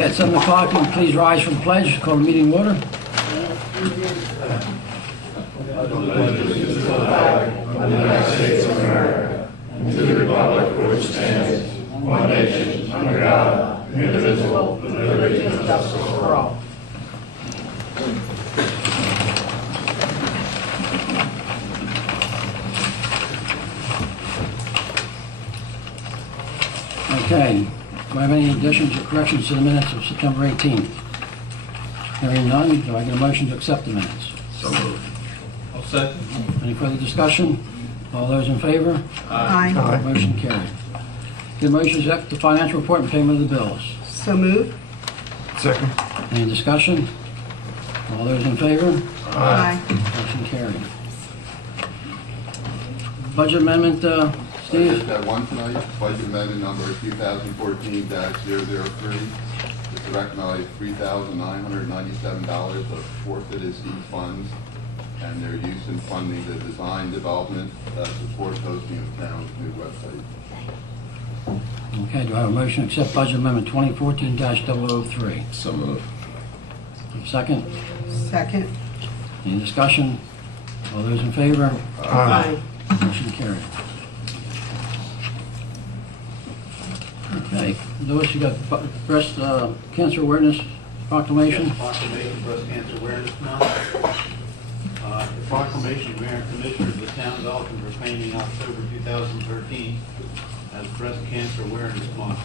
At 7 o'clock, will you please rise for the pledge? Call the meeting order. United States of America, and to the republic for which stands one nation, under God, indivisible, with liberty and justice for all. Okay. Do I have any additions or corrections to the minutes of September 18th? Hearing none, do I get a motion to accept the minutes? So moved. I'll second. Any further discussion? All those in favor? Aye. Motion carried. Get a motion to accept the financial report and payment of the bills. So moved. Second. Any discussion? All those in favor? Aye. Motion carried. Budget amendment, I Steve? just got one tonight, budget amendment number 2014-003. It's to recognize $3,997 of forfeited seed funds and their use in funding the design, development, support hosting of the town's new website. Okay, do I have a motion to accept budget amendment 2014-003? So moved. Second? Second. Any discussion? All those in favor? Aye. Motion carried. Okay, Louis, you got breast cancer awareness proclamation? Yes, proclamation Breast Cancer Awareness Month. The proclamation of Mayor and Commissioners of the Town of Elkton proclaiming October 2013 as Breast Cancer Awareness Month.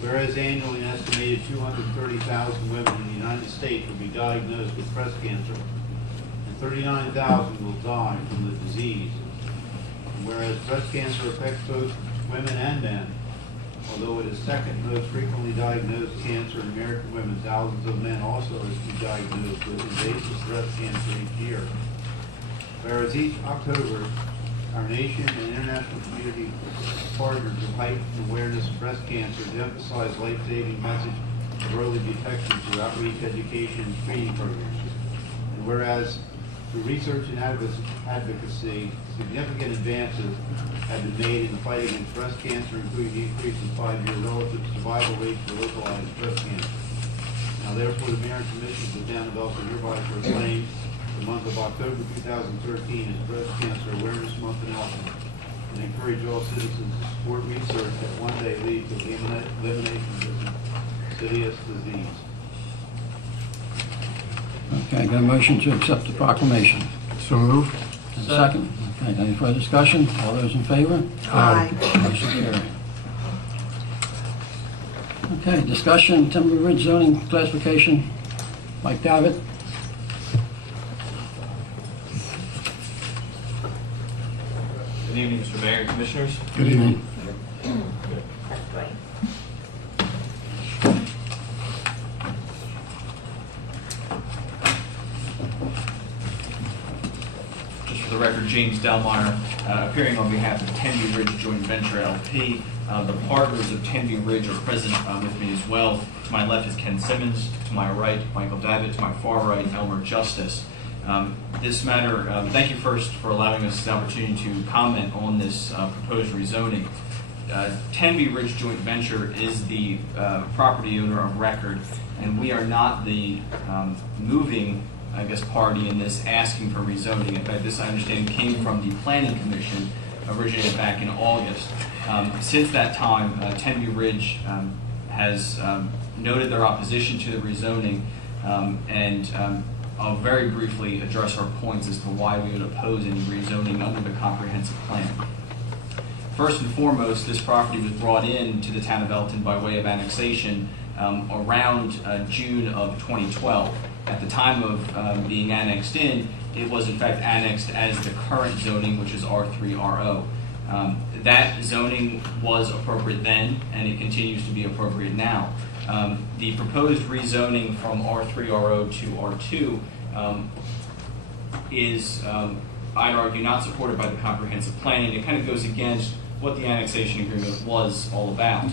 Whereas annually an estimated 230,000 women in the United States will be diagnosed with breast cancer, and 39,000 will die from the disease. And whereas breast cancer affects both women and men, although it is second most frequently diagnosed cancer in American women, thousands of men also are to be diagnosed with invasive breast cancer each year. Whereas each October, our nation and international community partner to heighten awareness of breast cancer to emphasize life-saving message of early detection through outreach, education, and screening programs. And whereas through research and advocacy, significant advances have been made in the fight against breast cancer, including the increase in 5-year relative survival rates for localized breast cancer. Now therefore, the Mayor and Commissioners of the Town of Elkton hereby proclaim the month of October 2013 as Breast Cancer Awareness Month in Elkton, and encourage all citizens to support research that one day leads to the elimination of this insidious disease. Okay, got a motion to accept the proclamation. So moved. And second? Okay, any further discussion? All those in favor? Aye. Motion carried. Okay, discussion, Timber Ridge zoning classification. Mike Davitt. Good evening, Mr. Mayor and Commissioners. Good evening. Just for the record, James Delmeyer, appearing on behalf of Tenby Ridge Joint Venture LP. The partners of Tenby Ridge are present with me as well. To my left is Ken Simmons. To my right, Michael Davitt. To my far right, Elmer Justice. This matter, thank you first for allowing us the opportunity to comment on this proposed rezoning. Tenby Ridge Joint Venture is the property owner of record, and we are not the moving, I guess, party in this asking for rezoning. In fact, this, I understand, came from the Planning Commission, originated back in August. Since that time, Tenby Ridge has noted their opposition to the rezoning, and I'll very briefly address our points as to why we would oppose any rezoning under the comprehensive plan. First and foremost, this property was brought in to the town of Elkton by way of annexation around June of 2012. At the time of being annexed in, it was in fact annexed as the current zoning, which is R3RO. That zoning was appropriate then, and it continues to be appropriate now. The proposed rezoning from R3RO to R2 is, I'd argue, not supported by the comprehensive plan, and it kind of goes against what the annexation agreement was all about.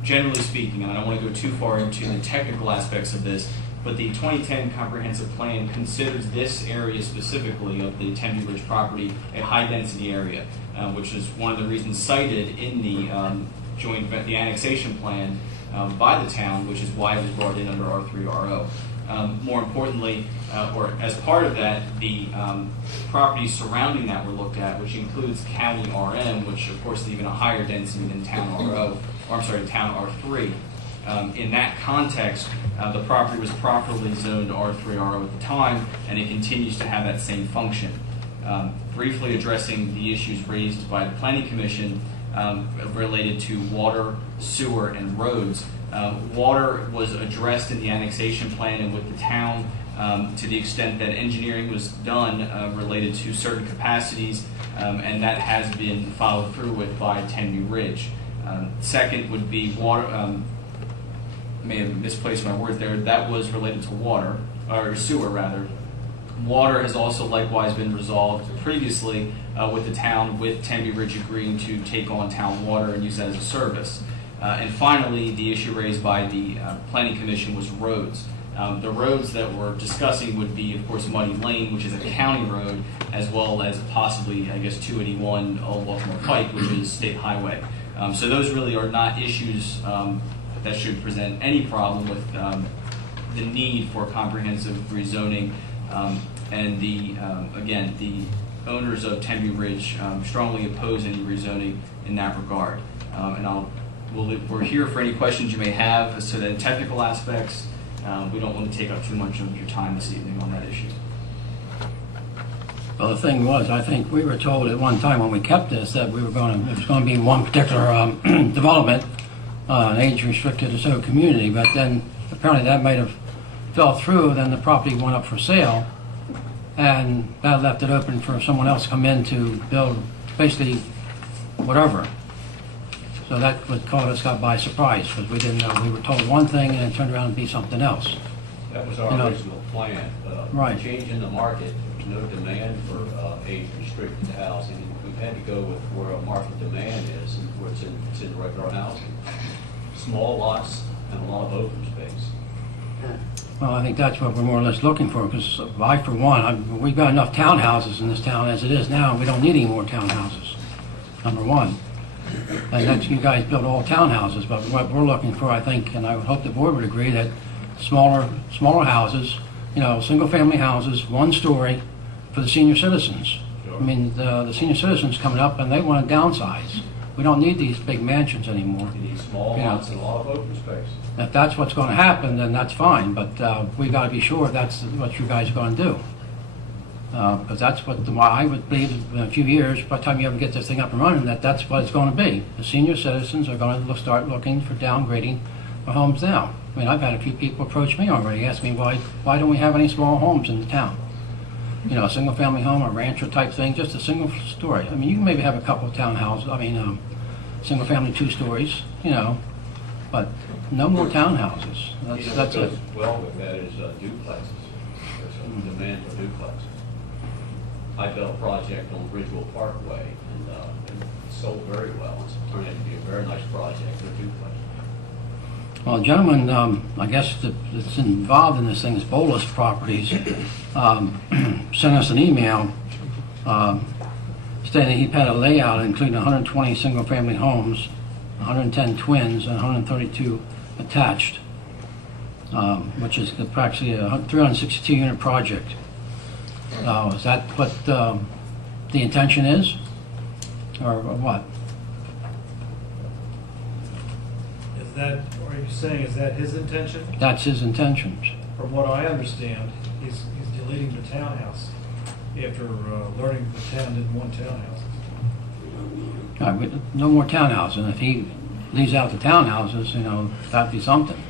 Generally speaking, and I don't want to go too far into the technical aspects of this, but the 2010 comprehensive plan considers this area specifically of the Tenby Ridge property a high-density area, which is one of the reasons cited in the the annexation plan by the town, which is why it was brought in under R3RO. More importantly, or as part of that, the properties surrounding that were looked at, which includes county RM, which of course is even a higher density than town town R3. In that context, the property was properly zoned R3RO at the time, and it continues to have that same function. Briefly addressing the issues raised by the Planning Commission related to water, sewer, and roads. Water was addressed in the annexation plan and with the town to the extent that engineering was done related to certain capacities, and that has been followed through with by Tenby Ridge. Second would be water. May have misplaced my words there. That was related to water, or sewer rather. Water has also likewise been resolved previously with the town, with Tenby Ridge agreeing to take on town water and use that as a service. And finally, the issue raised by the Planning Commission was roads. The roads that we're discussing would be, of course, Muddy Lane, which is a county road, as well as possibly, I guess, 281 Old Baltimore Pike, which is state highway. So those really are not issues that should present any problem with the need for comprehensive rezoning. And again, the owners of Tenby Ridge strongly oppose any rezoning in that regard. And we're here for any questions you may have as to the technical aspects. We don't want to take up too much of your time this evening on that issue. Well, the thing was, I think we were told at one time when we kept this that it was going to be one particular development, an age-restricted so community, but then apparently that might have fell through, then the property went up for sale, and that left it open for someone else to come in to build basically whatever. So that what caught us by surprise, because we didn't know. We were told one thing and it turned around to be something else. That was our original plan. Right. Change in the market, there was no demand for age-restricted housing. We've had to go with where a market demand is, and where it's in regular housing. Small lots and a lot of open space. Well, I think that's what we're more or less looking for, because I, for one, we've got enough townhouses in this town as it is now, and we don't need any more townhouses, number one. And that's, you guys build all townhouses, but what we're looking for, I think, and I would hope the board would agree, that smaller houses, single-family houses, one story, for the senior citizens. Sure. I mean, the senior citizens coming up, and they want to downsize. We don't need these big mansions anymore. You need small lots and a lot of open space. If that's what's going to happen, then that's fine, but we got to be sure that's what you guys are going to do. Because that's what I would believe in a few years, by the time you ever get this thing up and running, that's what it's going to be. The senior citizens are going to start looking for downgrading for homes now. I mean, I've had a few people approach me already, ask me why don't we have any small homes in the town? A single-family home, a rancher type thing, just a single story. I mean, you can maybe have a couple of townhouses, single-family 2 stories, but no more townhouses. That's what it. goes well with that is duplexes. There's a demand for duplexes. I built a project on Ridgeville Parkway, and it sold very well. It's turned out to be a very nice project for duplex. Well, a gentleman, I guess that's involved in this thing is Bolus Properties, sent us an email stating he had a layout including 120 single-family homes, 110 twins, and 132 attached, which is practically a 362-unit project. Is that what the intention is, or what? Are you saying, is that his intention? That's his intentions. From what I understand, he's deleting the townhouse after learning the town didn't want townhouses. All right, no more townhouses, and if he leaves out the townhouses, that'd be something.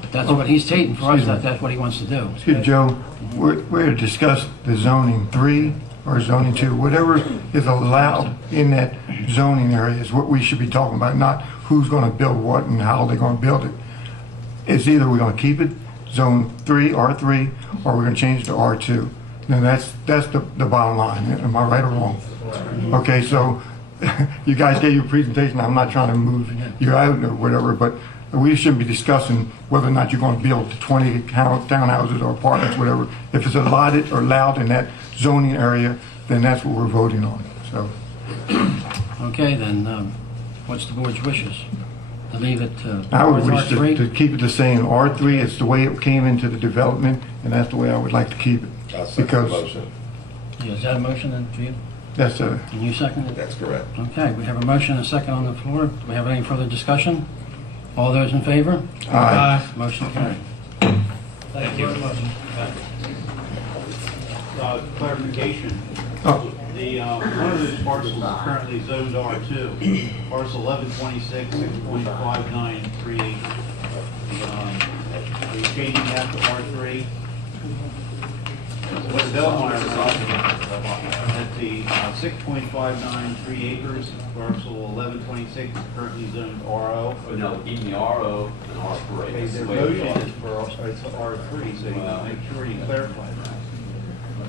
But that's what he's stating for us, that's what he wants to do. Excuse me, Joe, we're to discuss the zoning 3 or zoning 2, whatever is allowed in that zoning area is what we should be talking about, not who's going to build what and how they're going to build it. It's either we're going to keep it zone 3, R3, or we're going to change it to R2. And that's the bottom line. Am I right or wrong? Okay, so you guys gave your presentation. I'm not trying to move you out or whatever, but we shouldn't be discussing whether or not you're going to build 20 townhouses or apartments, whatever. If it's allotted or allowed in that zoning area, then that's what we're voting on. So, Okay, then, What's the board's wishes? To leave it I would wish R3? to keep it the same R3. It's the way it came into the development, and that's the way I would like to keep it. I'll second the Because motion. Yeah, is that a motion then for you? that's a, Can you second it? That's correct. Okay, we have a motion and a second on the floor. Do we have any further discussion? All those in favor? aye. Motion carried. Thank you very much. Clarification, Oh, one of those parcels is currently zoned R2, parcel 1126, 6.593 acres. Are you changing that to R3? What Delmar at the 6.593 acres, parcel 1126 is currently zoned RO. Oh, no, keeping the RO and R3. Okay, That's their the way we motion want is it. for, it's R3, so you Well- make sure you clarify that.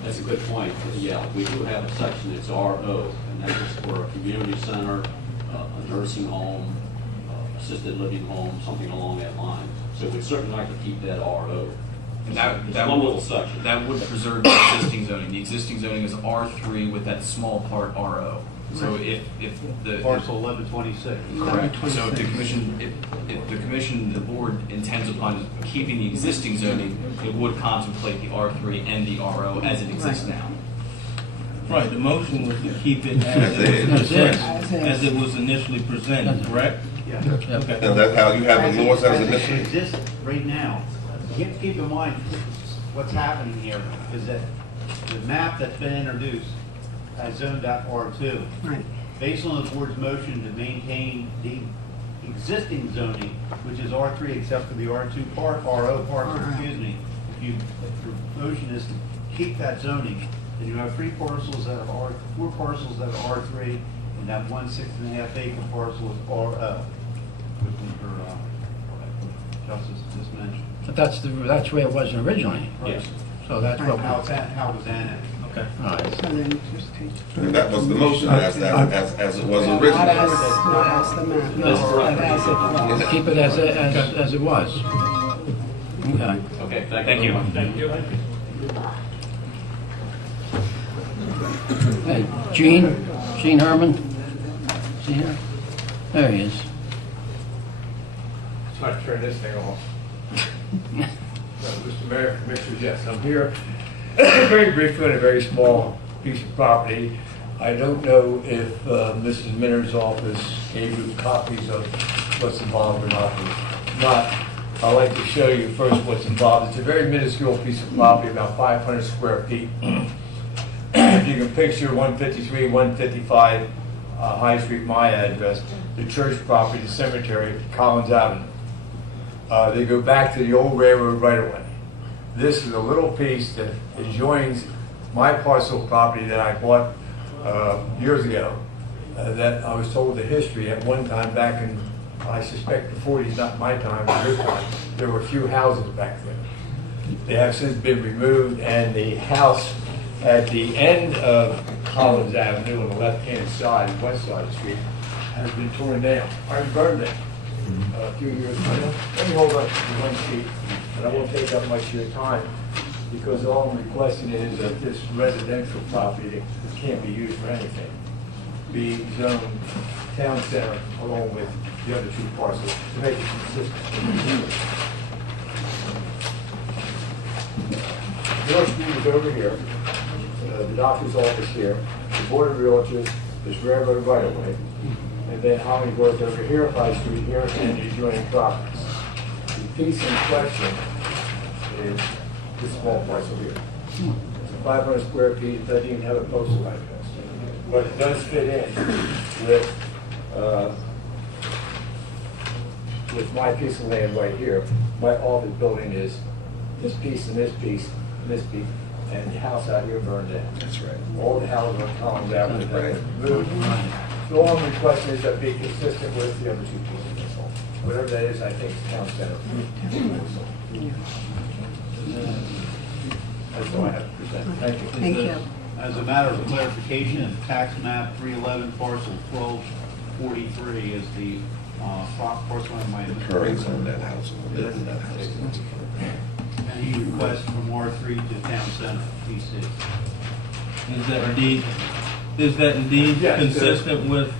That's a good point. Yeah, we do have a section that's RO, and that is for a community center, a nursing home, assisted living home, something along that line. So we'd certainly like to keep that RO. And It's that one would- little section. That would preserve the existing zoning. The existing zoning is R3 with that small part RO. So if the. Parcel 1126. Correct. So if the commission, if the commission, the board intends upon keeping the existing zoning, it would contemplate the R3 and the RO as it exists now. Right, the motion was to keep it as As it was is. presented, as it was initially presented, correct? Yeah. Okay. And that's how you have it, Lewis, as As it initially? exists right now, you have to keep in mind, what's happening here is that the map that's been introduced has zoned out R2. Right. Based on the board's motion to maintain the existing zoning, which is R3 except for the R2 part, RO parcel, excuse me, if your motion is to keep that zoning, then you have four parcels that are R3, and that 1 6.5 acre parcel is RO, which Mr. Justice just mentioned. But that's the way it was originally. Yes. So that's what. How it was annexed. Okay. All right. So then just take. And that was the motion as it was Not originally. as the map, That's correct. as it was. Keep it as it was. Okay. Okay, thank you. Thank you. Hey, Gene Herman, is he here? There he is. Let's not turn this thing off. Mr. Mayor, Commissioners, yes, I'm here very briefly on a very small piece of property. I don't know if Mrs. Minner's office gave you copies of what's involved or not. If not, I'd like to show you first what's involved. It's a very minuscule piece of property, about 500 square feet. If you can picture 153, 155 High Street, my address, the church property, the cemetery, Collins Avenue. They go back to the old railroad right-of-way. This is a little piece that adjoins my parcel property that I bought years ago. That I was told the history at one time back in, I suspect the 40s, not my time, but your time, there were a few houses back there. They have since been removed, and the house at the end of Collins Avenue on the left-hand side, west side of the street, has been torn down, or burned down a few years ago. Let me hold up to one sheet, and I won't take up much of your time, because all I'm requesting is that this residential property that can't be used for anything be zoned town center along with the other two parcels to make it consistent. Your street is over here, the doctor's office here, the board of realtors, this railroad right of way, and then Hollywood over here, High Street here, and the adjoining properties. The piece in question is this small parcel here. It's 500 square feet, it doesn't even have a postal address. But it does fit in with my piece of land right here. All the building is this piece and this piece and this piece, and the house out here burned down. That's right. All the houses on Collins Avenue have Right. been moved. So all I'm requesting is that be consistent with the other two pieces, that's all. Whatever that is, I think it's town center. That's all I have to present. Thank you. Thank you. As a matter of clarification, tax map 311 parcel 1243 is the parcel in my. Currents on that house. Living that house. And he requests from R3 to town center, PC. Is that indeed Yes, consistent with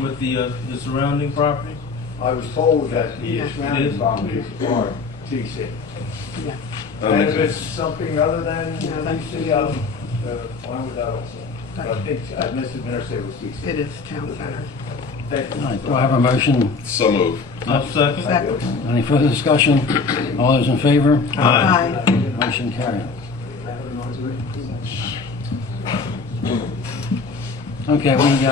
with the surrounding property? I was told that the Yeah. surrounding properties are TC. Yeah. And if it's something other than No, that's TC, why would that also? But I think, Mrs. Minner said it was TC. It is town center. Thank you. All right, do I have a motion? So moved. I'll second. Second. Any further discussion? All those in favor? Aye. Motion carried. Okay, we,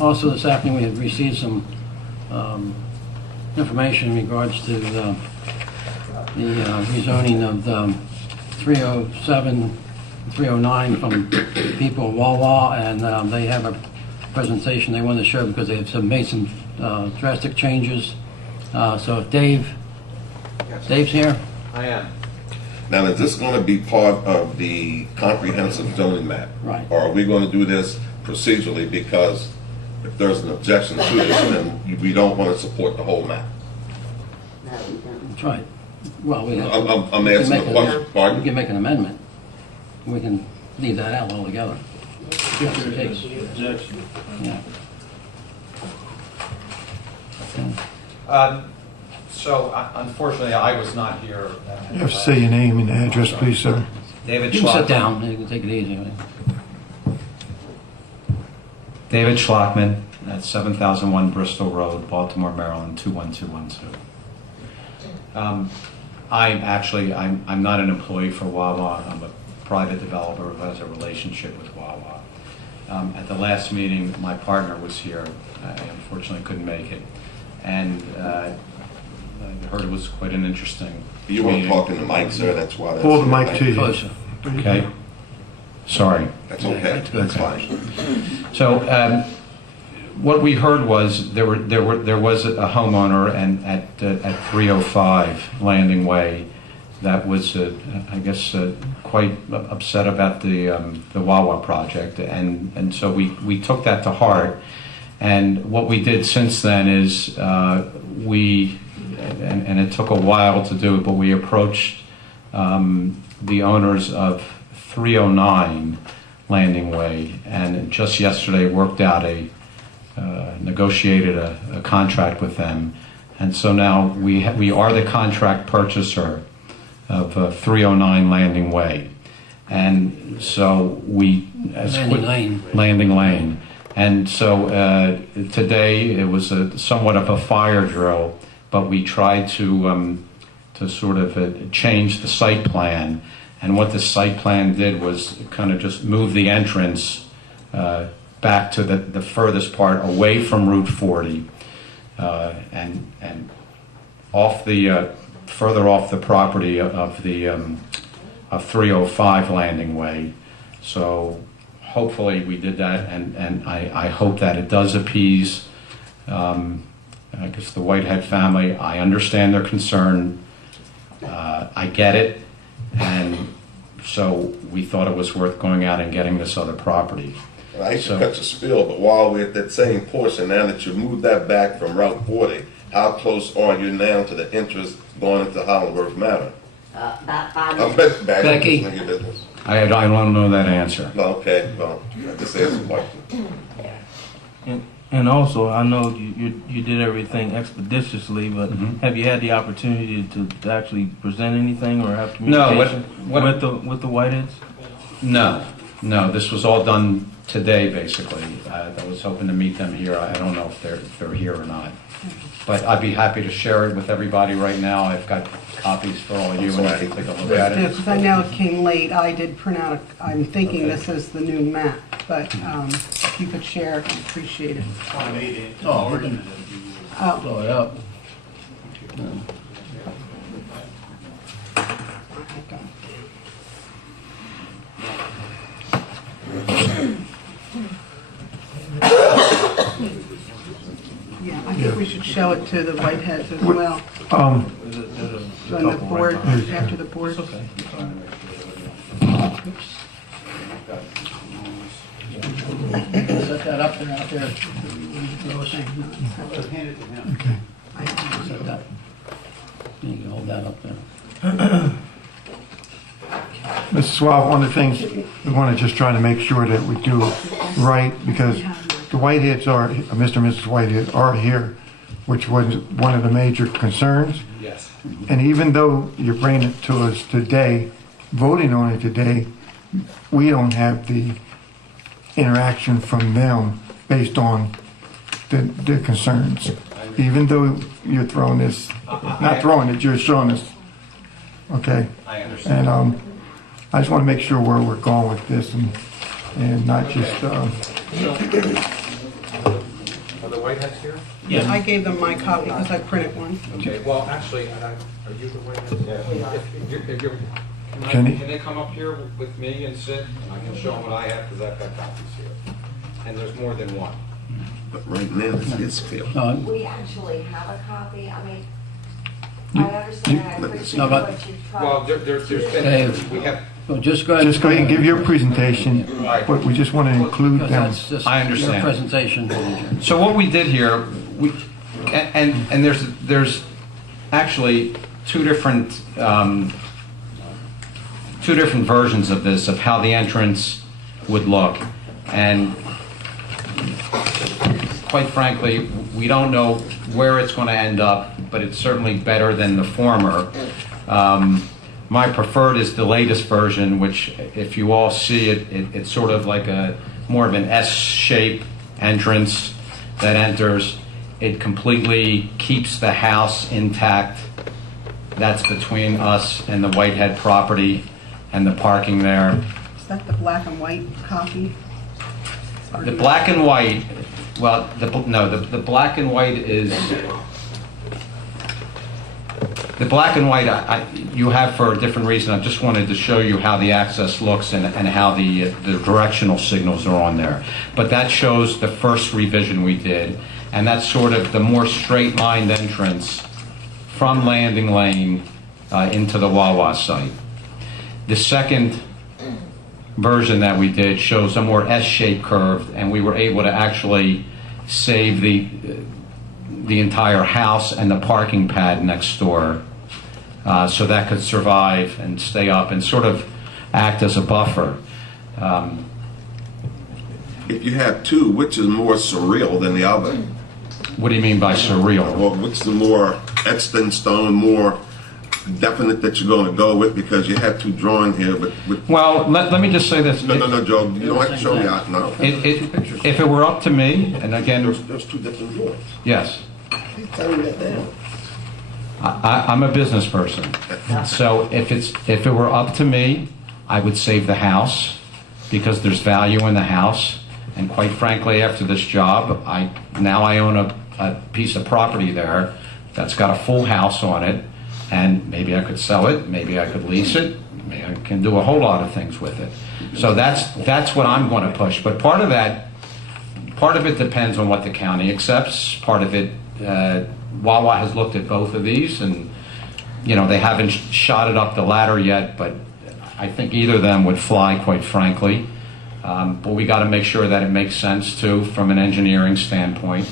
also this afternoon, we had received some information in regards to the rezoning of the 307, 309 from people at Wawa, and they have a presentation they want to show because they've made some drastic changes. So if Dave's here? I am. Now, is this going to be part of the comprehensive zoning map? Right. Or are we going to do this procedurally, because if there's an objection to this, then we don't want to support the whole map? That's right. Well, we have. I'm asking a question. We Pardon? can make an amendment. We can leave that out altogether. That's the case. Objection. Yeah. So unfortunately, I was not here. You have to say your name and address, please, sir. David You can sit Schlockman. down, you can take it easy. David Schlockman at 7001 Bristol Road, Baltimore, Maryland, 21212. I'm not an employee for Wawa. I'm a private developer who has a relationship with Wawa. At the last meeting, my partner was here. I unfortunately couldn't make it. And I heard it was quite an interesting You want to meeting. talk in the mic, sir, that's why. Pull the mic to you. Closer. Okay. Sorry. That's okay, that's fine. So what we heard was there was a homeowner and at 305 Landing Way that was I guess quite upset about the Wawa project, and so we took that to heart. And what we did since then is and it took a while to do it, but we approached the owners of 309 Landing Way, and just yesterday worked out negotiated a contract with them, and so now we are the contract purchaser of 309 Landing Way, and so Landing Lane. And so today it was somewhat of a fire drill, but we tried to sort of change the site plan. And what the site plan did was kind of just move the entrance back to the furthest part away from Route 40 and off the further off the property of 305 Landing Way. So hopefully we did that, and I hope that it does appease I guess the Whitehead family. I understand their concern. I get it. And so we thought it was worth going out and getting this other property. I hate to cut your spiel, but while we're at that same portion, now that you moved that back from Route 40, how close are you now to the entrance going into Hollenworth Manor? About 5 I'm minutes. back Becky. in your business. I don't know that answer. No, okay, well, I just asked a question. And also, I know you did everything expeditiously, but have you had the opportunity to actually present anything or have communication with the Whiteheads? No. This was all done today, basically. I was hoping to meet them here. I don't know if they're here or not. But I'd be happy to share it with everybody right now. I've got copies for all of you, and you can take a look at it. Because I know it came late, I did print out, I'm thinking this is the new map, but if you could share it, I'd appreciate it. I made it. Oh, we can Oh, blow it up. okay. Yeah, I think we should show it to the Whiteheads as well, on the board, after the board. Okay. Set that up there, out there. Just hand it to him. Okay. Set that. You can hold that up there. Mr. Swab, one of the things we want to just try to make sure that we do right, because the Whiteheads are, Mr. and Mrs. Whitehead are here, which was one of the major concerns. Yes. And even though you're bringing it to us today, voting on it today, we don't have the interaction from them based on the concerns. Even though you're throwing this, not throwing it, you're showing us. Okay? I understand. And I just want to make sure where we're going with this and not just, Are the Whiteheads here? I gave them my copy because I printed one. Okay, well, actually, are you the Whiteheads? Yeah. If you're, Can he? can they come up here with me and sit? And I can show them what I have, because I've got copies here. And there's more than one. But right now, it's his field. We actually have a copy, I mean, I understand, I appreciate No, but- what you've tried. Well, there's been, Dave. we have, Well, just go ahead. Just go ahead and give your presentation, but we just want to include Because them. that's just I your understand. presentation. So what we did here, and there's actually two different versions of this, of how the entrance would look. And quite frankly, we don't know where it's going to end up, but it's certainly better than the former. My preferred is the latest version, which if you all see it, it's sort of like a more of an S-shape entrance that enters. It completely keeps the house intact. That's between us and the Whitehead property and the parking there. Is that the black and white copy? The black and white, well, the black and white is, the black and white you have for a different reason. I just wanted to show you how the access looks and how the directional signals are on there. But that shows the first revision we did, and that's sort of the more straight-lined entrance from Landing Lane into the Wawa site. The second version that we did shows a more S-shaped curve, and we were able to actually save the entire house and the parking pad next door, so that could survive and stay up and sort of act as a buffer. If you have two, which is more surreal than the other? What do you mean by surreal? Well, which is the more etched in stone, more definite that you're going to go with, because you have two drawn here, but with... Well, let me just say this. No, Joe, you don't have to show me out now. If it were up to me, and again... There's two different drawings. Yes. Tell me that down. I'm a business person, so if it were up to me, I would save the house because there's value in the house. And quite frankly, after this job, now I own a piece of property there that's got a full house on it, and maybe I could sell it, maybe I could lease it, maybe I can do a whole lot of things with it. So that's what I'm going to push. But part of it depends on what the county accepts. Part of it, Wawa has looked at both of these, and they haven't shot it up the ladder yet, but I think either of them would fly, quite frankly. But we got to make sure that it makes sense too from an engineering standpoint,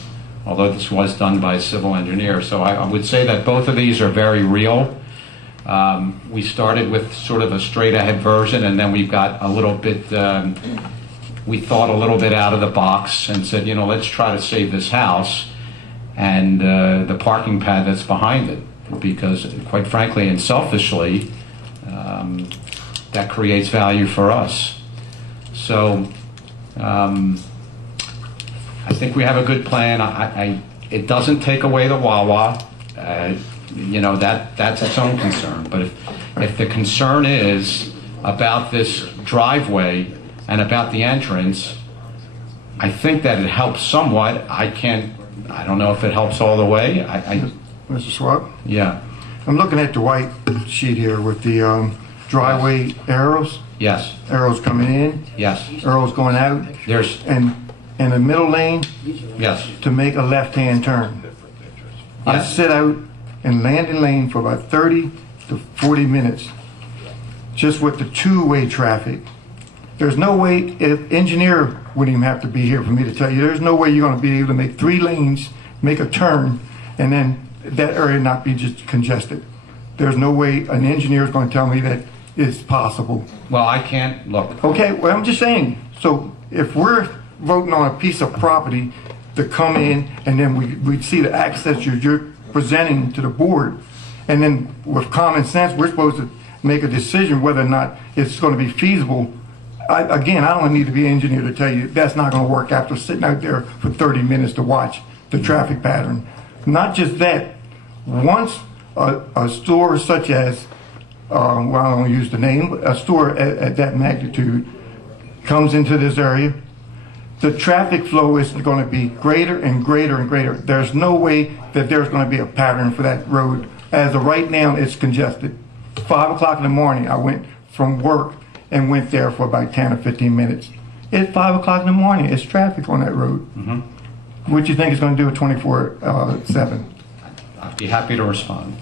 although this was done by a civil engineer. So I would say that both of these are very real. We started with sort of a straight ahead version, and then we've got a little bit, we thought a little bit out of the box and said, let's try to save this house and the parking pad that's behind it, because quite frankly and selfishly, that creates value for us. So I think we have a good plan. It doesn't take away the Wawa. That's its own concern. But if the concern is about this driveway and about the entrance, I think that it helps somewhat. I don't know if it helps all the way. Mr. Swab? Yeah. I'm looking at the white sheet here with the driveway arrows. Yes. Arrows coming in. Yes. Arrows going out. There's. And in the middle lane. Yes. To make a left-hand turn. Yes. I sit out in Landing Lane for about 30 to 40 minutes, just with the two-way traffic. There's no way, if engineer wouldn't even have to be here for me to tell you, there's no way you're going to be able to make 3 lanes, make a turn, and then that area not be just congested. There's no way an engineer is going to tell me that it's possible. Well, I can't look. Okay, well, I'm just saying. So if we're voting on a piece of property to come in, and then we'd see the access you're presenting to the board. And then with common sense, we're supposed to make a decision whether or not it's going to be feasible. Again, I don't need to be an engineer to tell you that's not going to work after sitting out there for 30 minutes to watch the traffic pattern. Not just that, once a store such as, well, I don't use the name, but a store at that magnitude comes into this area, the traffic flow is going to be greater and greater and greater. There's no way that there's going to be a pattern for that road. As of right now, it's congested. 5 o'clock in the morning, I went from work and went there for about 10 or 15 minutes. It's 5 o'clock in the morning. It's traffic on that road. What do you think it's going to do at 24/7? I'd be happy to respond.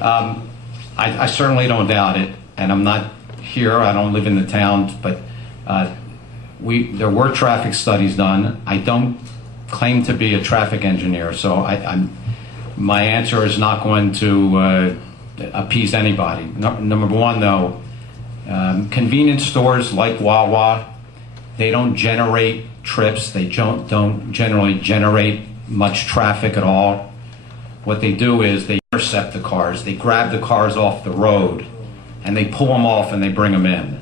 I certainly don't doubt it, and I'm not here, I don't live in the town, but there were traffic studies done. I don't claim to be a traffic engineer, so my answer is not going to appease anybody. Number one, though, convenience stores like Wawa, they don't generate trips, they don't generally generate much traffic at all. What they do is they intercept the cars, they grab the cars off the road, and they pull them off and they bring them in.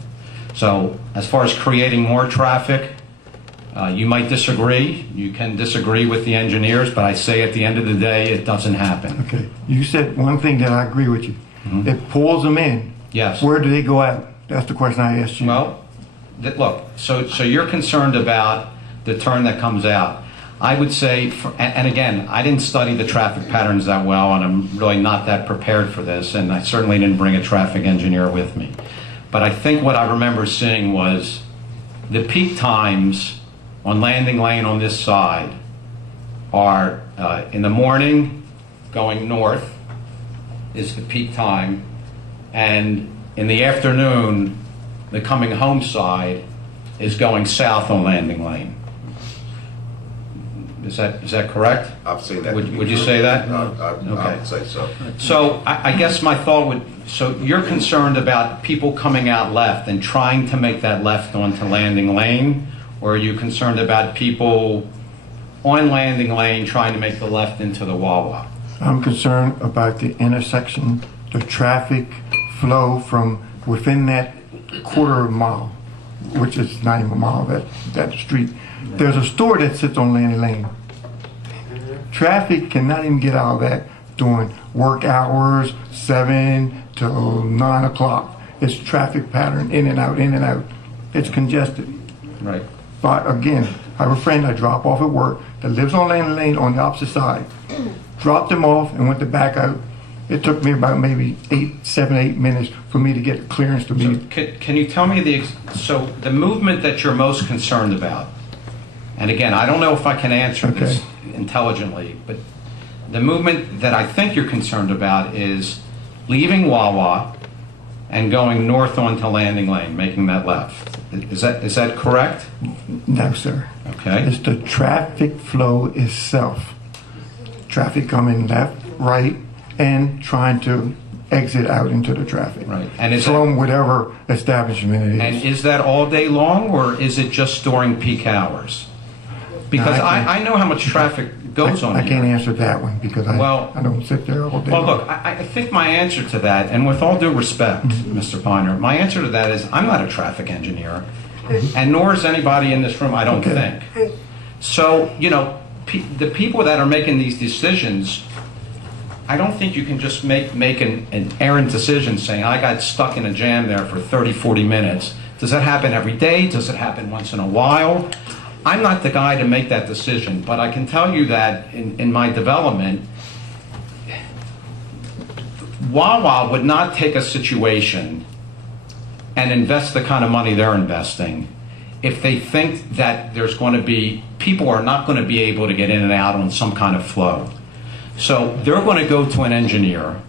So as far as creating more traffic, you might disagree. You can disagree with the engineers, but I say at the end of the day, it doesn't happen. Okay. You said one thing that I agree with you. It pulls them in. Yes. Where do they go out? That's the question I asked you. Well, look, so you're concerned about the turn that comes out. I would say, and again, I didn't study the traffic patterns that well, and I'm really not that prepared for this, and I certainly didn't bring a traffic engineer with me. But I think what I remember seeing was the peak times on Landing Lane on this side are in the morning going north is the peak time, and in the afternoon the coming home side is going south on Landing Lane. Is that correct? I've seen that. Would you say that? I would say so. So I guess my thought would, so you're concerned about people coming out left and trying to make that left onto Landing Lane, or are you concerned about people on Landing Lane trying to make the left into the Wawa? I'm concerned about the intersection, the traffic flow from within that quarter mile, which is not even a mile, that street. There's a store that sits on Landing Lane. Traffic cannot even get out of that during work hours, 7 till 9 o'clock. It's traffic pattern, in and out, in and out. It's congested. Right. But again, I have a friend I drop off at work that lives on Landing Lane on the opposite side. Dropped him off and went to back out. It took me about maybe 7, 8 minutes for me to get clearance to be. Can you tell me the movement that you're most concerned about? And again, I don't know if I can answer this intelligently, but the movement that I think you're concerned about is leaving Wawa and going north onto Landing Lane, making that left. Is that correct? No, sir. Okay. It's the traffic flow itself. Traffic coming left, right, and trying to exit out into the traffic. Right. And from whatever establishment it is. And is that all day long, or is it just during peak hours? Because I know how much traffic goes on here. I can't answer that one because I don't sit there all day. Well, look, I think my answer to that, and with all due respect, Mr. Piner, my answer to that is I'm not a traffic engineer, and nor is anybody in this room, I don't think. So, you know, the people that are making these decisions, I don't think you can just make an errant decision saying, I got stuck in a jam there for 30, 40 minutes. Does that happen every day? Does it happen once in a while? I'm not the guy to make that decision, but I can tell you that in my development, Wawa would not take a situation and invest the kind of money they're investing if they think that there's going to be, people are not going to be able to get in and out on some kind of flow. So they're going to go to an engineer.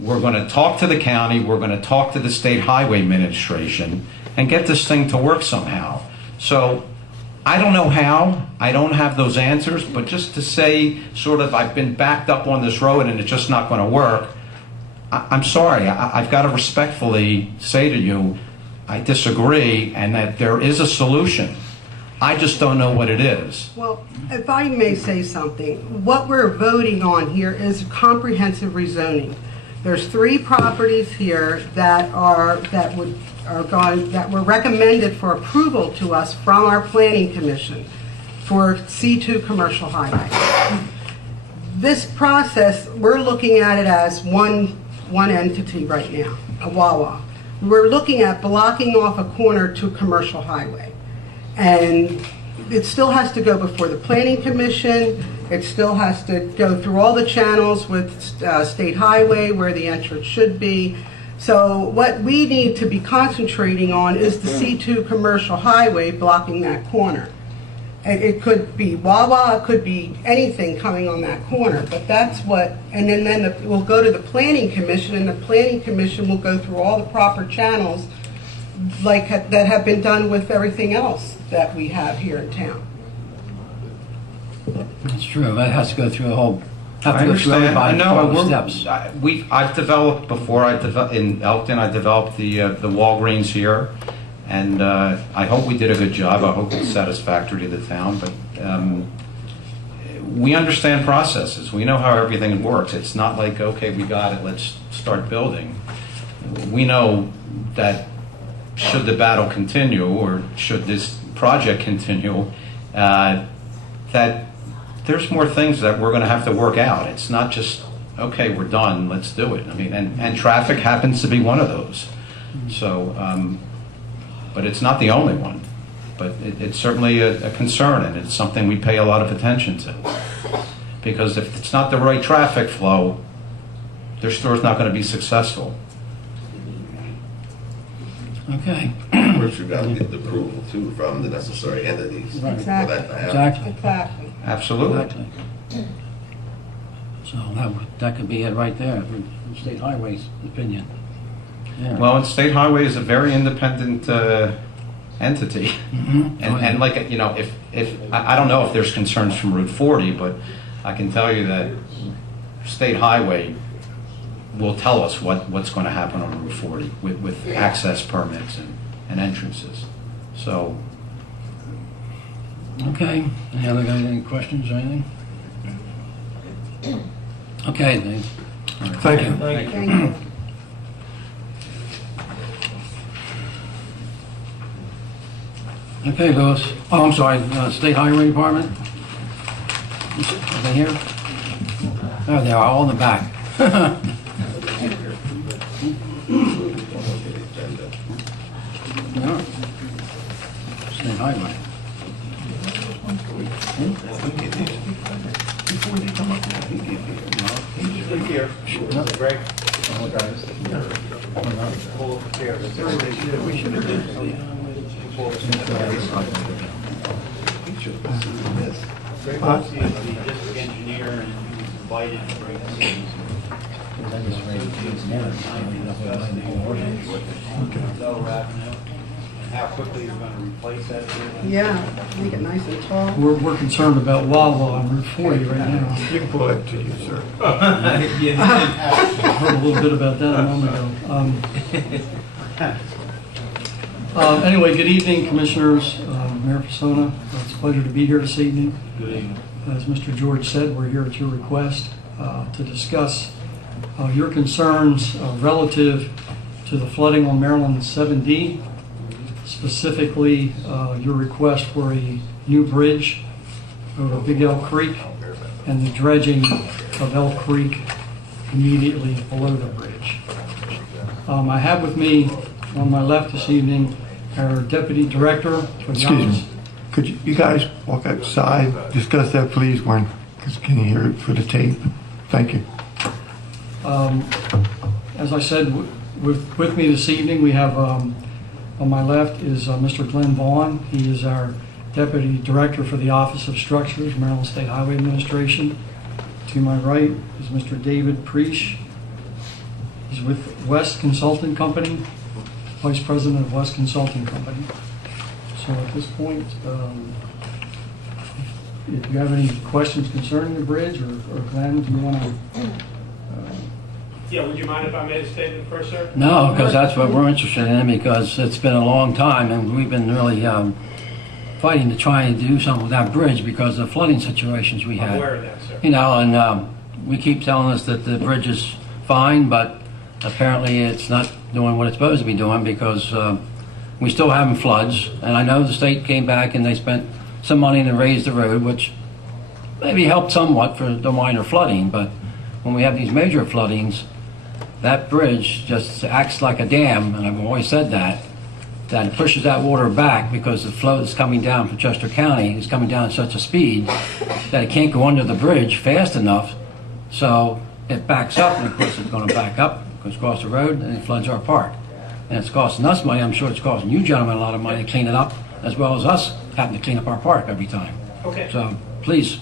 We're going to talk to the county. We're going to talk to the State Highway Administration and get this thing to work somehow. So I don't know how. I don't have those answers. But just to say sort of I've been backed up on this road and it's just not going to work, I'm sorry. I've got to respectfully say to you, I disagree and that there is a solution. I just don't know what it is. Well, if I may say something, what we're voting on here is comprehensive rezoning. There's 3 properties here that were recommended for approval to us from our planning commission for C2 commercial highway. This process, we're looking at it as one entity right now, a Wawa. We're looking at blocking off a corner to commercial highway. And it still has to go before the planning commission. It still has to go through all the channels with state highway where the entrance should be. So what we need to be concentrating on is the C2 commercial highway blocking that corner. It could be Wawa, it could be anything coming on that corner, but that's what, and then we'll go to the planning commission, and the planning commission will go through all the proper channels like that have been done with everything else that we have here in town. That's true. That has to go through the whole. Have I to go through understand. everybody, No, all the we're- steps. I've developed before. In Elkton, I developed the Walgreens here, and I hope we did a good job. I hope it's satisfactory to the town. But we understand processes. We know how everything works. It's not like, okay, we got it. Let's start building. We know that should the battle continue, or should this project continue, that there's more things that we're going to have to work out. It's not just, okay, we're done, let's do it. I mean, and traffic happens to be one of those. So, but it's not the only one. But it's certainly a concern, and it's something we pay a lot of attention to. Because if it's not the right traffic flow, their store's not going to be successful. Okay. First, you gotta get the approval too from the necessary entities for that to happen. Exactly. Exactly. Absolutely. Exactly. So that could be it right there, from State Highway's opinion. Yeah. Well, and State Highway is a very independent entity. Mhm. And like, you know, if I don't know if there's concerns from Route 40, but I can tell you that State Highway will tell us what's going to happen on Route 40 with access permits and entrances. So, Okay. Any other guys, any questions or anything? Okay, then. All right, Thank you. Thank you. Okay, Louis. Oh, I'm sorry, State Highway Department? Are they here? Oh, they are, all in the back. Yeah. State Highway. Greg? Greg Wilson is the district engineer, and he was invited to bring us in. Low revenue, and how quickly you're gonna replace that. Yeah, make it nice and tall. We're concerned about Wawa on Route 40 right now. You can pull it to you, sir. I heard a little bit about that a moment ago. Anyway, good evening, Commissioners, Mayor Fasona. It's a pleasure to be here this evening. Good evening. As Mr. George said, we're here at your request to discuss your concerns relative to the flooding on Maryland 7D, specifically your request for a new bridge over Big Elk Creek and the dredging of Elk Creek immediately below the bridge. I have with me on my left this evening our Deputy Director for the Excuse Office. me. Could you guys walk outside, discuss that please, because can you hear it for the tape? Thank you. As I said, with me this evening, we have on my left is Mr. Glenn Vaughn. He is our Deputy Director for the Office of Structures, Maryland State Highway Administration. To my right is Mr. David Preach. He's with West Consulting Company, Vice President of West Consulting Company. So at this point, if you have any questions concerning the bridge, or Glenn, do you want to? Yeah, would you mind if I made a statement first, sir? No, because that's what we're interested in, because it's been a long time, and we've been really fighting to try and do something with that bridge because of the flooding situations we I'm had. aware of that, sir. You know, and we keep telling us that the bridge is fine, but apparently it's not doing what it's supposed to be doing because we still having floods. And I know the state came back and they spent some money to raise the road, which maybe helped somewhat for the minor flooding, but when we have these major floodings, that bridge just acts like a dam, and I've always said that it pushes that water back because the flow that's coming down from Chester County is coming down at such a speed that it can't go under the bridge fast enough, so it backs up, and of course it's going to back up, goes across the road, and it floods our park. And it's costing us money. I'm sure it's costing you gentlemen a lot of money to clean it up, as well as us having to clean up our park every time. Okay. So, please,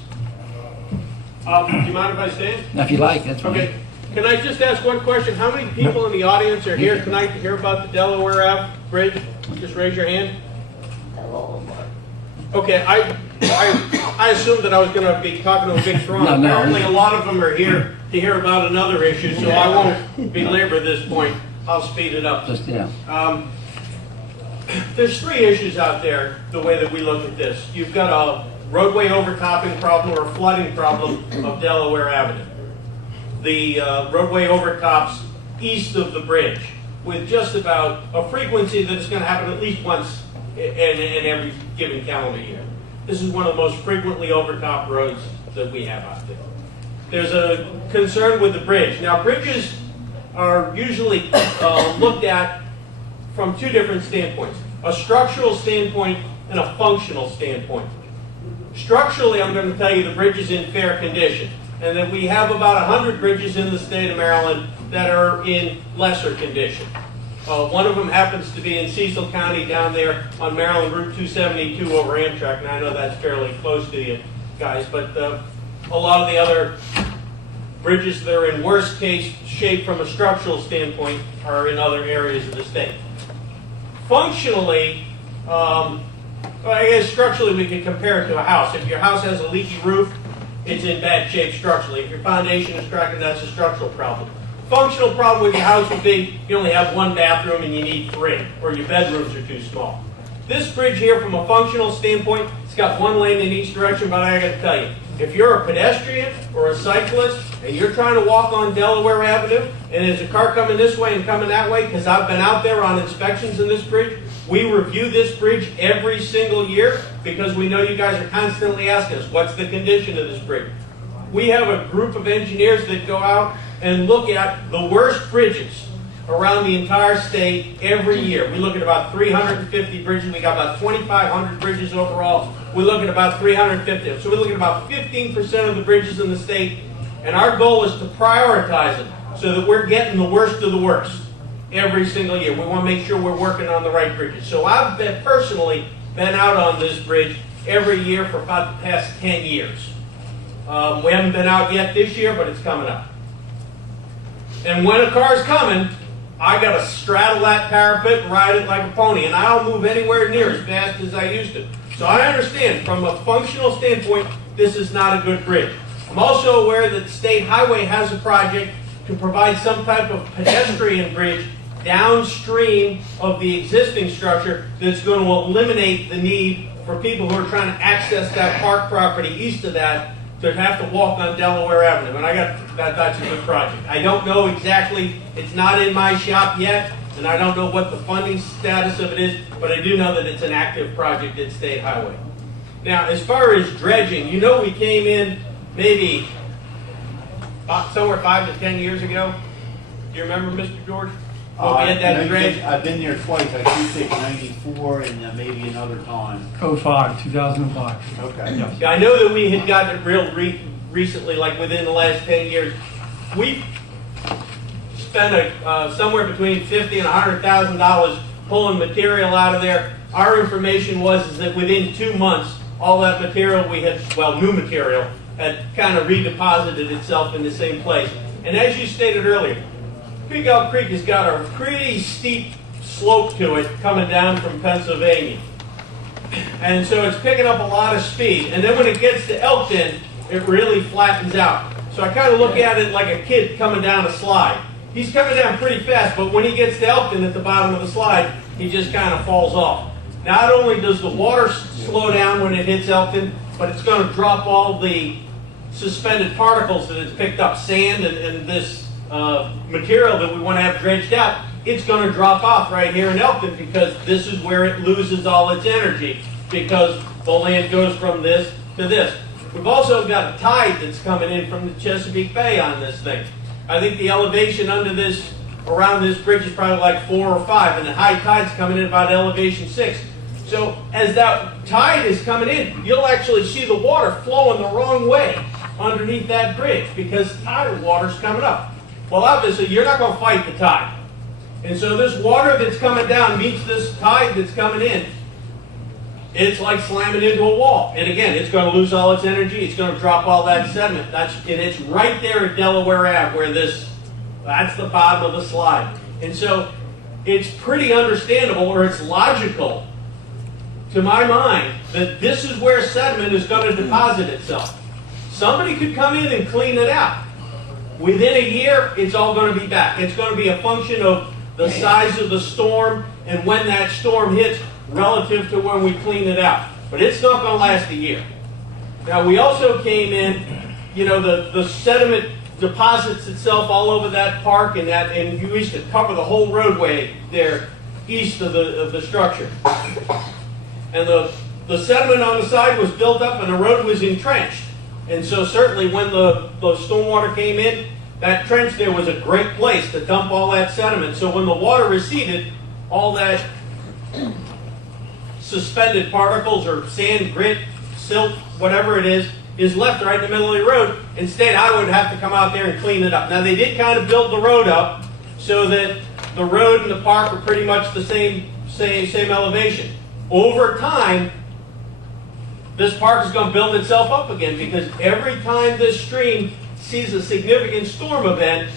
Do you mind if I stand? if you like, that's fine. Okay. Can I just ask one question? How many people in the audience are here tonight to hear about the Delaware Ave Bridge? Just raise your hand. Okay, I assumed that I was going to be talking to a big throng. No. Apparently, a lot of them are here to hear about another issue, so I won't belabor this point. I'll speed it up. Just, yeah. There's three issues out there, the way that we look at this. You've got a roadway overtopping problem or a flooding problem of Delaware Avenue. The roadway overtops east of the bridge with just about a frequency that is going to happen at least once in every given calendar year. This is one of the most frequently overtopped roads that we have out there. There's a concern with the bridge. Now, bridges are usually looked at from two different standpoints, a structural standpoint and a functional standpoint. Structurally, I'm going to tell you the bridge is in fair condition, and that we have about 100 bridges in the state of Maryland that are in lesser condition. One of them happens to be in Cecil County down there on Maryland Route 272 over Amtrak, and I know that's fairly close to you guys, but a lot of the other bridges that are in worst case shape from a structural standpoint are in other areas of the state. Functionally, I guess structurally we could compare it to a house. If your house has a leaky roof, it's in bad shape structurally. If your foundation is cracking, that's a structural problem. Functional problem with your house would be you only have one bathroom and you need 3, or your bedrooms are too small. This bridge here, from a functional standpoint, it's got one lane in each direction, but I got to tell you, if you're a pedestrian or a cyclist and you're trying to walk on Delaware Avenue and there's a car coming this way and coming that way, because I've been out there on inspections in this bridge, we review this bridge every single year because we know you guys are constantly asking us, what's the condition of this bridge? We have a group of engineers that go out and look at the worst bridges around the entire state every year. We look at about 350 bridges. We got about 2,500 bridges overall. We look at about 350 of them. So we look at about 15% of the bridges in the state, and our goal is to prioritize them so that we're getting the worst of the worst every single year. We want to make sure we're working on the right bridges. So I've personally been out on this bridge every year for about the past 10 years. We haven't been out yet this year, but it's coming up. And when a car's coming, I got to straddle that parapet and ride it like a pony, and I don't move anywhere near as fast as I used to. So I understand, from a functional standpoint, this is not a good bridge. I'm also aware that the State Highway has a project to provide some type of pedestrian bridge downstream of the existing structure that's going to eliminate the need for people who are trying to access that park property east of that to have to walk on Delaware Avenue. And that's a good project. I don't know exactly, it's not in my shop yet, and I don't know what the funding status of it is, but I do know that it's an active project at State Highway. Now, as far as dredging, you know we came in maybe somewhere 5 to 10 years ago. Do you remember, Mr. George? Well, we had that dredge. I've been there twice. I do think 94 and maybe another time. 2005. Okay. Yeah. I know that we had gotten it real recently, like within the last 10 years. We spent somewhere between $50,000 and $100,000 pulling material out of there. Our information was that within 2 months, all that material we had, well, new material, had kind of redeposited itself in the same place. And as you stated earlier, Big Elk Creek has got a pretty steep slope to it coming down from Pennsylvania. And so it's picking up a lot of speed. And then when it gets to Elkton, it really flattens out. So I kind of look at it like a kid coming down a slide. He's coming down pretty fast, but when he gets to Elkton at the bottom of the slide, he just kind of falls off. not only does the water slow down when it hits Elkton, but it's going to drop all the suspended particles that it's picked up, sand and this material that we want to have dredged out. It's going to drop off right here in Elkton because this is where it loses all its energy because the land goes from this to this. We've also got a tide that's coming in from the Chesapeake Bay on this thing. I think the elevation under this, around this bridge is probably like 4 or 5, and the high tide's coming in about elevation 6. So as that tide is coming in, you'll actually see the water flowing the wrong way underneath that bridge because tidal water's coming up. Well, obviously, you're not going to fight the tide. And so this water that's coming down meets this tide that's coming in. It's like slamming into a wall. And again, it's going to lose all its energy. It's going to drop all that sediment. And it's right there at Delaware Ave where that's the bottom of the slide. And so it's pretty understandable, or it's logical to my mind, that this is where sediment is going to deposit itself. Somebody could come in and clean it out. Within a year, it's all going to be back. It's going to be a function of the size of the storm and when that storm hits relative to when we clean it out. But it's not going to last a year. Now, we also came in, the sediment deposits itself all over that park and you used to cover the whole roadway there east of the structure. And the sediment on the side was built up and the road was entrenched. And so certainly when the stormwater came in, that trench there was a great place to dump all that sediment. So when the water receded, all that suspended particles or sand, grit, silt, whatever it is left right in the middle of the road. Instead, I would have to come out there and clean it up. Now, they did kind of build the road up so that the road and the park were pretty much the same elevation. Over time, this park is going to build itself up again because every time this stream sees a significant storm event,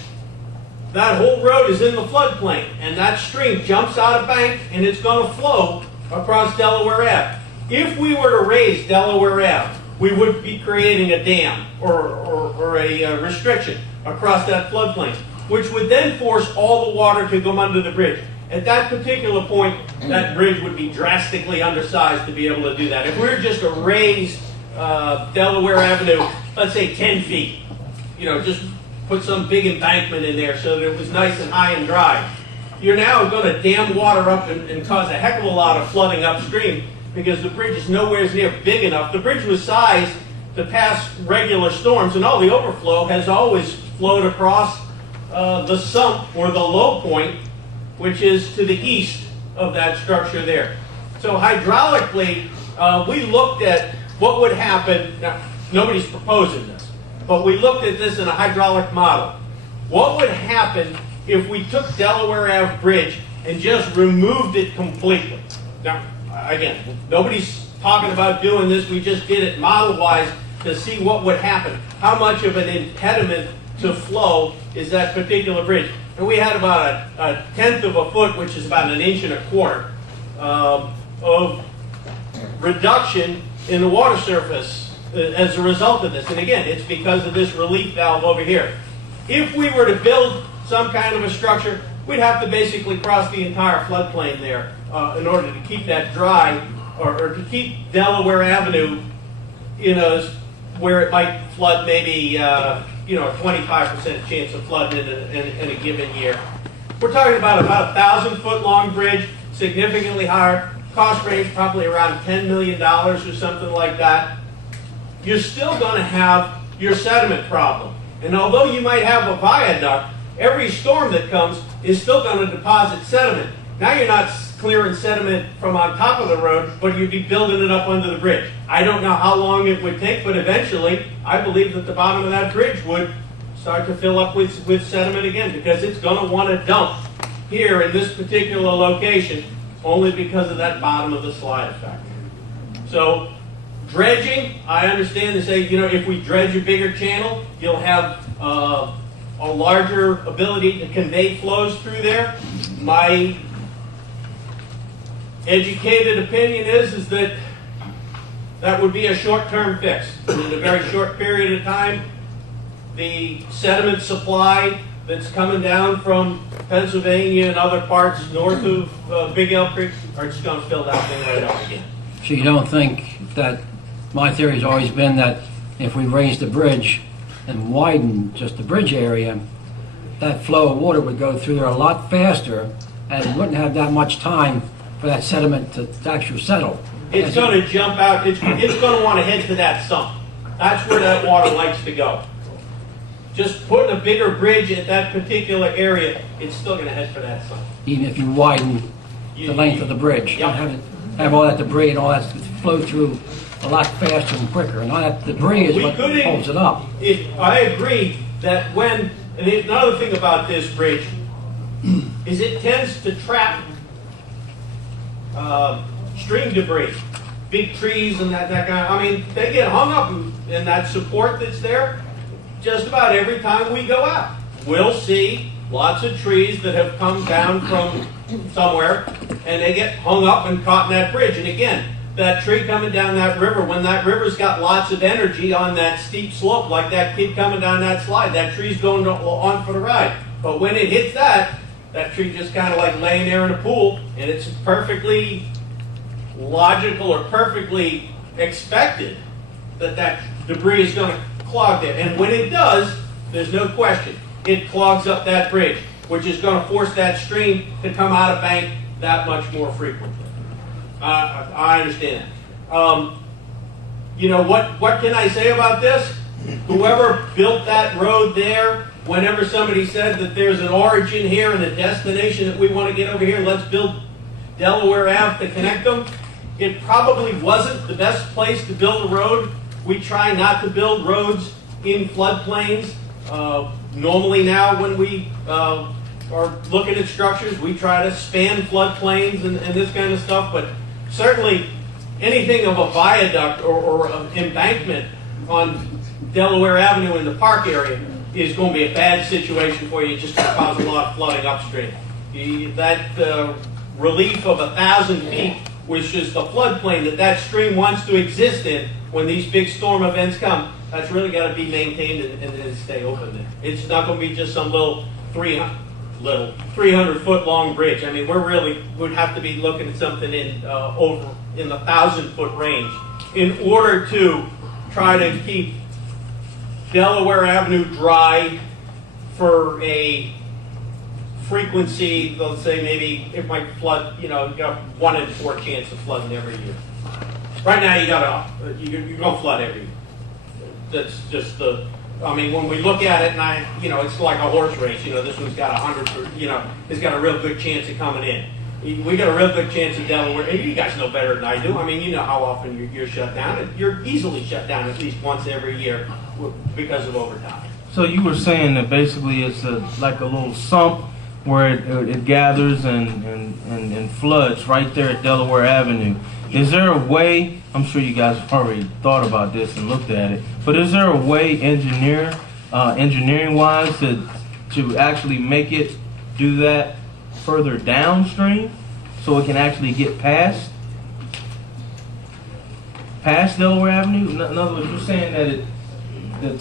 that whole road is in the floodplain, and that stream jumps out of bank and it's going to flow across Delaware Ave. If we were to raise Delaware Ave, we would be creating a dam or a restriction across that floodplain, which would then force all the water to come under the bridge. At that particular point, that bridge would be drastically undersized to be able to do that. If we were just to raise Delaware Avenue, let's say 10 feet, just put some big embankment in there so that it was nice and high and dry, you're now going to dam water up and cause a heck of a lot of flooding upstream because the bridge is nowhere near big enough. The bridge was sized to pass regular storms, and all the overflow has always flowed across the sump or the low point, which is to the east of that structure there. So hydraulically, we looked at what would happen. Now, nobody's proposing this, but we looked at this in a hydraulic model. What would happen if we took Delaware Ave Bridge and just removed it completely? Now, again, nobody's talking about doing this. We just did it model-wise to see what would happen. How much of an impediment to flow is that particular bridge? And we had about a tenth of a foot, which is about 1.25 inches, of reduction in the water surface as a result of this. And again, it's because of this relief valve over here. If we were to build some kind of a structure, we'd have to basically cross the entire floodplain there in order to keep that dry, or to keep Delaware Avenue where it might flood maybe a 25% chance of flooding in a given year. We're talking about 1,000-foot long bridge, significantly higher, cost range probably around $10 million or something like that. You're still going to have your sediment problem. And although you might have a viaduct, every storm that comes is still going to deposit sediment. Now you're not clearing sediment from on top of the road, but you'd be building it up under the bridge. I don't know how long it would take, but eventually I believe that the bottom of that bridge would start to fill up with sediment again because it's going to want to dump here in this particular location only because of that bottom of the slide effect. So dredging, I understand they say, if we dredge a bigger channel, you'll have a larger ability to convey flows through there. My educated opinion is that would be a short-term fix. In a very short period of time, the sediment supply that's coming down from Pennsylvania and other parts north of Big Elk Creek are just going to fill that thing right up again. So you don't think that, my theory has always been that if we raise the bridge and widen just the bridge area, that flow of water would go through there a lot faster and wouldn't have that much time for that sediment to actually settle. It's going to jump out. It's going to want to head to that sump. That's where that water likes to go. Just putting a bigger bridge at that particular area, it's still going to head for that sump. Even if you widen the length of the bridge, Yep. and have all that debris and all that flow through a lot faster and quicker, and all that debris is what holds it up. I agree that when, and another thing about this bridge is it tends to trap stream debris, big trees and that kind of, I mean, they get hung up in that support that's there just about every time we go out. We'll see lots of trees that have come down from somewhere and they get hung up and caught in that bridge. And again, that tree coming down that river, when that river's got lots of energy on that steep slope, like that kid coming down that slide, that tree's going on for the ride. But when it hits that tree just kind of like laying there in a pool, and it's perfectly logical or perfectly expected that that debris is going to clog there. And when it does, there's no question, it clogs up that bridge, which is going to force that stream to come out of bank that much more frequently. I understand that. You know, what can I say about this? Whoever built that road there, whenever somebody said that there's an origin here and a destination that we want to get over here, let's build Delaware Ave to connect them, it probably wasn't the best place to build a road. We try not to build roads in floodplains. Normally now when we are looking at structures, we try to span floodplains and this kind of stuff, but certainly anything of a viaduct or an embankment on Delaware Avenue in the park area is going to be a bad situation for you, just going to cause a lot of flooding upstream. That relief of 1,000 feet, which is the floodplain that stream wants to exist in when these big storm events come, that's really got to be maintained and stay open there. It's not going to be just some little 300-foot long bridge. I mean, would have to be looking at something over in the 1,000-foot range in order to try to keep Delaware Avenue dry for a frequency, let's say maybe it might flood, you know, you got 1 in 4 chance of flooding every year. Right now you're going to flood every year. That's just I mean, when we look at it, and it's like a horse race. You know, this one's got 100, it's got a real good chance of coming in. We got a real good chance of Delaware, and you guys know better than I do. I mean, you know how often you're shut down, and you're easily shut down at least once every year because of overtime. So you were saying that basically it's like a little sump where it gathers and floods right there at Delaware Avenue. Is there a way, I'm sure you guys have already thought about this and looked at it, but is there a way engineering-wise to actually make it do that further downstream so it can actually get past Delaware Avenue? In other words, you're saying that the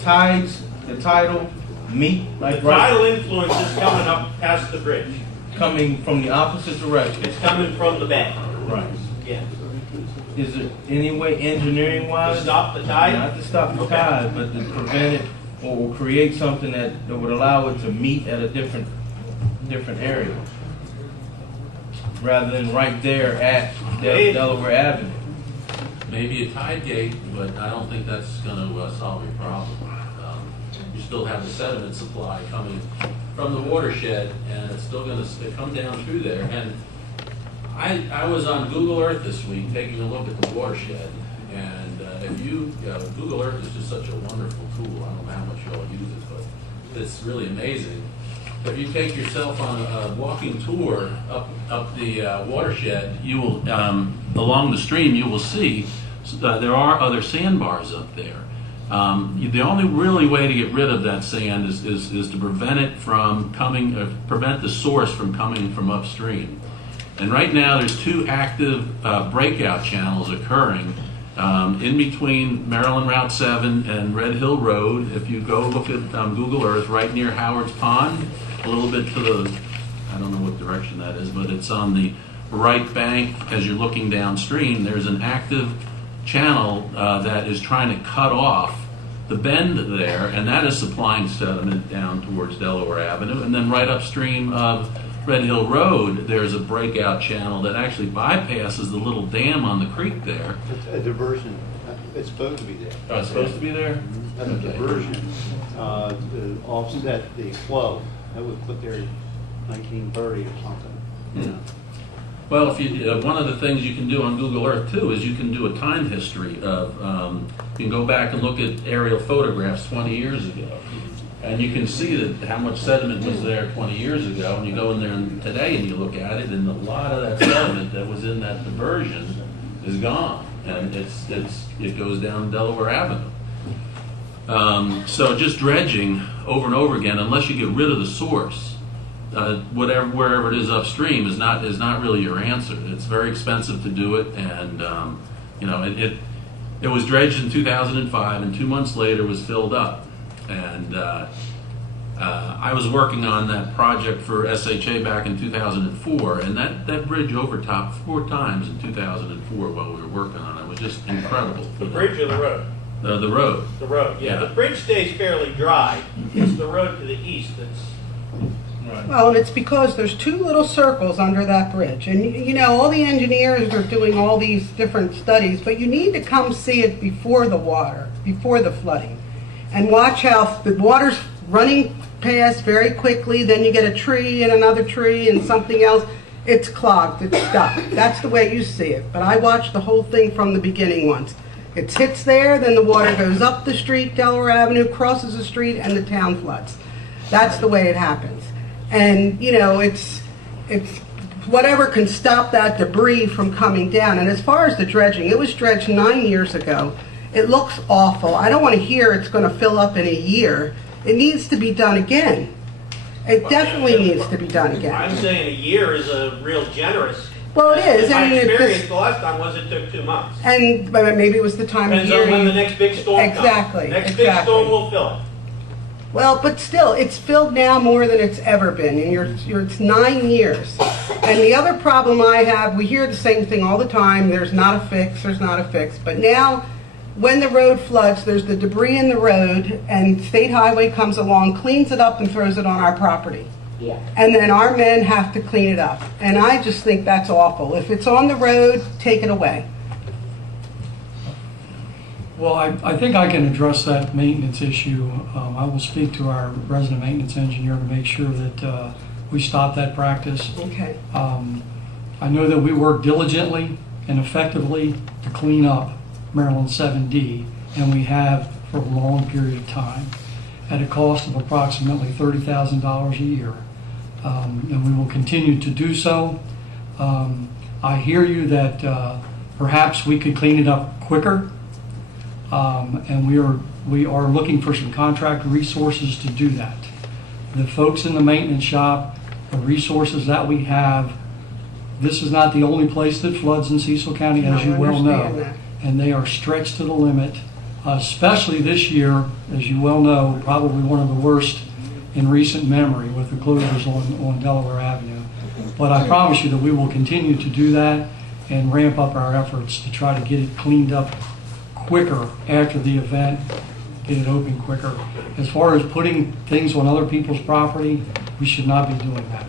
tidal meet like the tidal influence is coming up past the bridge. Coming from the opposite direction. It's coming from the bank. Right. Yeah. Is there any way engineering-wise? To stop the tide? Not to stop the tide, but to prevent it or create something that would allow it to meet at a different area, rather than right there at Delaware Avenue. Maybe a tide gate, but I don't think that's going to solve your problem. You still have the sediment supply coming from the watershed, and it's still going to come down through there. And I was on Google Earth this week taking a look at the watershed, and if you Google Earth is just such a wonderful tool. I don't know how much you all use it, but it's really amazing. If you take yourself on a walking tour up the watershed, you will along the stream you will see there are other sandbars up there. The only really way to get rid of that sand is to prevent it from prevent the source from coming from upstream. And right now there's 2 active breakout channels occurring In between Maryland Route 7 and Red Hill Road, if you go look at Google Earth, right near Howard's Pond, a little bit to the, I don't know what direction that is, but it's on the right bank as you're looking downstream. There's an active channel that is trying to cut off the bend there, and that is supplying sediment down towards Delaware Avenue. And then right upstream of Red Hill Road, there's a breakout channel that actually bypasses the little dam on the creek there. It's a diversion. It's supposed to be there. Oh, it's supposed to be there? That's a diversion to offset the flow that was put there in 1930 or something. You know. Well, if you, one of the things you can do on Google Earth too is you can do a time history of, you can go back and look at aerial photographs 20 years ago. And you can see that how much sediment was there 20 years ago, and you go in there today and you look at it, and a lot of that sediment that was in that diversion is gone, and it goes down Delaware Avenue. So just dredging over and over again, unless you get rid of the source, wherever it is upstream is not really your answer. It's very expensive to do it, and you know it was dredged in 2005, and 2 months later was filled up. And I was working on that project for SHA back in 2004, and that bridge overtopped 4 times in 2004 while we were working on it. It was just incredible. The bridge or the road? The road. The road, yeah. The bridge stays fairly dry. It's the road to the east that's... Right. Well, and it's because there's 2 little circles under that bridge. And, you know, all the engineers are doing all these different studies, but you need to come see it before the water, before the flooding. And watch how the water's running past very quickly, then you get a tree and another tree and something else. It's clogged, it's stuck. That's the way you see it. But I watched the whole thing from the beginning once. It hits there, then the water goes up the street, Delaware Avenue, crosses the street, and the town floods. That's the way it happens. And, you know, it's whatever can stop that debris from coming down. And as far as the dredging, it was dredged 9 years ago. It looks awful. I don't want to hear it's going to fill up in a year. It needs to be done again. It definitely needs to be done again. I'm saying a year is a real generous. Well, it is. My I mean, experience the last time was it took 2 months. And maybe it was the time of Depends year. on when the next big storm Exactly. comes. Next big storm will fill it. Well, but still, it's filled now more than it's ever been, and it's 9 years. And the other problem I have, we hear the same thing all the time, there's not a fix, but now, when the road floods, there's the debris in the road, and State Highway comes along, cleans it up, and throws it on our property. Yeah. And then our men have to clean it up. And I just think that's awful. If it's on the road, take it away. Well, I think I can address that maintenance issue. I will speak to our resident maintenance engineer to make sure that we stop that practice. Okay. I know that we work diligently and effectively to clean up Maryland 7D, and we have for a long period of time at a cost of approximately $30,000 a year. And we will continue to do so. I hear you that perhaps we could clean it up quicker. And we are looking for some contract resources to do that. The folks in the maintenance shop, the resources that we have, this is not the only place that floods in Cecil County, as you well know, and they are stretched to the limit, especially this year, as you well know, probably one of the worst in recent memory with the closures on Delaware Avenue. But I promise you that we will continue to do that and ramp up our efforts to try to get it cleaned up quicker after the event, get it open quicker. As far as putting things on other people's property, we should not be doing that.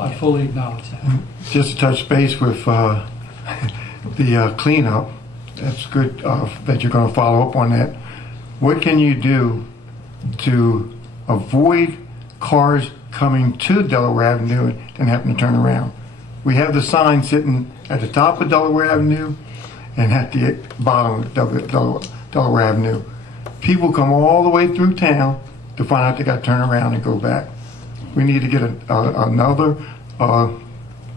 I fully acknowledge that. Just to touch base with the cleanup, that's good that you're going to follow up on that. What can you do to avoid cars coming to Delaware Avenue and having to turn around? We have the sign sitting at the top of Delaware Avenue and at the bottom of Delaware Avenue. People come all the way through town to find out they got to turn around and go back. We need to get another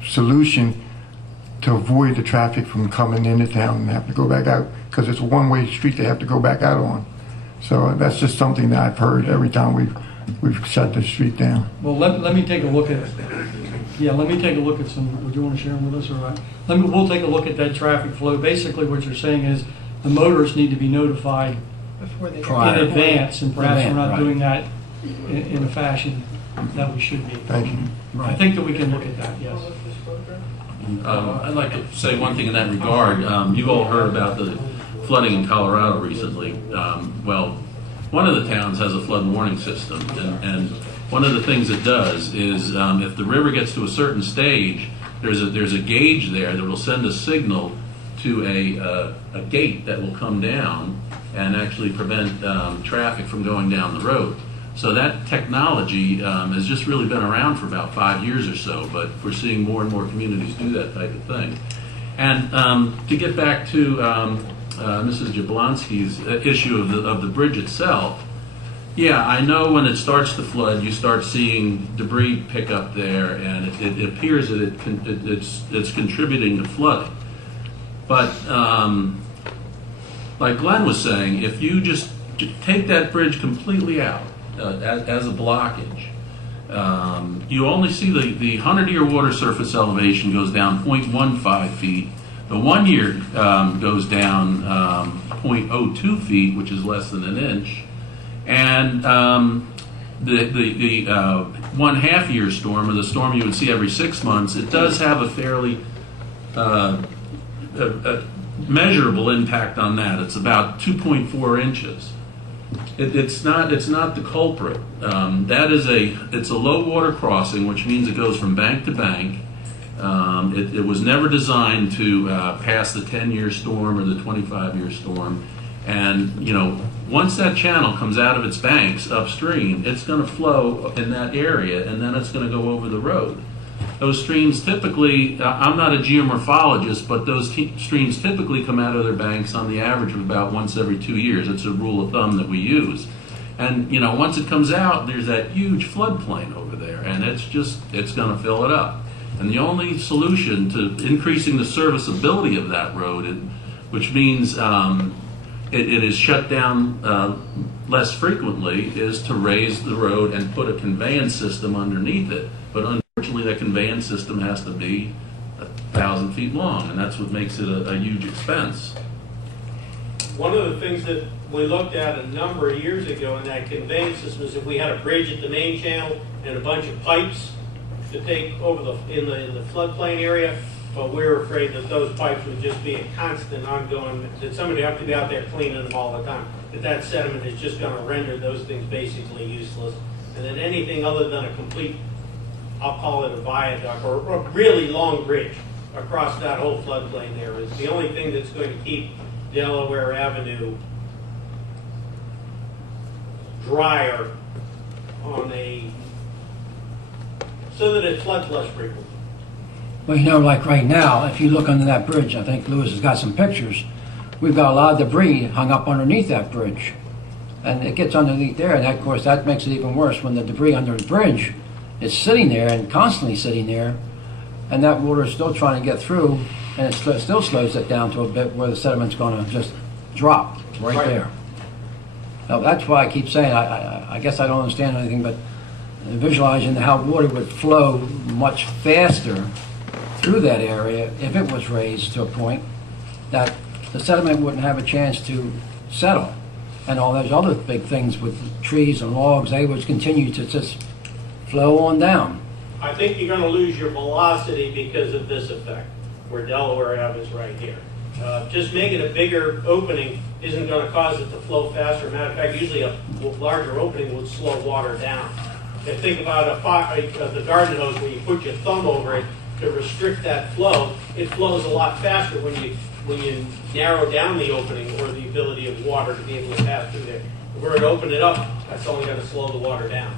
solution to avoid the traffic from coming into town and have to go back out, because it's a one-way street they have to go back out on. So that's just something that I've heard every time we've shut the street down. Well, let me take a look at Yeah, let me take a look at some, would you want to share them with us, or what? We'll take a look at that traffic flow. Basically, what you're saying is the motorists need to be notified Before they Prior. in advance, and perhaps we're not Right. doing that in a fashion that we should be. Thank you. I think that we can look at that, yes. I'd like to say one thing in that regard. You all heard about the flooding in Colorado recently. Well, one of the towns has a flood warning system, and one of the things it does is if the river gets to a certain stage, there's a gauge there that will send a signal to a gate that will come down and actually prevent traffic from going down the road. So that technology has just really been around for about 5 years or so, but we're seeing more and more communities do that type of thing. And to get back to Mrs. Jablonski's issue of the bridge itself, yeah, I know when it starts to flood, you start seeing debris pick up there, and it appears that it's contributing to flooding. But like Glenn was saying, if you just take that bridge completely out as a blockage, you only see the 100-year water surface elevation goes down 0.15 feet. The 1 year goes down 0.02 feet, which is less than an inch. And the 1/2 year storm, or the storm you would see every 6 months, it does have a fairly measurable impact on that. It's about 2.4 inches. It's not the culprit. It's a low water crossing, which means it goes from bank to bank. It was never designed to pass the 10-year storm or the 25-year storm. And, once that channel comes out of its banks upstream, it's going to flow in that area, and then it's going to go over the road. Those streams typically, I'm not a geomorphologist, but those streams typically come out of their banks on the average of about once every 2 years. It's a rule of thumb that we use. And, once it comes out, there's that huge floodplain over there, and it's going to fill it up. And the only solution to increasing the serviceability of that road, which means it is shut down less frequently, is to raise the road and put a conveyance system underneath it. But unfortunately, that conveyance system has to be 1,000 feet long, and that's what makes it a huge expense. One of the things that we looked at a number of years ago in that conveyance system is if we had a bridge at the main channel and a bunch of pipes to take over in the floodplain area, but we're afraid that those pipes would just be a constant ongoing, that somebody would have to be out there cleaning them all the time. That sediment is just going to render those things basically useless. And then anything other than a complete, I'll call it a viaduct or a really long bridge across that whole floodplain there is the only thing that's going to keep Delaware Avenue drier so that it floods less frequently. Well, like right now, if you look under that bridge, I think Lewis has got some pictures, we've got a lot of debris hung up underneath that bridge. And it gets underneath there, and of course that makes it even worse when the debris under the bridge is sitting there and constantly sitting there, and that water is still trying to get through, and it still slows it down to a bit where the sediment's going to just drop right there. Now, that's why I keep saying, I guess I don't understand anything, but visualizing how water would flow much faster through that area if it was raised to a point that the sediment wouldn't have a chance to settle. And all those other big things with trees and logs, they would continue to just flow on down. I think you're going to lose your velocity because of this effect, where Delaware Ave is right here. Just making a bigger opening isn't going to cause it to flow faster. Matter of fact, usually a larger opening would slow water down. And think about the garden hose where you put your thumb over it to restrict that flow. It flows a lot faster when you narrow down the opening or the ability of water to be able to pass through there. If we were to open it up, that's only going to slow the water down.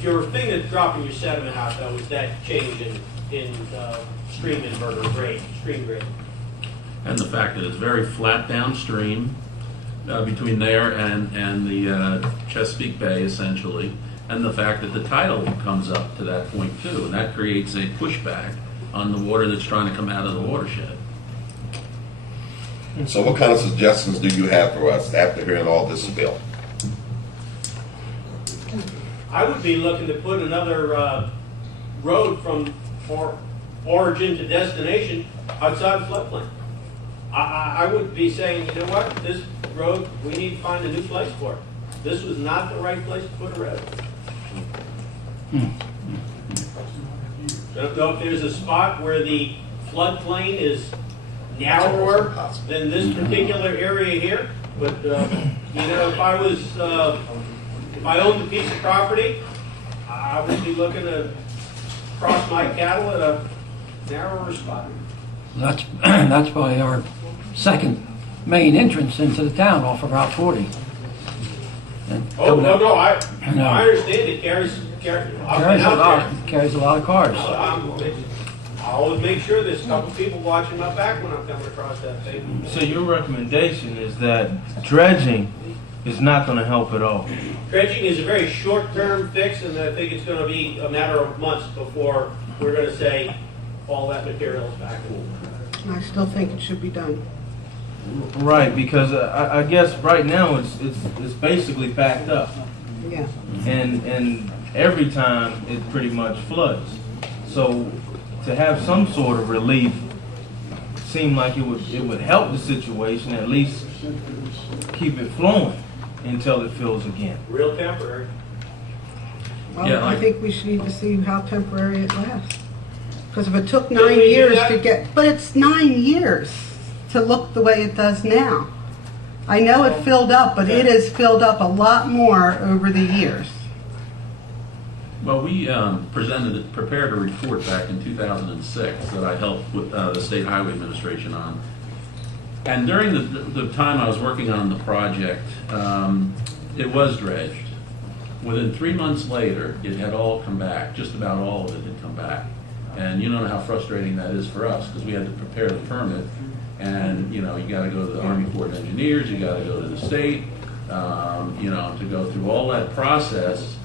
Your thing that's dropping your sediment out, though, is that change in stream inverter grade, stream grade. And the fact that it's very flat downstream between there and the Chesapeake Bay, essentially, and the fact that the tidal comes up to that point, too, and that creates a pushback on the water that's trying to come out of the watershed. So what kind of suggestions do you have for us after hearing all this spill? I would be looking to put another road from origin to destination outside the floodplain. I would be saying, you know what, this road, we need to find a new place for it. This was not the right place to put a road. Don't know if there's a spot where the floodplain is narrower than this particular area here, but, you know, if I owned a piece of property, I would be looking to cross my cattle at a narrower spot. That's probably our second main entrance into the town off of Route 40. And Oh, coming no, up- no, I understand it carries carries a lot of cars. I always make sure there's a couple people watching my back when I'm coming across that thing. So your recommendation is that dredging is not going to help at all? Dredging is a very short-term fix, and I think it's going to be a matter of months before we're going to say all that material is back. I still think it should be done. Right, because I guess right now it's basically backed up, Yeah. and every time it pretty much floods. So to have some sort of relief seemed like it would help the situation, at least keep it flowing until it fills again. Real temporary. Well, Yeah, I like- think we should need to see how temporary it lasts. Because if it took Didn't 9 we do years that? to get, but it's 9 years to look the way it does now. I know it filled up, but it has filled up a lot more over the years. Well, we prepared a report back in 2006 that I helped with the State Highway Administration on. And during the time I was working on the project, it was dredged. Within 3 months later, it had all come back. Just about all of it had come back. And you know how frustrating that is for us, because we had to prepare the permit. And, you know, you got to go to the Army Corps of Engineers, you got to go to the state, you know, to go through all that process.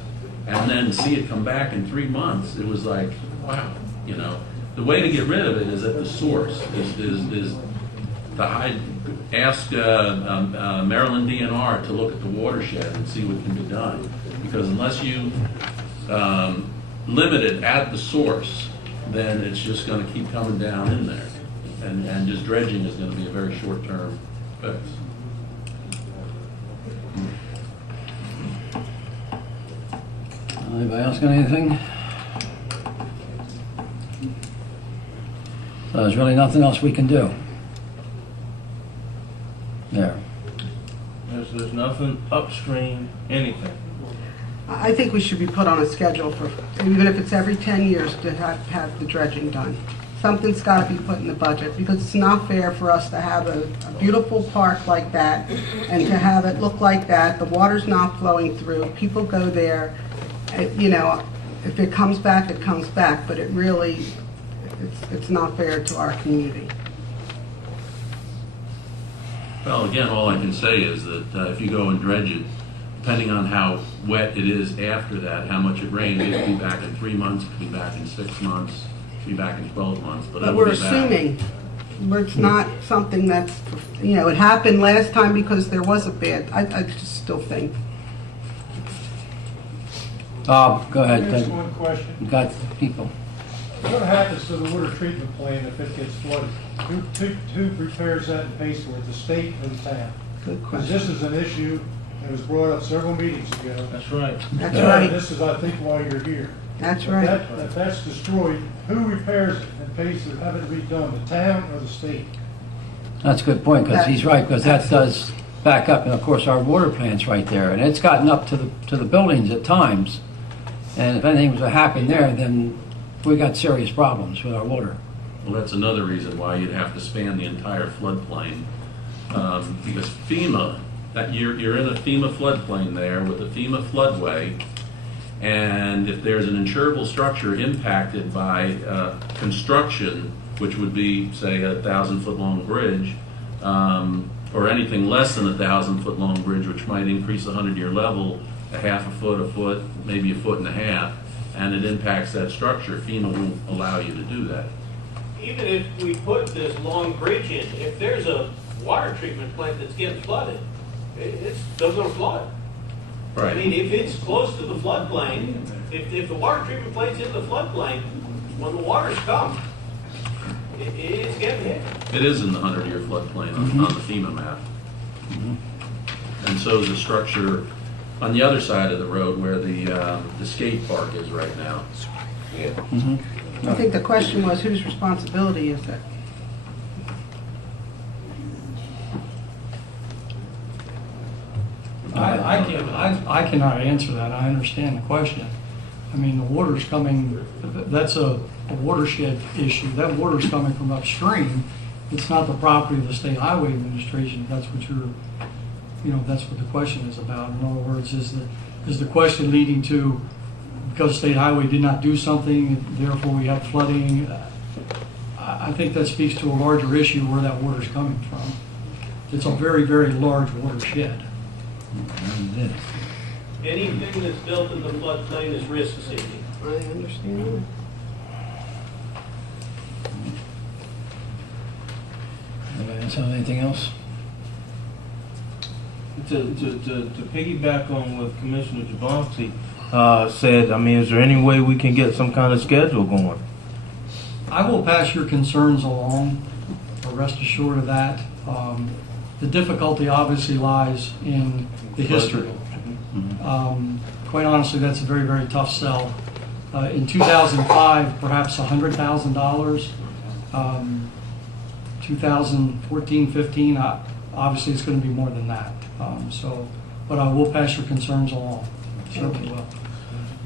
And then see it come back in 3 months, it was like, wow, you know. The way to get rid of it is at the source, is ask Maryland DNR to look at the watershed and see what can be done. Because unless you limit it at the source, then it's just going to keep coming down in there. And just dredging is going to be a very short-term fix. Anybody else got anything? So there's really nothing else we can do. There. There's nothing upstream, anything. I think we should be put on a schedule for, even if it's every 10 years, to have the dredging done. Something's got to be put in the budget, because it's not fair for us to have a beautiful park like that and to have it look like that. The water's not flowing through. People go there. You know, if it comes back, it comes back, but it really, it's not fair to our community. Well, again, all I can say is that if you go and dredge it, depending on how wet it is after that, how much it rains, it could be back in 3 months, it could be back in 6 months, it could be back in 12 months, but But it'll we're be back. assuming, it's not something that's, you know, it happened last time because there was a bad, I just still think. Bob, go ahead. Just one question. You got people. What happens to the water treatment plant if it gets flooded? Who repairs that and pays for it, the state or the town? Good Because question. this is an issue that was brought up several meetings ago. That's right. That's right. This is, I think, why you're here. That's If right. If that's destroyed, who repairs it and pays to have it redone, the town or the state? That's a good point, because he's right, because that does back up, and of course, our water plant's right there, and it's gotten up to the buildings at times. And if anything was to happen there, then we got serious problems with our water. Well, that's another reason why you'd have to span the entire floodplain, because FEMA, that you're in a FEMA floodplain there with a FEMA floodway, and if there's an insurable structure impacted by construction, which would be, say, a 1,000-foot-long bridge, or anything less than a 1,000-foot-long bridge, which might increase the 100-year level a half a foot, maybe a foot and a half, and it impacts that structure, FEMA won't allow you to do that. Even if we put this long bridge in, if there's a water treatment plant that's getting flooded, it's still going to flood. I mean, if it's close to the floodplain, If the water treatment plant's in the floodplain, when the waters come, it's getting hit. It is in the 100-year floodplain on the FEMA map. And so is the structure on the other side of the road where the skate park is right now. I think the question was, whose responsibility is it? I cannot answer that. I understand the question. I mean, the water's coming, that's a watershed issue. That water's coming from upstream. It's not the property of the State Highway Administration. If that's what you're, that's what the question is about. In other words, is the question leading to, because State Highway did not do something, therefore we have flooding? I think that speaks to a larger issue where that water's coming from. It's a very, very large watershed. Anything that's built in the floodplain is risk safety. I understand. Anything else? To piggyback on what Commissioner Jablonski said, I mean, is there any way we can get some kind of schedule going? I will pass your concerns along, rest assured of that. The difficulty obviously lies in the history. Quite honestly, that's a very, very tough sell. In 2005, perhaps $100,000. 2014, 15, obviously it's going to be more than that. But I will pass your concerns along. Certainly will.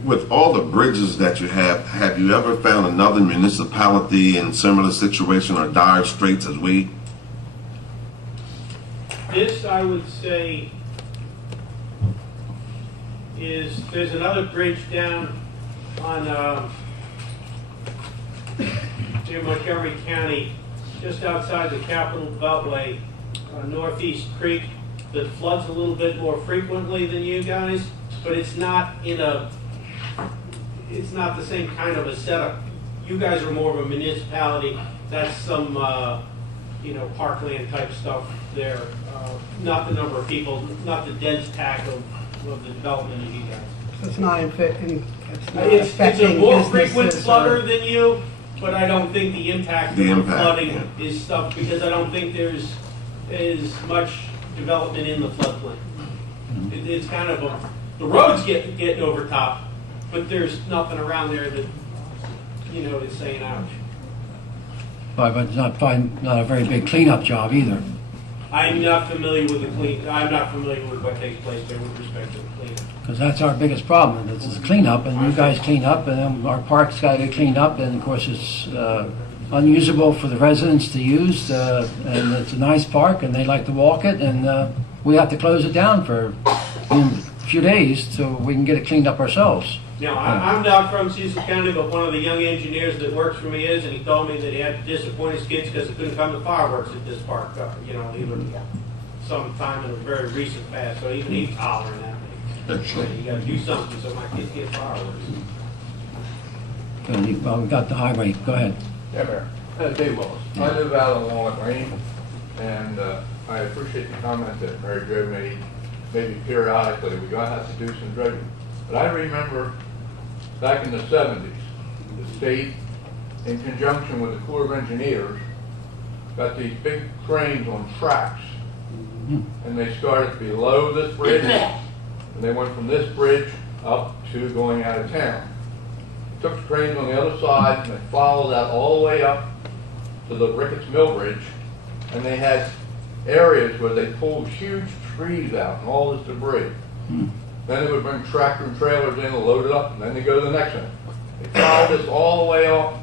With all the bridges that you have you ever found another municipality in similar situation or dire straits as we? This, I would say, there's another bridge down on near Montgomery County, just outside the Capital Beltway, Northeast Creek, that floods a little bit more frequently than you guys, but it's not the same kind of a setup. You guys are more of a municipality. That's some, parkland type stuff there. Not the number of people, not the dense pack of the development of you guys. It's not It's affecting a more businesses frequent flooder or- than you, but I don't think the impact of the flooding is stuff, because I don't think there's as much development in the floodplain. It's kind of the roads getting overtopped, but there's nothing around there that, is saying ouch. But it's not a very big cleanup job either. I'm not familiar with I'm not familiar with what takes place there with respect to the cleanup. Because that's our biggest problem. This is cleanup, and you guys clean up, and then our park's got to get cleaned up, and of course it's unusable for the residents to use, and it's a nice park, and they like to walk it, and we have to close it down for a few days so we can get it cleaned up ourselves. Now, I'm not from Cecil County, but one of the young engineers that works for me is, and he told me that he had to disappoint his kids because he couldn't come to fireworks at this park, even sometime in the very recent past. So even he's hollering at me. You got to do something so my kids get fireworks. Well, we got the highway. Go ahead. Yeah, Mayor. Dave Willis. I live out on Walnut Lane, and I appreciate the comment that Mary Jo made. Maybe periodically we're going to have to do some dredging. But I remember back in the 70s, the state, in conjunction with the Corps of Engineers, got these big cranes on tracks. And they started below this bridge, and they went from this bridge up to going out of town. Took the cranes on the other side, and they followed that all the way up to the Ricketts Mill Bridge, and they had areas where they pulled huge trees out and all this debris. Then they would bring tractor and trailers in and load it up, and then they go to the next one. They followed this all the way up,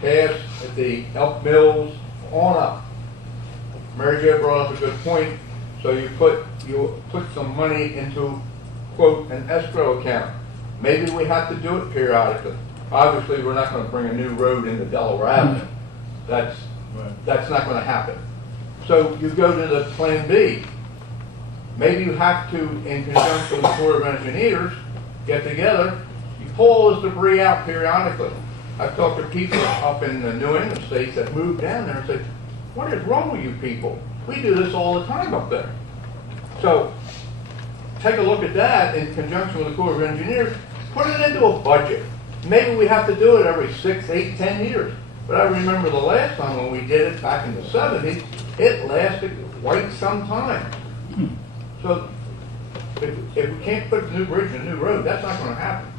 past at the Elk Mills, on up. Mary Jo brought up a good point. So you put some money into, quote, an escrow account. Maybe we have to do it periodically. Obviously, we're not going to bring a new road into Delaware Avenue. That's not going to happen. So you go to the plan B. Maybe you have to, in conjunction with the Corps of Engineers, get together. You pull all this debris out periodically. I've talked to people up in the New England states that moved down there and said, "What is wrong with you people? We do this all the time up there." So take a look at that in conjunction with the Corps of Engineers. Put it into a budget. Maybe we have to do it every 6, 8, 10 years. But I remember the last time when we did it back in the 70s, it lasted quite some time. So if we can't put a new bridge and a new road, that's not going to happen.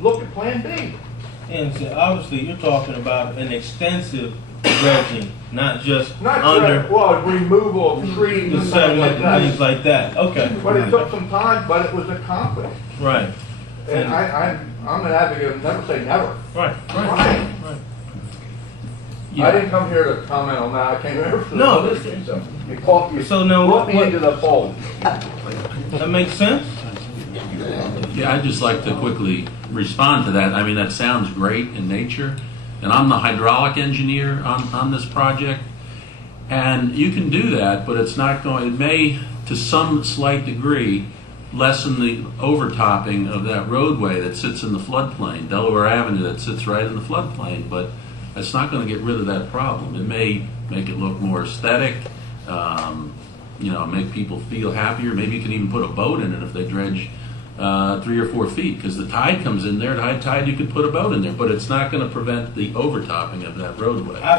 Look at Plan B. And so obviously, you're talking about an extensive dredging, not just Not under well, removal of trees the and sediment things like and that. things like that. Okay. But it took some time, but it was accomplished. Right. And I'm an advocate of never say never. Right. Right. I didn't come here to comment on that. I came here for the No, other thing. So you So now brought me into the fold. That makes sense? Yeah, I'd just like to quickly respond to that. I mean, that sounds great in nature, and I'm the hydraulic engineer on this project, and you can do that, but it's not going, it may, to some slight degree, lessen the overtopping of that roadway that sits in the floodplain, Delaware Avenue that sits right in the floodplain, but it's not going to get rid of that problem. It may make it look more aesthetic, make people feel happier. Maybe you can even put a boat in it if they dredge 3 or 4 feet, because the tide comes in there. At high tide, you could put a boat in there, but it's not going to prevent the overtopping of that roadway. I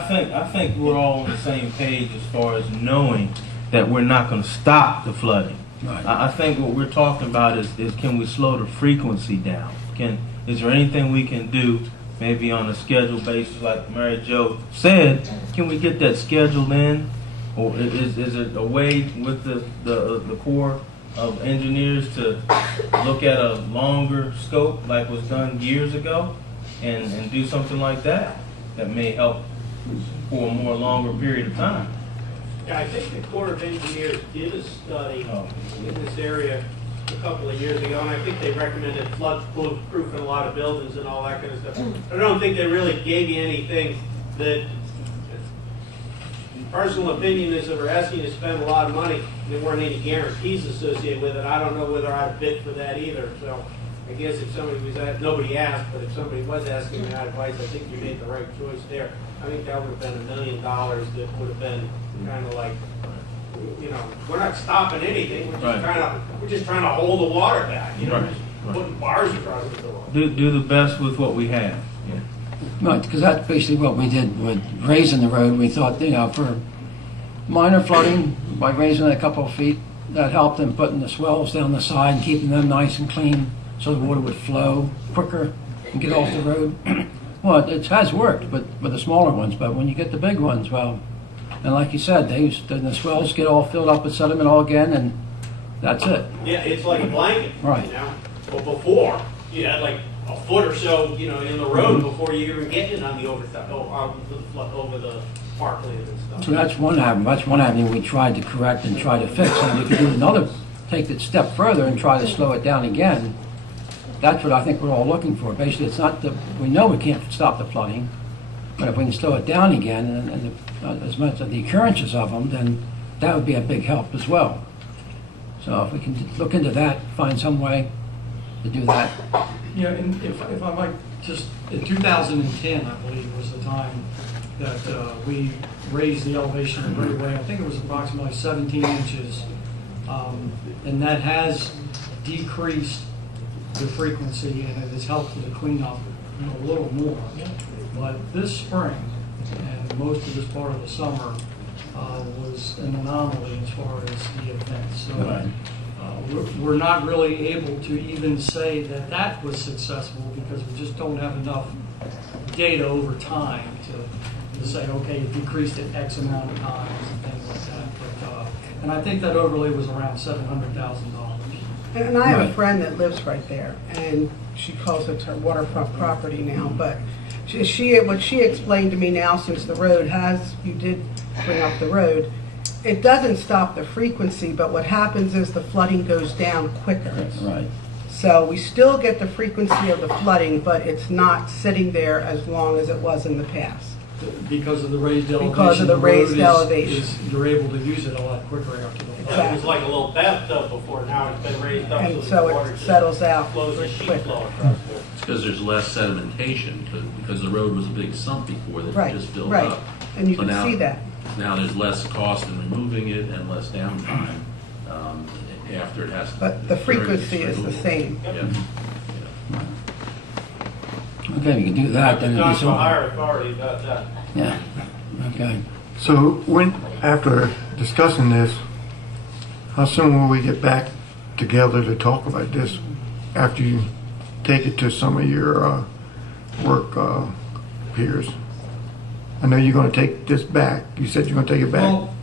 think we're all on the same page as far as knowing that we're not going to stop the flooding. Right. I think what we're talking about is can we slow the frequency down? Is there anything we can do, maybe on a scheduled basis, like Mary Jo said? Can we get that scheduled in, or is it a way with the Corps of Engineers to look at a longer scope, like was done years ago, and do something like that may help for a more longer period of time? Yeah, I think the Corps of Engineers did a study in this area a couple of years ago, and I think they recommended flood-proof in a lot of buildings and all that kind of stuff. I don't think they really gave you anything that, personal opinion is, that we're asking you to spend a lot of money, and there weren't any guarantees associated with it. I don't know whether I'd bid for that either, so I guess if somebody was nobody asked, but if somebody was asking me that advice, I think you made the right choice there. I think that would have been $1 million that would have been kind of like, we're not stopping anything. We're just trying to hold the water back. Just putting bars across the door. Do the best with what we have. Yeah. Right, because that's basically what we did with raising the road. We thought, for minor flooding, by raising it a couple of feet, that helped in putting the swells down the side and keeping them nice and clean so the water would flow quicker and get off the road. Well, it has worked with the smaller ones, but when you get the big ones, well, and like you said, then the swells get all filled up with sediment all again, and that's it. Yeah, it's like a blanket. Right. Well, before, you had like a foot or so, in the road before you even get in on the over the parkland and stuff. So that's one avenue. That's one avenue we tried to correct and try to fix. And if you do another, take it a step further and try to slow it down again, that's what I think we're all looking for. Basically, it's not that we know we can't stop the flooding, but if we can slow it down again, and as much of the occurrences of them, then that would be a big help as well. So if we can look into that, find some way to do that. Yeah, and if I might just, in 2010, I believe, was the time that we raised the elevation of the roadway. I think it was approximately 17 inches, and that has decreased the frequency, and it has helped with the cleanup a little more. But this spring, and most of this part of the summer, was an anomaly as far as the events. So we're not really able to even say that was successful, because we just don't have enough data over time to say, okay, it decreased it X amount of times and things like that. But, and I think that overlay was around $700,000. And I have a friend that lives right there, and she calls it her waterfront property now, but what she explained to me now, since the road you did bring up the road, it doesn't stop the frequency, but what happens is the flooding goes down quicker. Right. So we still get the frequency of the flooding, but it's not sitting there as long as it was in the past. Because of the raised elevation. Because of the raised elevation. You're able to use it a lot quicker after the flood. It was like a little bathtub before, now it's been raised up, And so so the water it just settles out flows a pretty sheet quick. flow across there. It's because there's less sedimentation, because the road was a big sump before that Right, just filled right. up. And you So can now- see that. Now there's less cost in removing it and less downtime after it has to. But the during its frequency is the removal. same. Yeah. Okay, we can do that, then it'll be Talk to a so. higher authority about that. Yeah, okay. So when, after discussing this, how soon will we get back together to talk about this after you take it to some of your work peers? I know you're going to take this back. You said you're going to take it back. Well,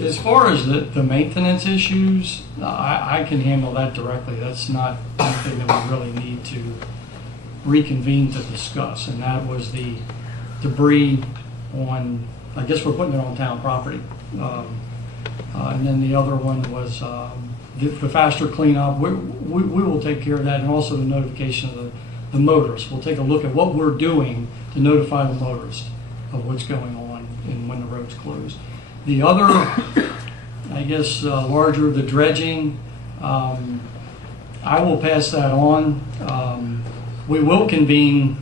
as far as the maintenance issues, I can handle that directly. That's not anything that we really need to reconvene to discuss. And that was the debris on, I guess we're putting it on town property. And then the other one was the faster cleanup. We will take care of that, and also the notification of the motorists. We'll take a look at what we're doing to notify the motorists of what's going on and when the road's closed. The other, I guess, larger, the dredging, I will pass that on. We will convene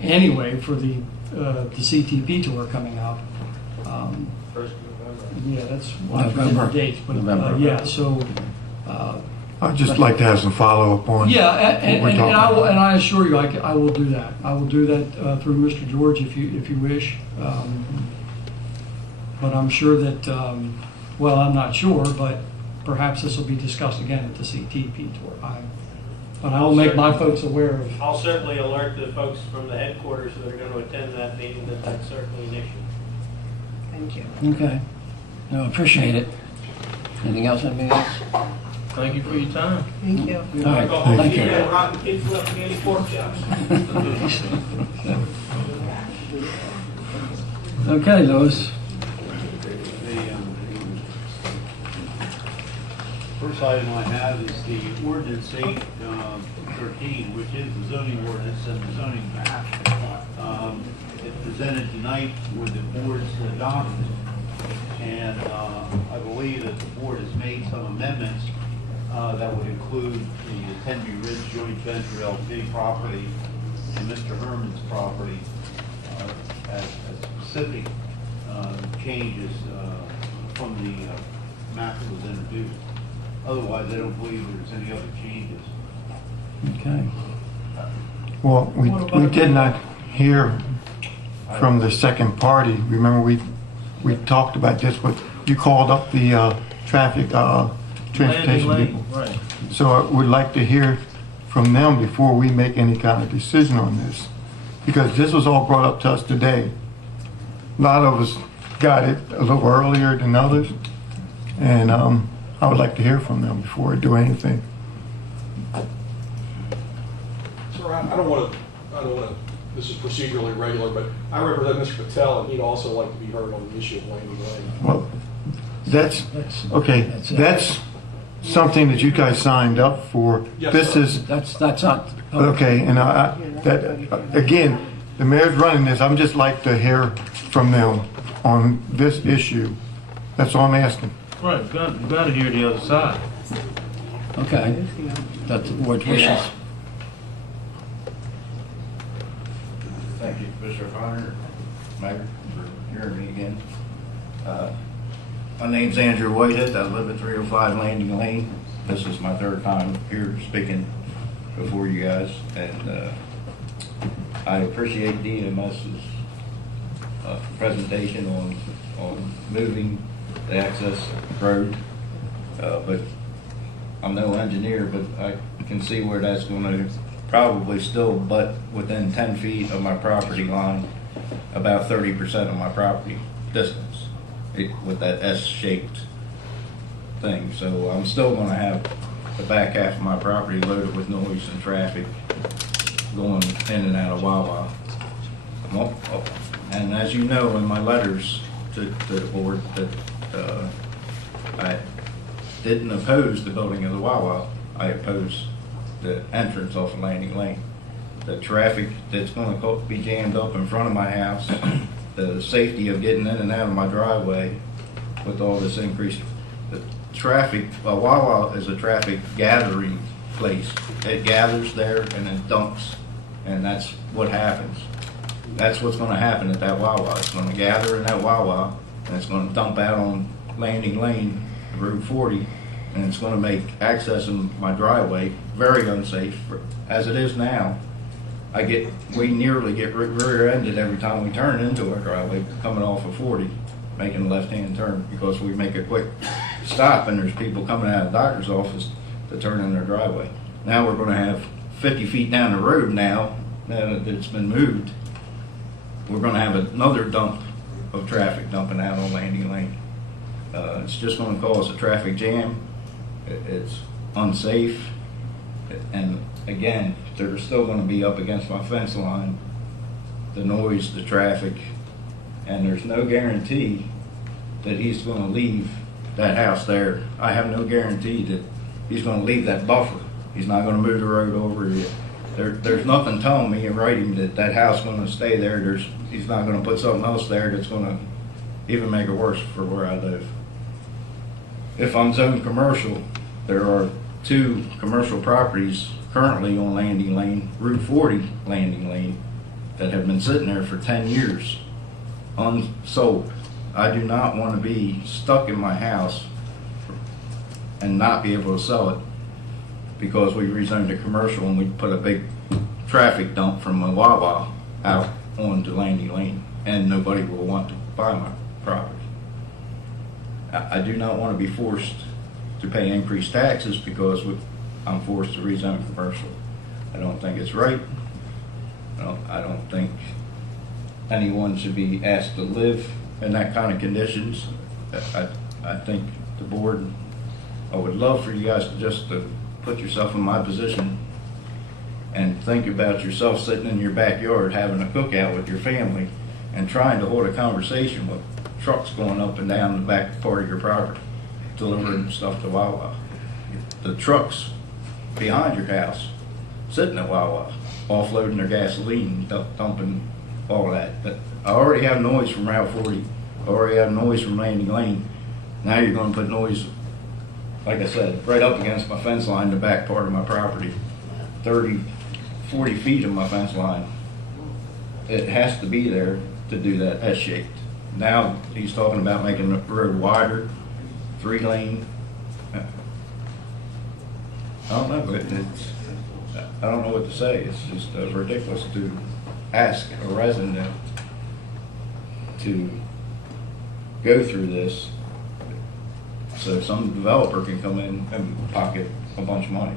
anyway for the CTP tour coming up. First of November. Yeah, that's one of the dates, but yeah, so. I'd just like to have some follow-up on Yeah, what we're talking about. and I assure you, I will do that. I will do that through Mr. George if you wish. But I'm sure that, well, I'm not sure, but perhaps this will be discussed again at the CTP tour. But I will make my folks aware of. I'll certainly alert the folks from the headquarters that are going to attend that meeting that that's certainly an issue. Thank you. Okay. No, appreciate it. Anything else, anybody else? Thank you for your time. Thank you. All right, thank you. Yeah, rotten kids left me any pork chops. Okay, Louis. First item I have is the ordinance 813, which is the zoning ordinance and the zoning map. It's presented tonight with the board's adopted, and I believe that the board has made some amendments that would include the Tenby Ridge Joint Venture LP property and Mr. Herman's property as specific changes from the map that was introduced. Otherwise, I don't believe there's any other changes. Okay. Well, we did not hear from the second party. Remember, we talked about this, but you called up the traffic transportation people. Right. So I would like to hear from them before we make any kind of decision on this, because this was all brought up to us today. A lot of us got it a little earlier than others, and I would like to hear from them before I do anything. Sir, I don't want to, this is procedurally regular, but I represent Mr. Patel, and he'd also like to be heard on the issue of Landing Lane. Well, that's, okay, that's something that you guys signed up for. Yes, This sir. is, That's not. okay, and again, the mayor's running this, I'm just like to hear from them on this issue. That's all I'm asking. Right, you got to hear the other side. Okay. That's the board's wishes. Thank you, Mr. Hunter, Mayor, for hearing me again. My name's Andrew Whitehead. I live at 305 Landing Lane. This is my third time here speaking before you guys, and I appreciate DMS's presentation on moving the access road, but I'm no engineer, but I can see where that's going to probably still butt within 10 feet of my property line, about 30% of my property distance with that S-shaped thing. So I'm still going to have the back half of my property loaded with noise and traffic going in and out of Wawa. And as you know, in my letters to the board, that I didn't oppose the building of the Wawa. I opposed the entrance off of Landing Lane. The traffic that's going to be jammed up in front of my house, the safety of getting in and out of my driveway with all this increased the traffic. Well, Wawa is a traffic gathering place. It gathers there and then dumps, and that's what happens. That's what's going to happen at that Wawa. It's going to gather in that Wawa, and it's going to dump out on Landing Lane, Route 40, and it's going to make accessing my driveway very unsafe as it is now. we nearly get rear-ended every time we turn into our driveway, coming off of 40, making a left-hand turn, because we make a quick stop and there's people coming out of the doctor's office to turn in their driveway. Now we're gonna have 50 feet down the road now that it's been moved, we're gonna have another dump of traffic dumping out on Landing Lane. It's just gonna cause a traffic jam. It's unsafe. And again, they're still gonna be up against my fence line, the noise, the traffic, and there's no guarantee that he's gonna leave that house there. I have no guarantee that he's gonna leave that buffer. He's not gonna move the road over it. There's nothing telling me in writing that that house is gonna stay there. He's not gonna put something else there that's gonna even make it worse for where I live. If I'm zoned commercial, there are 2 commercial properties currently on Landing Lane, Route 40 Landing Lane, that have been sitting there for 10 years, unsold. I do not want to be stuck in my house and not be able to sell it because we rezoned it commercial and we put a big traffic dump from a Wawa out onto Landing Lane, and nobody will want to buy my property. I do not want to be forced to pay increased taxes because I'm forced to rezone commercial. I don't think it's right. I don't think anyone should be asked to live in that kind of conditions. I think the board, I would love for you guys to put yourself in my position and think about yourself sitting in your backyard having a cookout with your family and trying to hold a conversation with trucks going up and down the back part of your property, delivering stuff to Wawa. The trucks behind your house sitting at Wawa, offloading their gasoline, dumping all that. But I already have noise from Route 40. I already have noise from Landing Lane. Now you're going to put noise, like I said, right up against my fence line, the back part of my property, 30, 40 feet of my fence line. It has to be there to do that S-shaped. Now he's talking about making the road wider, 3-lane. I don't know, I don't know what to say. It's just ridiculous to ask a resident to go through this so some developer can come in and pocket a bunch of money.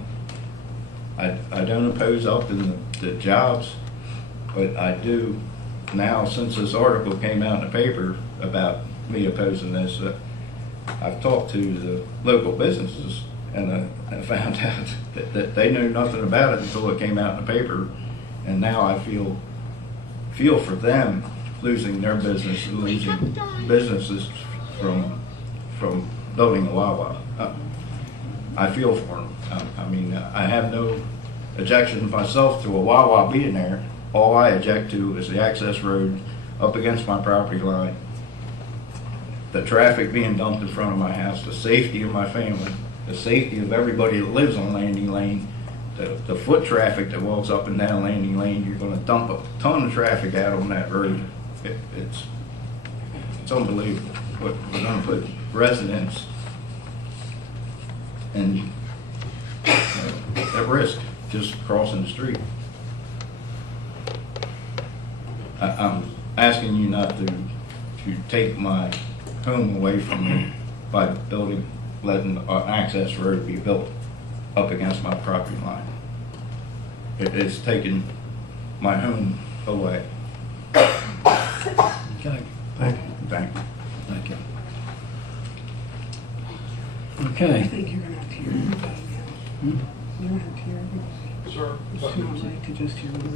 I don't oppose Elkton the jobs, but I do now, since this article came out in the paper about me opposing this, I've talked to the local businesses and I found out that they knew nothing about it until it came out in the paper, and now I feel for them losing their business and losing businesses from building a Wawa. I feel for them. I mean, I have no objection myself to a Wawa being there. All I object to is the access road up against my property line, the traffic being dumped in front of my house, the safety of my family, the safety of everybody that lives on Landing Lane, the foot traffic that walks up and down Landing Lane. You're going to dump a ton of traffic out on that road. It's unbelievable. We're going to put residents at risk just crossing the street. I'm asking you not to take my home away from me by letting an access road be built up against my property line. It's taken my home away. Okay. Thank you. Thank you. I Okay. think you're going to have to hear everybody now. You're going to have to hear everybody. Sir? It's not right to just hear one of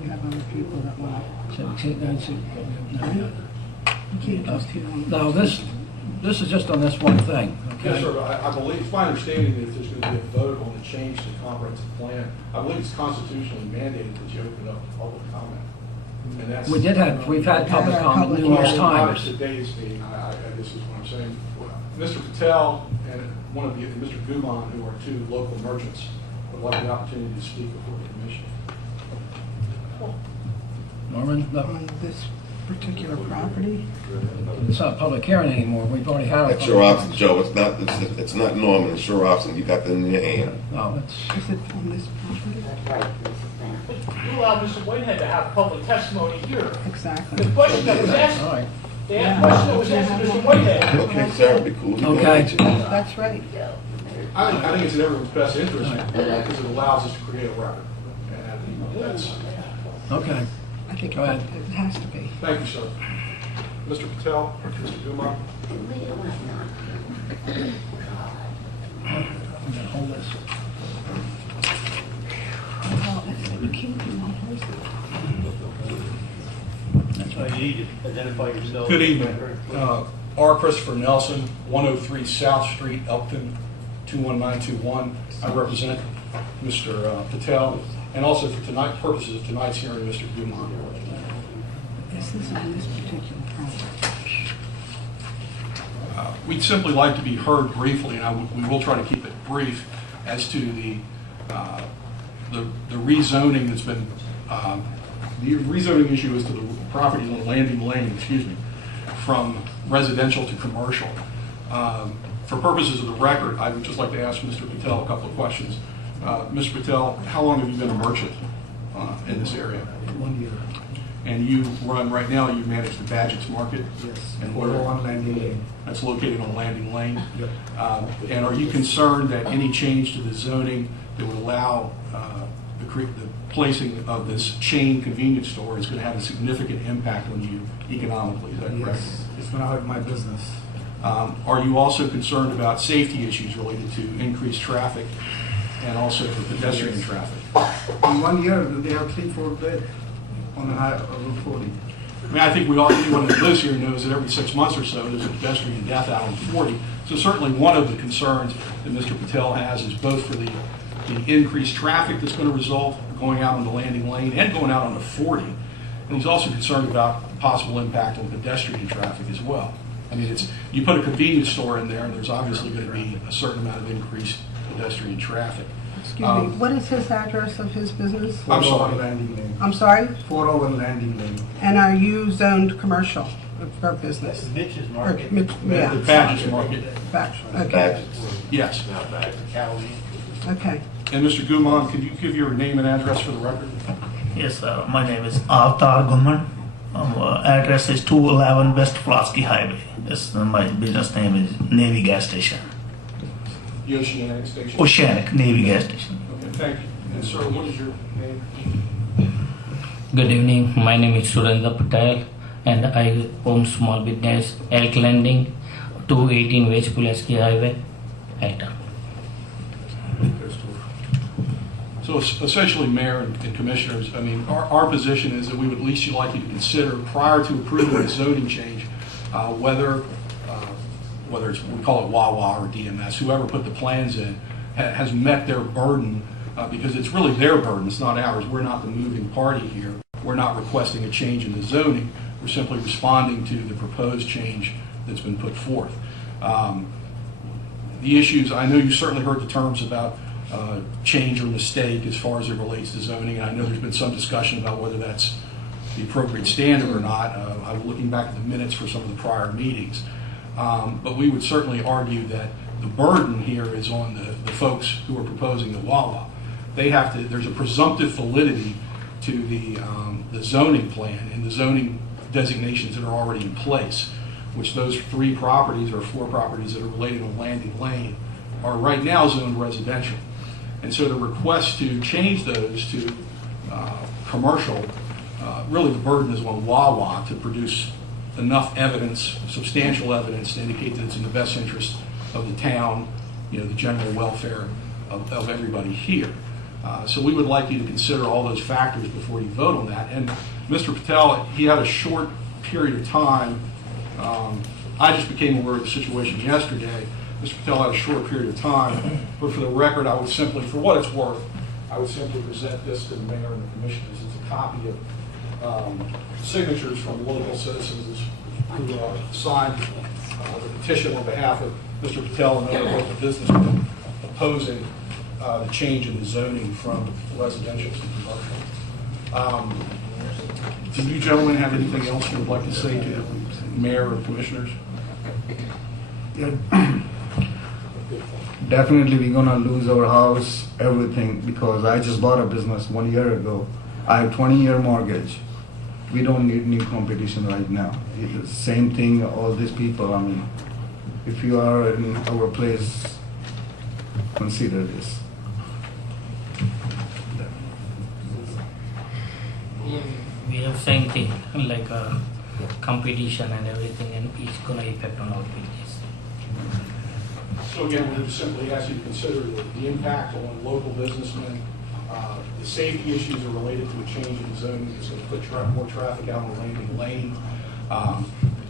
We have other people that want to. You can't just hear one. Now, this is just on this one thing, okay? Yes, sir, but I believe, it's my understanding that if there's going to be a vote on the change to the comprehensive plan, I believe it's constitutionally mandated that you open up to public comment. And that's. We've had public comment numerous Well, not times. at today's meeting, this is what I'm saying. Mr. Patel and Mr. Guman, who are 2 local merchants, would like the opportunity to speak before the commission. Norman? No. On this particular property. It's not a public hearing anymore. We've already had a That's your option, Joe. It's not normal. It's your option. You got that in your hand. No, it's, Is it on this property? You allow Mr. Whitehead to have public testimony here. Exactly. The question that was asked, all right. the question that was asked to Mr. Whitehead. Okay, sir, be cool. You Okay. gonna get you. That's right. I think it's in everyone's best interest because it allows us to create a record. And that's, Okay. I think Go ahead. it has to be. thank you, sir. Mr. Patel, Mr. Guma. I'm gonna hold this. You can't do one person. That's You right. need to identify yourself. Good evening. R. Christopher Nelson, 103 South Street, Elkton, 21921. I represent Mr. Patel, and also for purposes of tonight's hearing, Mr. Gumon. This is on this particular property. We'd simply like to be heard briefly, and we will try to keep it brief, as to the rezoning that's been, the rezoning issue as to the properties on Landing Lane, from residential to commercial. For purposes of the record, I would just like to ask Mr. Patel a couple of questions. Mr. Patel, how long have you been a merchant in this area? 1 year. And you run, right now, you manage the Badgett's Market? Yes. And We're on Landing Lane. That's located on Landing Lane? Yep. And are you concerned that any change to the zoning that would allow the placing of this chain convenience store is going to have a significant impact on you economically? Is that correct? Yes. It's going to hurt my business. Are you also concerned about safety issues related to increased traffic and also for pedestrian traffic? In 1 year, they have 3-4 dead on the Route 40. I mean, I think anyone that lives here knows that every 6 months or so, there's a pedestrian death out on 40. So certainly one of the concerns that Mr. Patel has is both for the increased traffic that's going to result going out on the Landing Lane and going out on the 40. And he's also concerned about possible impact on pedestrian traffic as well. I mean, you put a convenience store in there, and there's obviously going to be a certain amount of increased pedestrian traffic. Excuse me, what is his address of his business? I'm sorry. 401 Landing Lane. I'm sorry? 401 Landing Lane. And are you zoned commercial or business? Mitch's Or Market. Yeah. The Badgett's Market. Okay, Yes. okay. And Mr. Gumon, could you give your name and address for the record? Yes, my name is Avtar Guman. Address is 211 West Pulaski Highway. My business name is Navy Gas Station. The Oceanic Station? Oceanic Navy Gas Station. Okay, thank you. And sir, what is your name? Good evening. My name is Surendra Patel, and I own small business Elk Landing, 218 West Pulaski Highway, Elkton. So essentially, Mayor and Commissioners, I mean, our position is that we would at least like you to consider, prior to approving the zoning change, whether it's, we call it Wawa or DMS, whoever put the plans in, has met their burden, because it's really their burden, it's not ours. We're not the moving party here. We're not requesting a change in the zoning. We're simply responding to the proposed change that's been put forth. The issues, I know you certainly heard the terms about change or mistake as far as it relates to zoning, and I know there's been some discussion about whether that's the appropriate standard or not. I'm looking back at the minutes for some of the prior meetings. But we would certainly argue that the burden here is on the folks who are proposing the Wawa. They have to, there's a presumptive validity to the zoning plan and the zoning designations that are already in place, which those 3 properties or 4 properties that are related on Landing Lane are right now zoned residential. And so the request to change those to commercial, really the burden is on Wawa to produce enough evidence, substantial evidence, to indicate that it's in the best interest of the town, the general welfare of everybody here. So we would like you to consider all those factors before you vote on that. And Mr. Patel, he had a short period of time. I just became aware of the situation yesterday. Mr. Patel had a short period of time, but for the record, I would simply, for what it's worth, I would simply present this to the mayor and the commissioners. It's a copy of signatures from local citizens who signed the petition on behalf of Mr. Patel and other local businessmen opposing the change in the zoning from residential to commercial. Do you gentlemen have anything else you would like to say to the mayor or commissioners? Yeah. Definitely we're gonna lose our house, everything, because I just bought a business 1 year ago. I have 20-year mortgage. We don't need new competition right now. It's the same thing, all these people, I mean, if you are in our place, consider this. We have same thing, like competition and everything, and it's gonna affect on our business. So again, we would simply ask you to consider the impact on local businessmen. The safety issues are related to a change in zoning. It's going to put more traffic out on Landing Lane.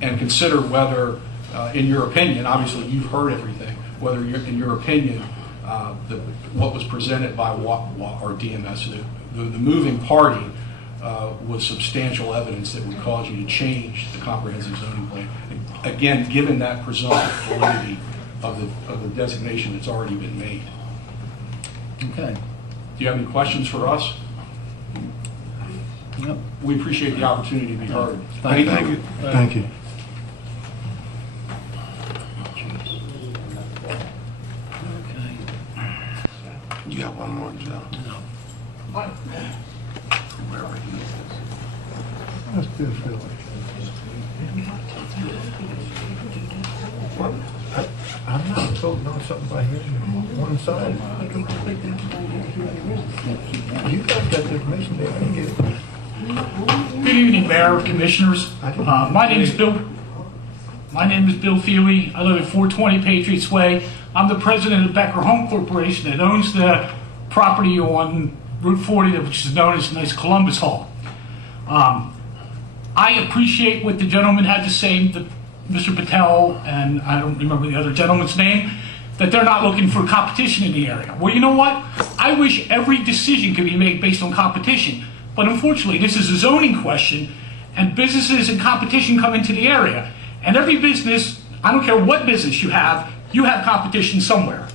And consider whether, in your opinion, obviously you've heard everything, whether in your opinion, what was presented by or DMS, the moving party, was substantial evidence that would cause you to change the comprehensive zoning plan. Again, given that presumptive validity of the designation that's already been made. Okay. Do you have any questions for us? Yep. We appreciate the opportunity to be heard. Thank you. Thank you. You got one more, Joe? No. Wherever he is. Let's do Philly. What? I'm not voting on something by here one side. You guys got the information there, I didn't get it. Good evening, Mayor, Commissioners. My name is Bill Feely. I live at 420 Patriots Way. I'm the president of Becker Home Corporation that owns the property on Route 40, which is known as Nice Columbus Hall. I appreciate what the gentleman had to say, Mr. Patel, and I don't remember the other gentleman's name, that they're not looking for competition in the area. Well, you know what? I wish every decision could be made based on competition. But unfortunately, this is a zoning question, and businesses and competition come into the area. And every business, I don't care what business you have competition somewhere.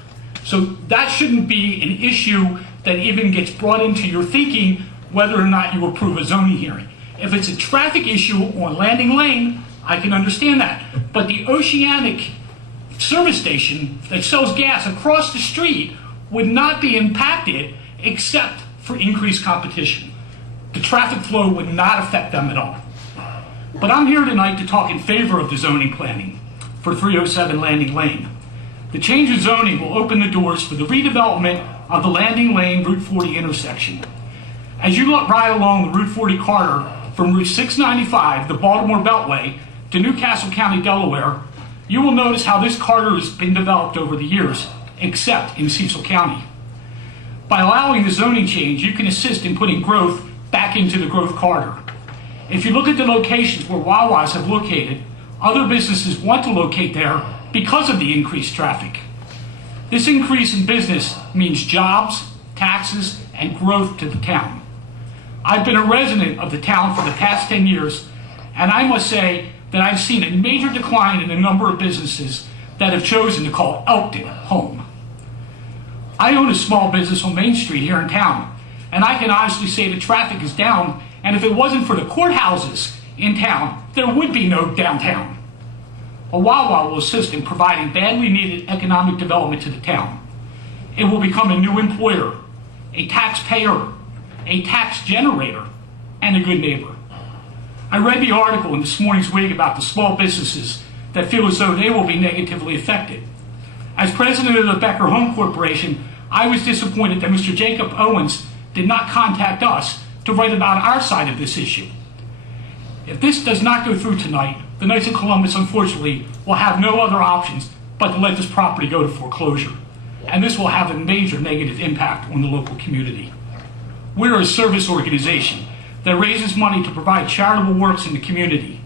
So that shouldn't be an issue that even gets brought into your thinking whether or not you approve a zoning hearing. If it's a traffic issue on Landing Lane, I can understand that. But the Oceanic service station that sells gas across the street would not be impacted except for increased competition. The traffic flow would not affect them at all. But I'm here tonight to talk in favor of the zoning planning for 307 Landing Lane. The change in zoning will open the doors for the redevelopment of the Landing Lane Route 40 intersection. As you ride along the Route 40 corridor from Route 695, the Baltimore Beltway, to Newcastle County, Delaware, you will notice how this corridor has been developed over the years, except in Cecil County. By allowing the zoning change, you can assist in putting growth back into the growth corridor. If you look at the locations where Wawas have located, other businesses want to locate there because of the increased traffic. This increase in business means jobs, taxes, and growth to the town. I've been a resident of the town for the past 10 years, and I must say that I've seen a major decline in the number of businesses that have chosen to call Elkton home. I own a small business on Main Street here in town, and I can honestly say the traffic is down, and if it wasn't for the courthouses in town, there would be no downtown. A Wawa will assist in providing badly needed economic development to the town. It will become a new employer, a taxpayer, a tax generator, and a good neighbor. I read the article in this morning's Whig about the small businesses that feel as though they will be negatively affected. As president of the Becker Home Corporation, I was disappointed that Mr. Jacob Owens did not contact us to write about our side of this issue. If this does not go through tonight, the Knights of Columbus, unfortunately, will have no other options but to let this property go to foreclosure. And this will have a major negative impact on the local community. We're a service organization that raises money to provide charitable works in the community.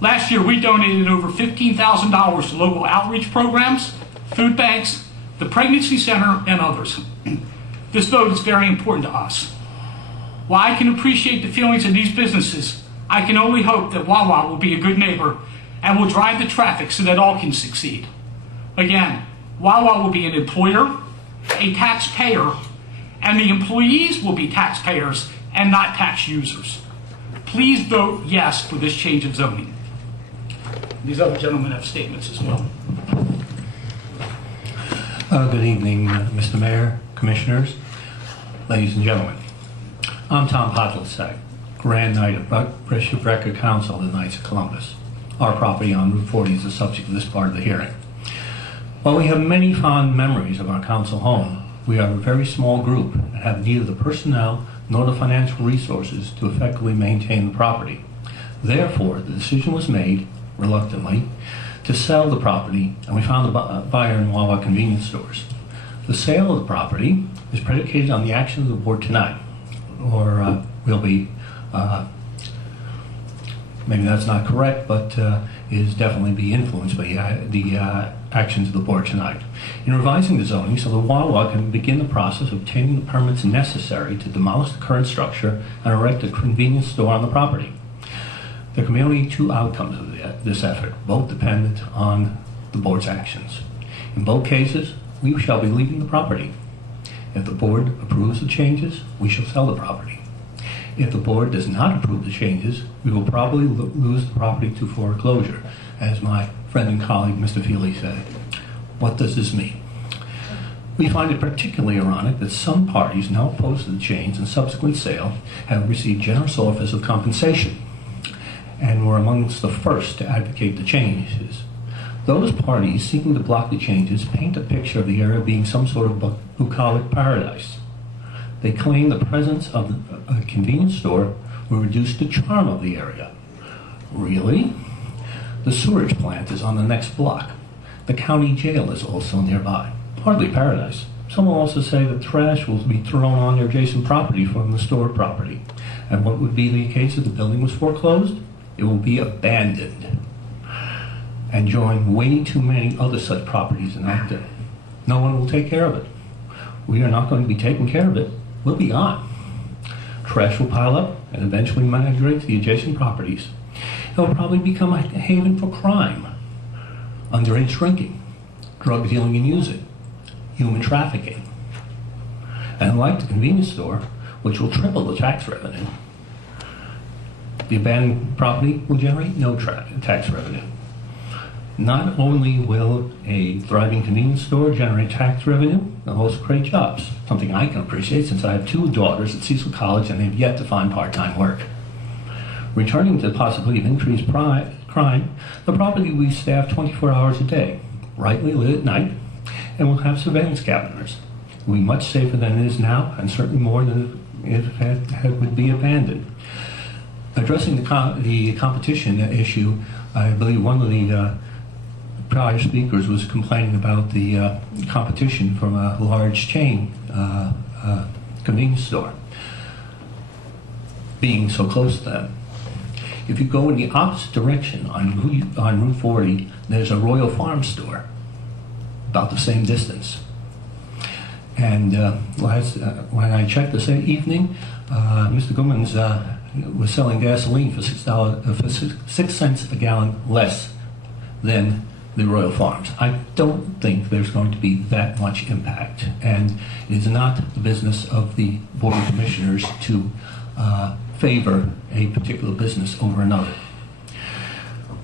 Last year, we donated over $15,000 to local outreach programs, food banks, the pregnancy center, and others. This vote is very important to us. While I can appreciate the feelings of these businesses, I can only hope that Wawa will be a good neighbor and will drive the traffic so that all can succeed. Again, Wawa will be an employer, a taxpayer, and the employees will be taxpayers and not tax users. Please vote yes for this change of zoning. These other gentlemen have statements as well. Good evening, Mr. Mayor, Commissioners, ladies and gentlemen. I'm Tom Podlesak, Grand Knight of Bishop Record Council of the Knights of Columbus. Our property on Route 40 is the subject of this part of the hearing. While we have many fond memories of our council home, we are a very small group and have neither the personnel nor the financial resources to effectively maintain the property. Therefore, the decision was made, reluctantly, to sell the property, and we found a buyer in Wawa convenience stores. The sale of the property is predicated on the action of the board tonight, or will be, maybe that's not correct, but is definitely be influenced by the actions of the board tonight. In revising the zoning so the Wawa can begin the process of obtaining the permits necessary to demolish the current structure and erect a convenience store on the property. There can be only two outcomes of this effort, both dependent on the board's actions. In both cases, we shall be leaving the property. If the board approves the changes, we shall sell the property. If the board does not approve the changes, we will probably lose the property to foreclosure, as my friend and colleague, Mr. Feely, said. What does this mean? We find it particularly ironic that some parties now opposed to the change and subsequent sale have received generous offers of compensation, and were amongst the first to advocate the changes. Those parties seeking to block the changes paint a picture of the area being some sort of bucolic paradise. They claim the presence of a convenience store will reduce the charm of the area. Really? The sewage plant is on the next block. The county jail is also nearby. Hardly paradise. Some will also say that trash will be thrown on their adjacent property from the store property. And what would be the case if the building was foreclosed? It will be abandoned and join way too many other such properties in Elkton. No one will take care of it. We are not going to be taking care of it. We'll be gone. Trash will pile up and eventually migrate to the adjacent properties. It will probably become a haven for crime, underage drinking, drug dealing and using, human trafficking. And like the convenience store, which will triple the tax revenue, the abandoned property will generate no tax revenue. Not only will a thriving convenience store generate tax revenue, they'll also create jobs, something I can appreciate since I have two daughters at Cecil College and they've yet to find part-time work. Returning to the possibility of increased crime, the property will be staffed 24 hours a day, brightly lit at night, and will have surveillance cameras. It will be much safer than it is now, and certainly more than if it would be abandoned. Addressing the competition issue, I believe one of the prior speakers was complaining about the competition from a large chain convenience store being so close to them. If you go in the opposite direction on Route 40, there's a Royal Farm store about the same distance. And when I checked this evening, Mr. Gummans was selling gasoline for $6 cents a gallon less than the Royal Farms. I don't think there's going to be that much impact, and it is not the business of the Board of Commissioners to favor a particular business over another.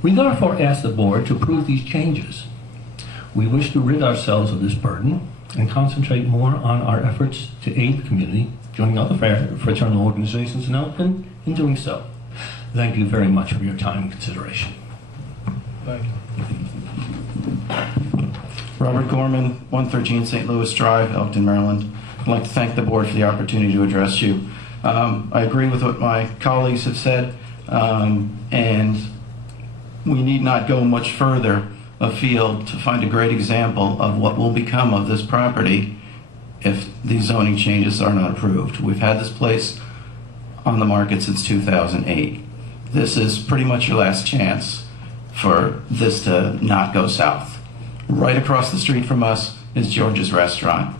We therefore ask the board to approve these changes. We wish to rid ourselves of this burden and concentrate more on our efforts to aid the community, joining other fraternal organizations in Elkton in doing so. Thank you very much for your time and consideration. Thank you. Robert Gorman, 113 St. Louis Drive, Elkton, Maryland. I'd like to thank the board for the opportunity to address you. I agree with what my colleagues have said, and we need not go much further afield to find a great example of what will become of this property if these zoning changes are not approved. We've had this place on the market since 2008. This is pretty much your last chance for this to not go south. Right across the street from us is George's Restaurant.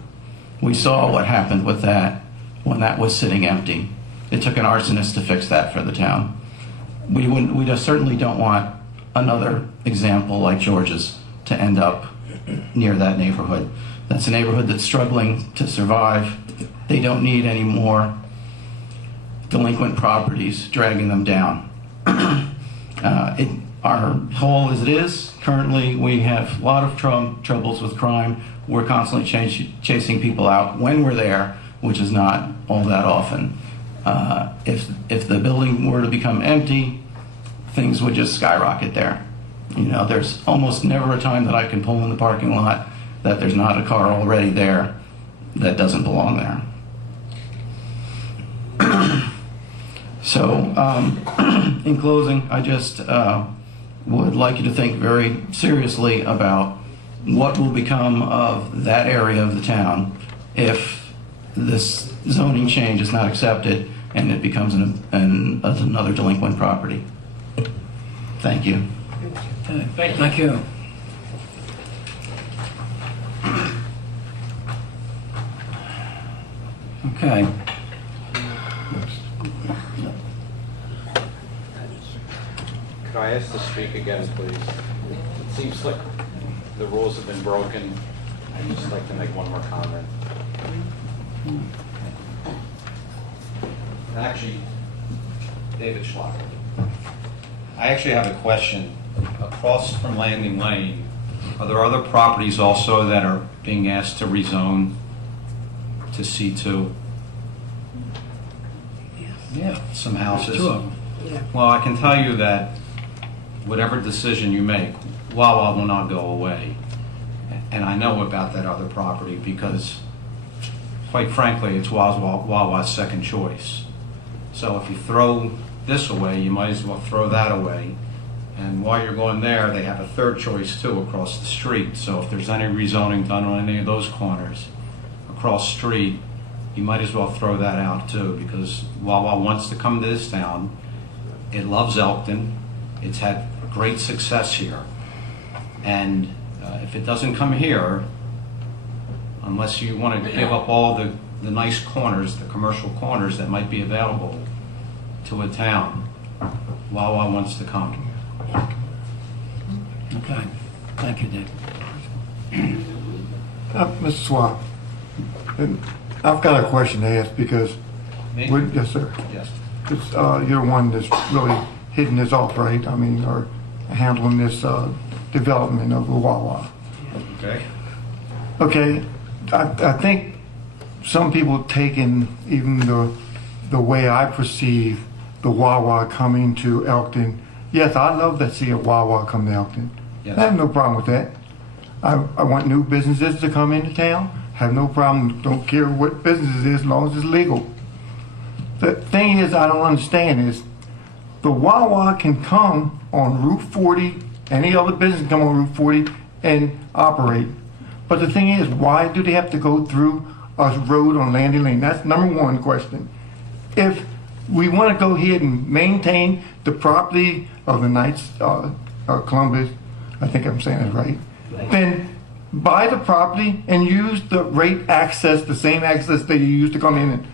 We saw what happened with that when that was sitting empty. It took an arsonist to fix that for the town. We certainly don't want another example like George's to end up near that neighborhood. That's a neighborhood that's struggling to survive. They don't need any more delinquent properties, dragging them down. Our hole as it is, currently we have a lot of troubles with crime. We're constantly chasing people out when we're there, which is not all that often. If the building were to become empty, things would just skyrocket there. You know, there's almost never a time that I can pull in the parking lot that there's not a car already there that doesn't belong there. So, in closing, I just would like you to think very seriously about what will become of that area of the town if this zoning change is not accepted and it becomes another delinquent property. Thank you. Thank you. Okay. Could I ask to speak again, please? It seems like the rules have been broken. I'd just like to make one more comment. Actually, David Schlocker. I actually have a question. Across from Landing Lane, are there other properties also that are being asked to rezone to C2? Yeah. Some houses? Two of them. Yeah. Well, I can tell you that whatever decision you make, Wawa will not go away. And I know about that other property because, quite frankly, it's Wawa's second choice. So if you throw this away, you might as well throw that away. And while you're going there, they have a third choice too across the street. So if there's any rezoning done on any of those corners across the street, you might as well throw that out too, because Wawa wants to come to this town. It loves Elkton. It's had great success here. And if it doesn't come here, unless you want to give up all the nice corners, the commercial corners that might be available to a town, Wawa wants to come. Okay. Thank you, Dave. Mr. Swap, I've got a question to ask because, yes, sir. Yes. It's, you're the one that's really hitting this off, right? I mean, or handling this development of the Wawa. Okay. Okay, I think some people taking even the way I perceive the Wawa coming to Elkton. Yes, I love to see a Wawa come to Elkton. Yes. I have no problem with that. I want new businesses to come into town. Have no problem. Don't care what business it is as long as it's legal. The thing is, I don't understand is the Wawa can come on Route 40. Any other business can come on Route 40 and operate. But the thing is, why do they have to go through a road on Landing Lane? That's number one question. If we want to go ahead and maintain the property of the Knights Columbus, I think I'm saying it right, then buy the property and use the rate access, the same access that you use to come in. And,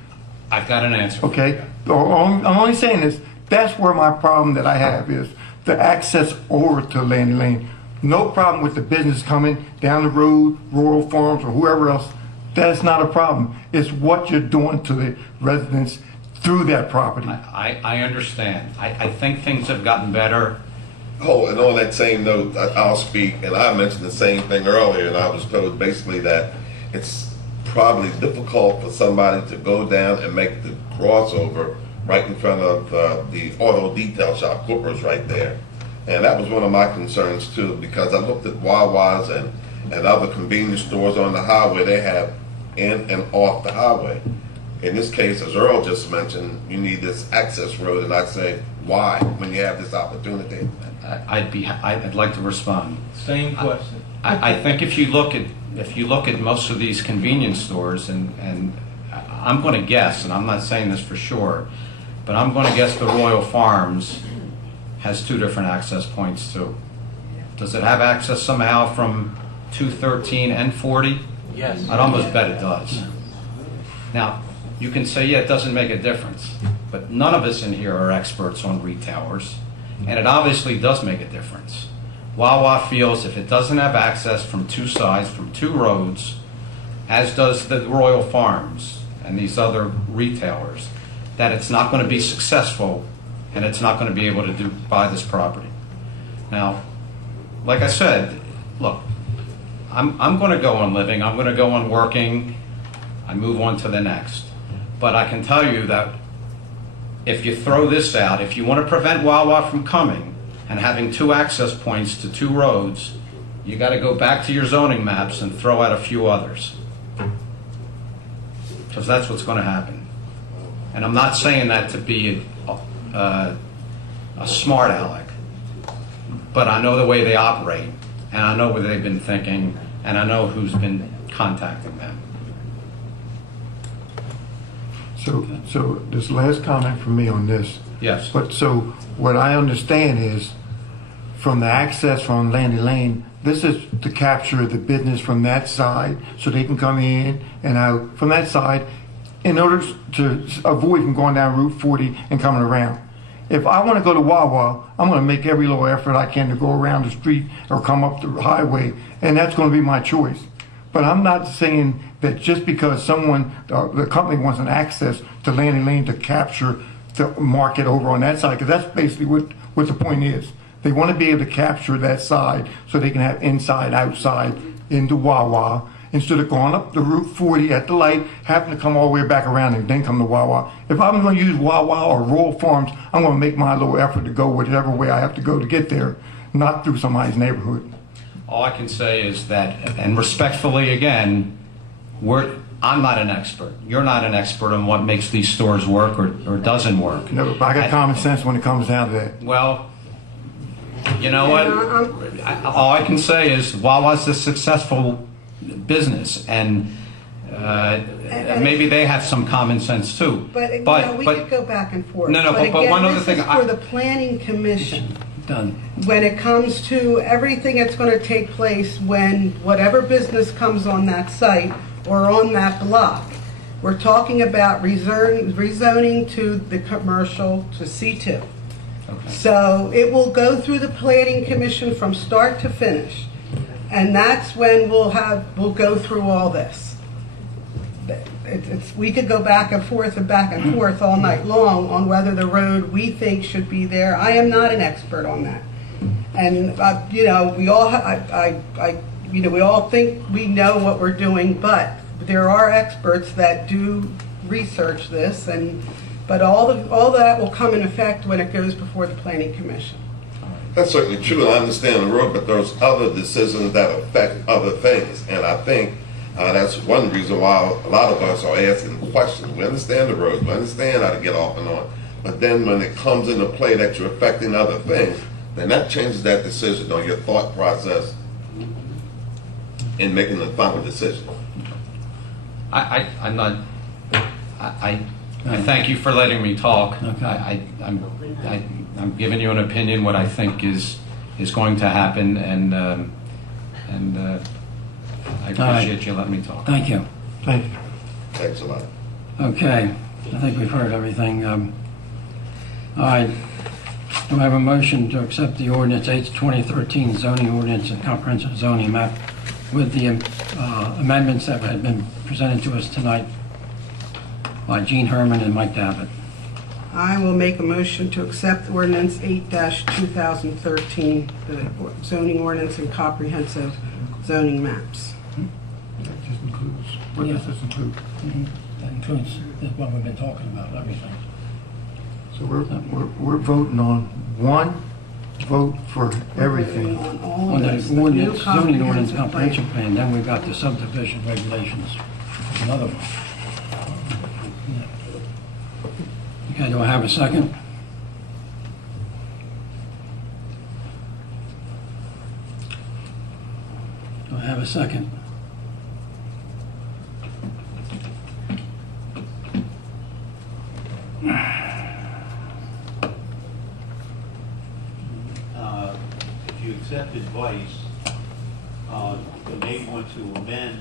I've got an answer. okay, I'm only saying this. That's where my problem that I have is the access over to Landing Lane. No problem with the business coming down the road, Rural Farms or whoever else. That's not a problem. It's what you're doing to the residents through that property. I understand. I think things have gotten better. Oh, and on that same note, I'll speak, and I mentioned the same thing earlier, and I was told basically that it's probably difficult for somebody to go down and make the crossover right in front of the auto detail shop, Cooper's right there. And that was one of my concerns too, because I looked at Wawa's and other convenience stores on the highway. They have in and off the highway. In this case, as Earl just mentioned, you need this access road, and I say, why, when you have this opportunity? I'd like to respond. Same question. I think if you look at most of these convenience stores, and I'm going to guess, and I'm not saying this for sure, but I'm going to guess the Royal Farms has two different access points too. Does it have access somehow from 213 and 40? Yes. I'd almost bet it does. Now, you can say, yeah, it doesn't make a difference, but none of us in here are experts on retailers, and it obviously does make a difference. Wawa feels if it doesn't have access from two sides, from two roads, as does the Royal Farms and these other retailers, that it's not going to be successful and it's not going to be able to buy this property. Now, like I said, look, I'm going to go on living, I'm going to go on working, I move on to the next. But I can tell you that if you throw this out, if you want to prevent Wawa from coming and having 2 access points to 2 roads, you got to go back to your zoning maps and throw out a few others. Because that's what's going to happen. And I'm not saying that to be a smart aleck, but I know the way they operate, and I know what they've been thinking, and I know who's been contacting them. So this last comment from me on this. Yes. But so what I understand is from the access from Landy Lane, this is to capture the business from that side so they can come in and out from that side in order to avoid from going down Route 40 and coming around. If I want to go to Wawa, I'm going to make every little effort I can to go around the street or come up the highway, and that's going to be my choice. But I'm not saying that just because someone, the company wants an access to Landy Lane to capture the market over on that side, because that's basically what the point is. They want to be able to capture that side so they can have inside, outside, into Wawa, instead of going up the Route 40 at the light, having to come all the way back around and then come to Wawa. If I'm going to use Wawa or Rural Farms, I'm going to make my little effort to go whichever way I have to go to get there, not through somebody's neighborhood. All I can say is that, and respectfully again, I'm not an expert. You're not an expert on what makes these stores work or doesn't work. No, but I got common sense when it comes down to that. Well, you know what? All I can say is Wawa's a successful business, and maybe they have some common sense too. But we could go back and forth. No, but again, one other this thing. is for the Planning Commission. Done. When it comes to everything that's going to take place when whatever business comes on that site or on that block, we're talking about rezoning to the commercial to C2. Okay. So it will go through the Planning Commission from start to finish. And that's when we'll go through all this. We could go back and forth all night long on whether the road we think should be there. I am not an expert on that. And, we all think we know what we're doing, but there are experts that do research this, but all that will come in effect when it goes before the Planning Commission. That's certainly true, and I understand the road, but there's other decisions that affect other things, and I think that's one reason why a lot of us are asking questions. We understand the roads, we understand how to get off and on, but then when it comes into play that you're affecting other things, then that changes that decision or your thought process in making the final decision. I thank you for letting me talk. Okay. I'm giving you an opinion what I think is going to happen, and I appreciate you letting me talk. Thank you. Thank you. Thanks a lot. Okay, I think we've heard everything. All right, do I have a motion to accept the ordinance 8/2013 zoning ordinance and comprehensive zoning map with the amendments that had been presented to us tonight by Gene Herman and Mike Davitt? I will make a motion to accept ordinance 8-2013, the zoning ordinance and comprehensive zoning maps. That just includes, what does this include? That includes what we've been talking about, everything. So we're voting on one vote for everything. On all On of the this, the new ordinance, zoning ordinance comprehensive comprehensive plan. plan, then we've got the subdivision regulations, another one. Okay, do I have a second? Do I have a second? If you accept advice, you may want to amend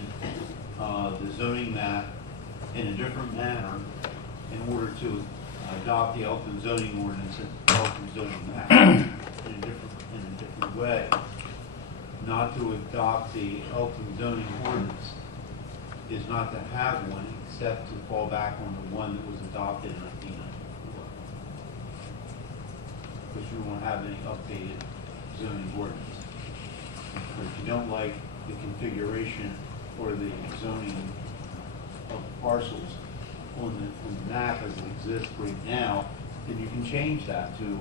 the zoning map in a different manner in order to adopt the Elkton zoning ordinance and Elkton zoning map in a different way. Not to adopt the Elkton zoning ordinance is not to have one, except to fall back on the one that was adopted in 1999. because you won't have any updated zoning ordinance. But if you don't like the configuration or the zoning of parcels on the map as it exists right now, then you can change that to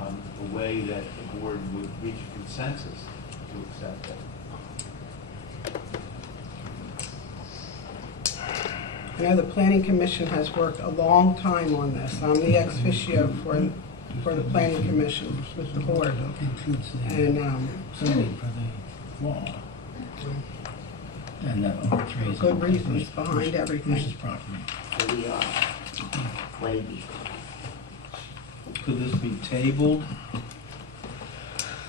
a way that the board would reach a consensus to accept it. I know the planning commission has worked a long time on this. I'm the ex officio for the planning commission with the board. And, And over 3 is. good reasons behind everything. Property. Could this be tabled?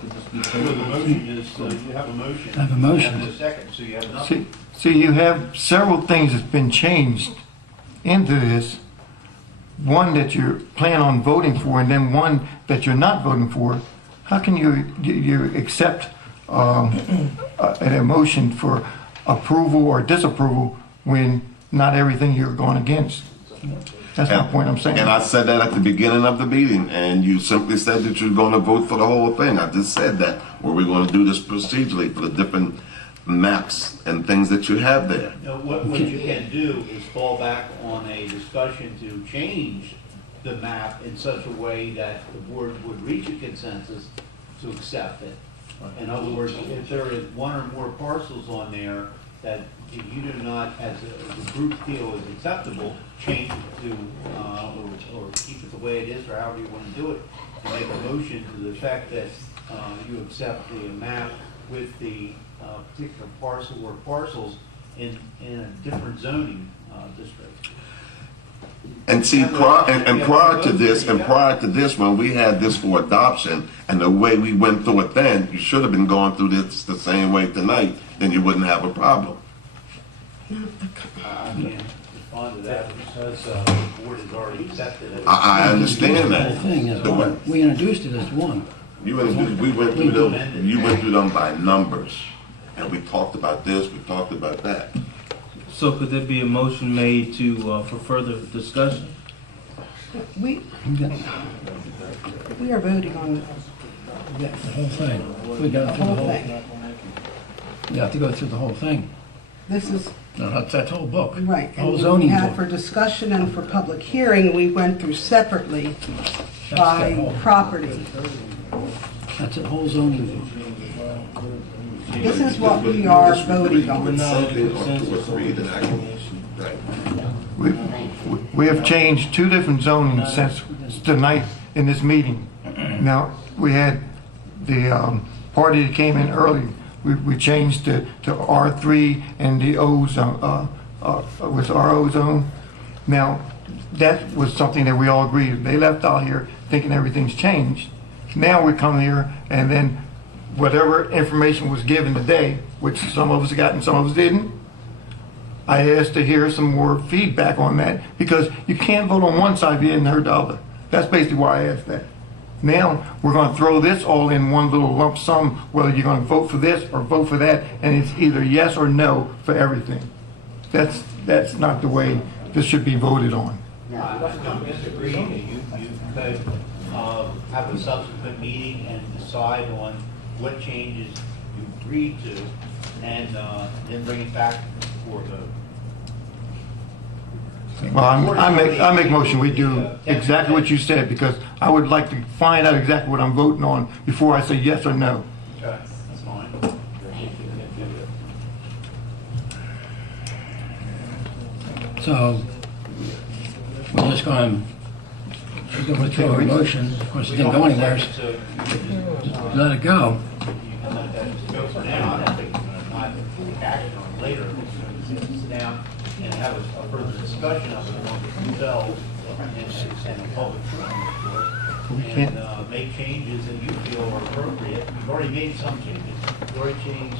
Could this be Well, the tabled? motion is, you have a motion. Have a motion. You have a second, so you have nothing. See, you have several things that's been changed into this. One that you plan on voting for, and then one that you're not voting for. How can you accept an emotion for approval or disapproval when not everything you're going against? That's my point I'm saying. And I said that at the beginning of the meeting, and you simply said that you're going to vote for the whole thing. I just said that, or we're going to do this procedurally for the different maps and things that you have there. You know, what you can do is fall back on a discussion to change the map in such a way that the board would reach a consensus to accept it. In other words, if there is one or more parcels on there that you do not, as a group feel is acceptable, change it to, or keep it the way it is, or however you want to do it, and make a motion to the effect that you accept the map with the particular parcel or parcels in a different zoning district. And see, prior to this, when we had this for adoption, and the way we went through it then, you should have been going through this the same way tonight, then you wouldn't have a problem. I can't respond to that because the board has already accepted it. I understand The that. whole thing is The way- one. We introduced it as one. we went through them. You went through them by numbers, and we talked about this, we talked about that. So could there be a motion made to, for further discussion? We are voting on The whole thing. We got the through the whole whole, thing. we have to go through the whole thing. This is, No, that's that whole book. right, The whole and we zoning had book. for discussion and for public hearing, we went through separately That's the by whole- property. That's a whole zoning book. This is what we are voting on. We have changed two different zonings since tonight in this meeting. Now, we had the party that came in early, we changed to R3 and the O zone, was RO zone. Now, that was something that we all agreed. They left out here thinking everything's changed. Now we come here and then whatever information was given today, which some of us got and some of us didn't, I asked to hear some more feedback on that because you can't vote on one side if you hadn't heard the other. That's basically why I asked that. Now, we're going to throw this all in one little lump sum, whether you're going to vote for this or vote for that, and it's either yes or no for everything. That's not the way this should be voted on. I don't disagree. You could have a subsequent meeting and decide on what changes you agreed to, and then bring it back for the. Well, I make motion, we do exactly what you said, because I would like to find out exactly what I'm voting on before I say yes or no. Okay, that's fine. So, we're just going to go through our motion. Of course, it didn't go anywhere. So Just let it go. you can let that go for now. I don't think it's going to not take action on it later. It's going to sit down and have a further discussion of it among themselves and a public forum, of course, and make changes that you feel are appropriate. You've already made some changes. You've already changed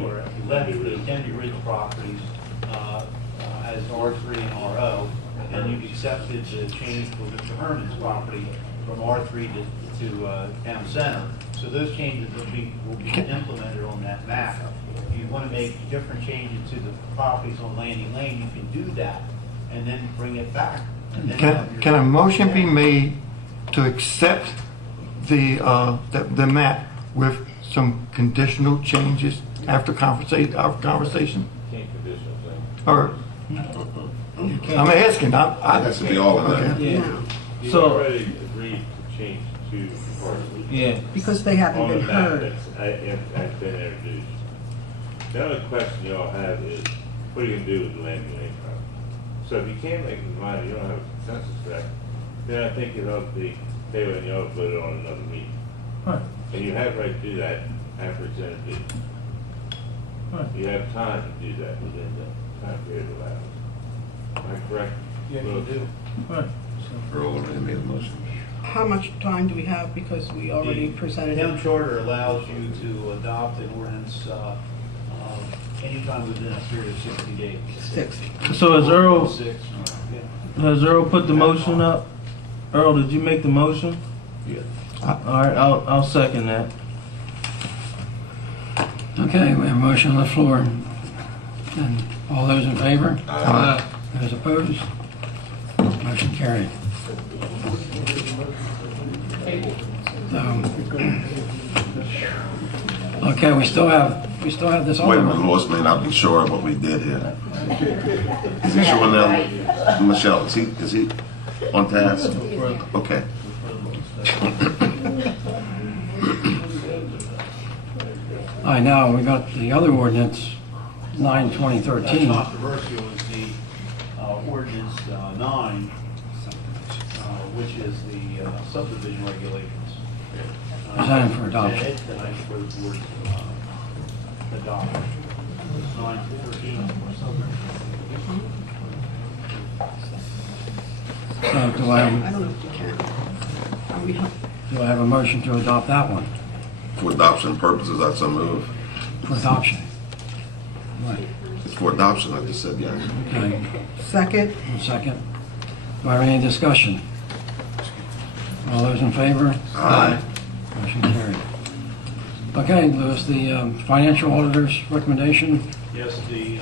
or left the Kennedy Ridge properties as R3 and RO, and you've accepted the change for Mr. Herman's property from R3 to town center. So those changes will be implemented on that map. If you want to make different changes to the properties on Landing Lane, you can do that, and then bring it back. And then have your- Can a motion be made to accept the map with some conditional changes after conversation? Can't conditional thing. Or, I'm asking, It has to be all in there. Yeah. You So- already agreed to change two parcels. Yeah. Because they haven't On been the map heard. that's been introduced. The other question y'all have is, what are you gonna do with the landing lane problem? So if you can't make the mind, you don't have a consensus for that, then I think it ought to be, table and y'all put it on another meeting. Right. And you have the right to do that after it's introduced. Right. You have time to do that within the time period allowed. Am I correct? Yeah, you do. Right. Earl already made a motion. How much time do we have, because we already presented Town it? charter allows you to adopt an ordinance anytime within a period of 60 days. 60. So has Earl, Yeah. has Earl put the motion up? Earl, did you make the motion? Yeah. All right, I'll second that. Okay, we have a motion on the floor. And all those in favor? Aye. Those opposed? Motion carried. Okay, we still have this Wait a other minute, one. Lois may not be sure of what we did here. Is he sure now? Michelle, is he on task? Okay. All right, now, we got the other ordinance, 9/2013. That's controversial is the ordinance 9, which is the subdivision regulations. Presented for adoption. And tonight for the board to adopt. 9/13. So do I I don't know if you can. Are we- do I have a motion to adopt that one For adoption purposes, I so move. for adoption? Right, It's for adoption, I just said yes. okay. Second? One second. Do I have any discussion? All those in favor? Aye. Motion carried. Okay, Louis, the financial auditor's recommendation? Yes, the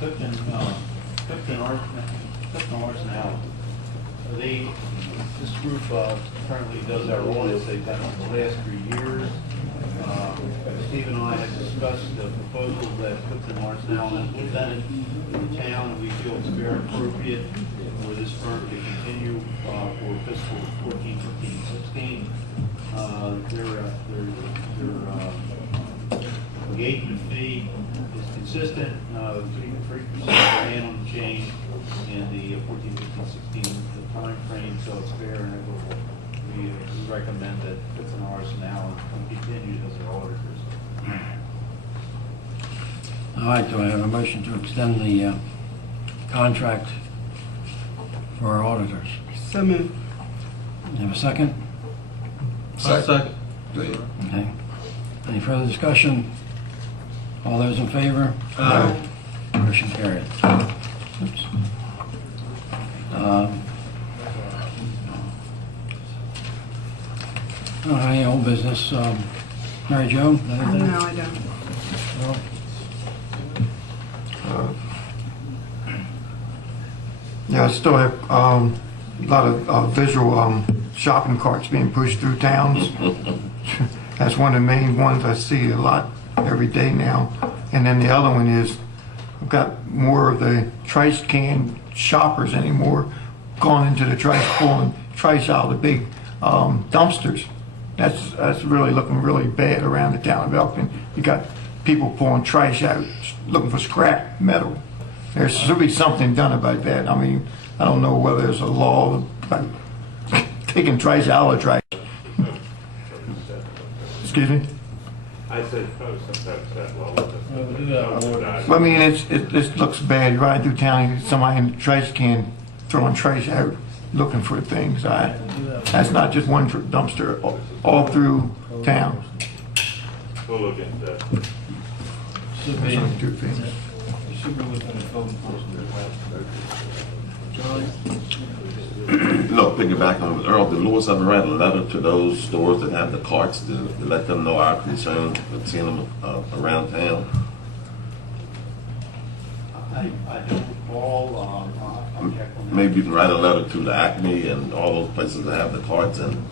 Clifton Arts now, this group currently does our audits, they've done it for the last 3 years. Steve and I have discussed the proposal that Clifton Arts now has presented to the town, and we feel it's very appropriate for this firm to continue for fiscal 14, 15, 16. Their engagement fee is consistent, 3% grant on the change in the 14, 15, 16 the time frame, so it's fair and equitable. We recommend that Clifton Arts now continue as our auditors. All right, do I have a motion to extend the contract for our auditors? So moved. You have a second? Second. Okay. Any further discussion? All those in favor? Aye. Motion carried. Oops. All right, any old business? Mary Jo, anything? No, I don't. No? Yeah, I still have a lot of visual shopping carts being pushed through towns. That's one of the main ones I see a lot every day now. And then the other one is, I've got more of the trash can shoppers anymore going into the trash, pulling trash out of the big dumpsters. That's really looking really bad around the town of Elkton. You got people pulling trash out, looking for scrap metal. There should be something done about that. I mean, I don't know whether there's a law about taking trash out of trash. Excuse me? I said, sometimes that law. I mean, it looks bad. You ride through town, somebody in the trash can throwing trash out, looking for things. That's not just one dumpster, all through town. We'll look into that. Should That's be, only two things. should be within the code enforcement. No, piggyback on Earl, did Lewis ever write a letter to those stores that have the carts to let them know our concern with seeing them around town? I don't recall, I'll check on that. maybe you can write a letter to the Acme and all those places that have the carts and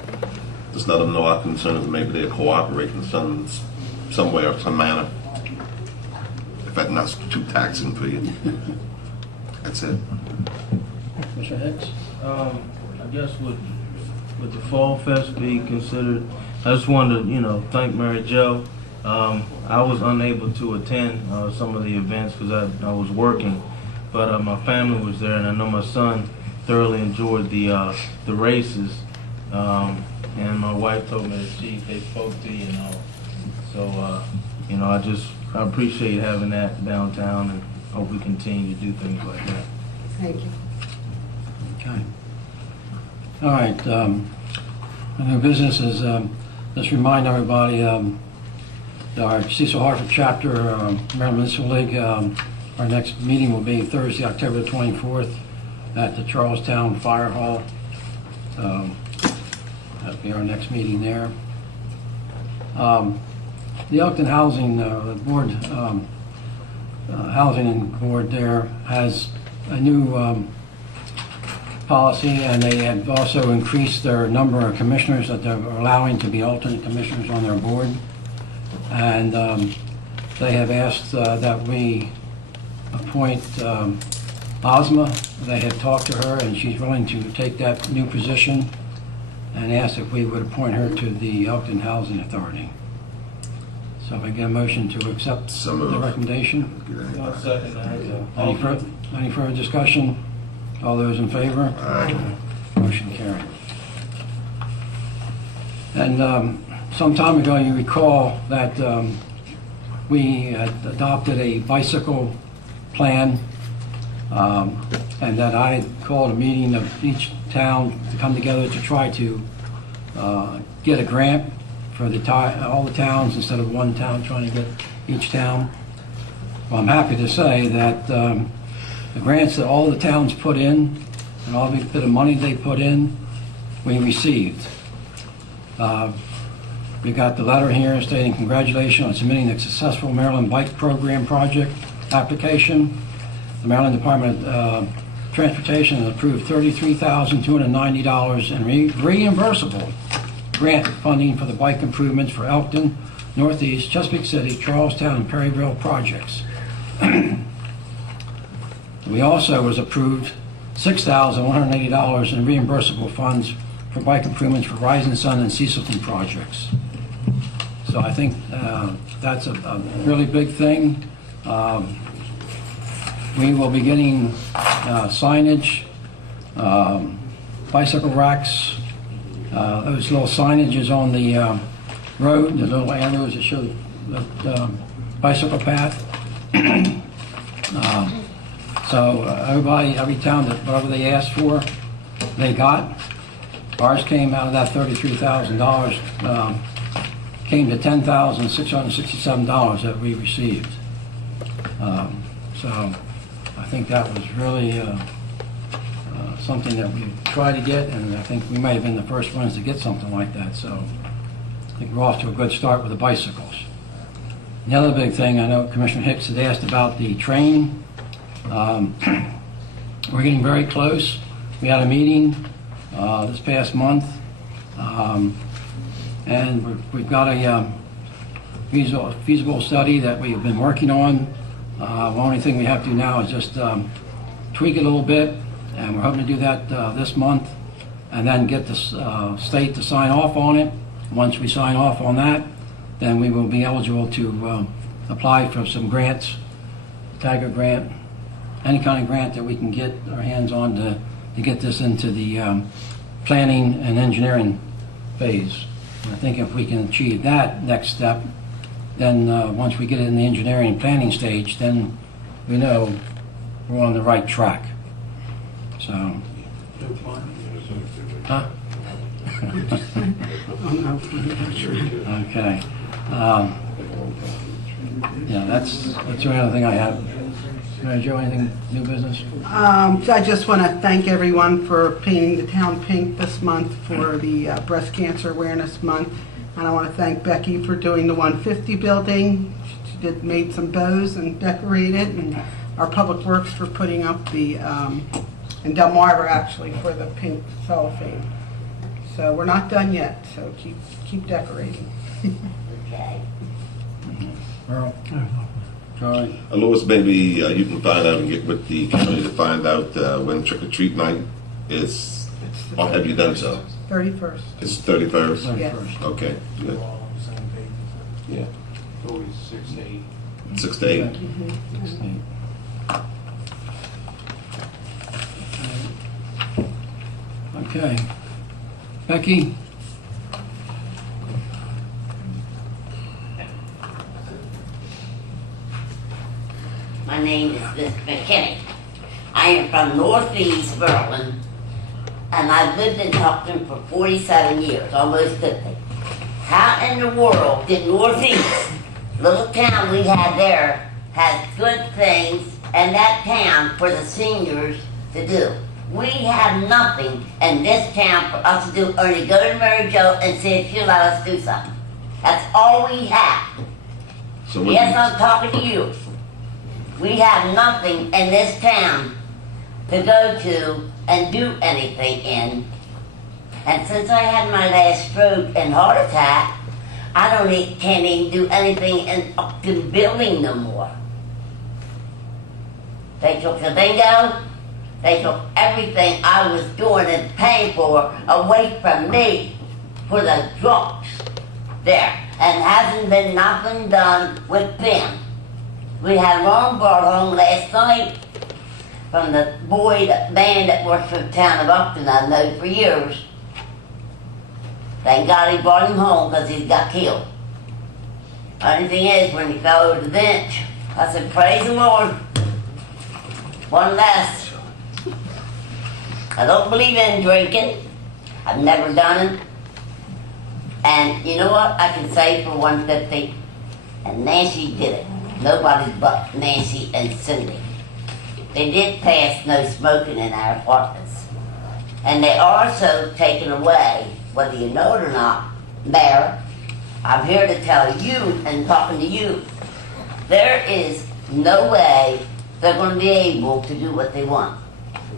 just let them know our concerns. Maybe they'll cooperate in some way or some manner. If that's not too taxing for you. That's it. Mr. Hicks? I guess would the Fall Fest be considered? I just wanted to, thank Mary Jo. I was unable to attend some of the events because I was working, but my family was there, and I know my son thoroughly enjoyed the races. And my wife told me that they spoke to you and all. So, I appreciate having that downtown, and hope we continue to do things like that. Thank you. Okay. All right. The new business is, just remind everybody, our Cecil Hartford chapter, Maryland Municipal League, our next meeting will be Thursday, October 24th at the Charlestown Fire Hall. That'll be our next meeting there. The Elkton Housing Board, Housing Board there has a new policy, and they have also increased their number of commissioners that they're allowing to be alternate commissioners on their board. And they have asked that we appoint Ozma. They have talked to her, and she's willing to take that new position, and asked if we would appoint her to the Elkton Housing Authority. So if I get a motion to accept the recommendation. I'll second that. Any further discussion? All those in favor? Aye. Motion carried. And some time ago, you recall that we had adopted a bicycle plan, and that I had called a meeting of each town to come together to try to get a grant for all the towns instead of one town trying to get each town. Well, I'm happy to say that the grants that all the towns put in and all the bit of money they put in, we received. We got the letter here stating congratulations on submitting the successful Maryland Bike Program project application. The Maryland Department of Transportation has approved $33,290 in reimbursable grant funding for the bike improvements for Elkton, Northeast, Chesapeake City, Charlestown, and Perryville projects. We also was approved $6,180 in reimbursable funds for bike improvements for Rising Sun and Cecilton projects. So I think that's a really big thing. We will be getting signage, bicycle racks, those little signages on the road, the little arrows that show the bicycle path. So every town, that whatever they asked for, they got. Ours came out of that $33,000, came to $10,667 that we received. So I think that was really something that we tried to get, and I think we might have been the first ones to get something like that. So I think we're off to a good start with the bicycles. The other big thing, I know Commissioner Hicks had asked about the train. We're getting very close. We had a meeting this past month, and we've got a feasible study that we've been working on. The only thing we have to do now is just tweak it a little bit, and we're hoping to do that this month, and then get the state to sign off on it. Once we sign off on that, then we will be eligible to apply for some grants, Tiger grant, any kind of grant that we can get our hands on to get this into the planning and engineering phase. And I think if we can achieve that next step, then once we get it in the engineering and planning stage, then we know we're on the right track. So. Huh? Okay. Yeah, that's the only other thing I have. Mary Jo, anything new business? I just want to thank everyone for painting the town pink this month for the Breast Cancer Awareness Month. And I want to thank Becky for doing the 150 building. She made some bows and decorated, and our Public Works for putting up the and Delmarva actually for the pink cellophane. So we're not done yet, so keep decorating. Okay. Charlie? Louis, maybe you can find out and get with the county to find out when trick or treat night is, or have you done so? 31st. It's 31st? Yes. Okay, good. Yeah. It's always 6 to 8. 6 to 8. Okay. Becky? My name is Miss McKinney. I am from Northeast Maryland, and I've lived in Elkton for 47 years, almost 50. How in the world did Northeast, little town we had there, has good things and that town for the seniors to do? We have nothing in this town for us to do, only go to Mary Jo and see if she'll let us do something. That's all we have. So what Yes, I'm talking to you. We have nothing in this town to go to and do anything in. And since I had my last stroke and heart attack, can't even do anything in Elkton building no more. They took the bingo, they took everything I was doing and paying for away from me for the drugs there. And hasn't been nothing done with them. We had one brought home last night from the band that works for the town of Elkton, I've known for years. Thank God he brought him home because he got killed. Only thing is, when he fell over the bench, I said, praise the Lord. One less. I don't believe in drinking. I've never done it. And you know what? I can say for 150, and Nancy did it. Nobody but Nancy and Cindy. They did pass no smoking in our apartments. And they also taken away, whether you know it or not, Mayor, I'm here to tell you and talking to you, there is no way they're going to be able to do what they want.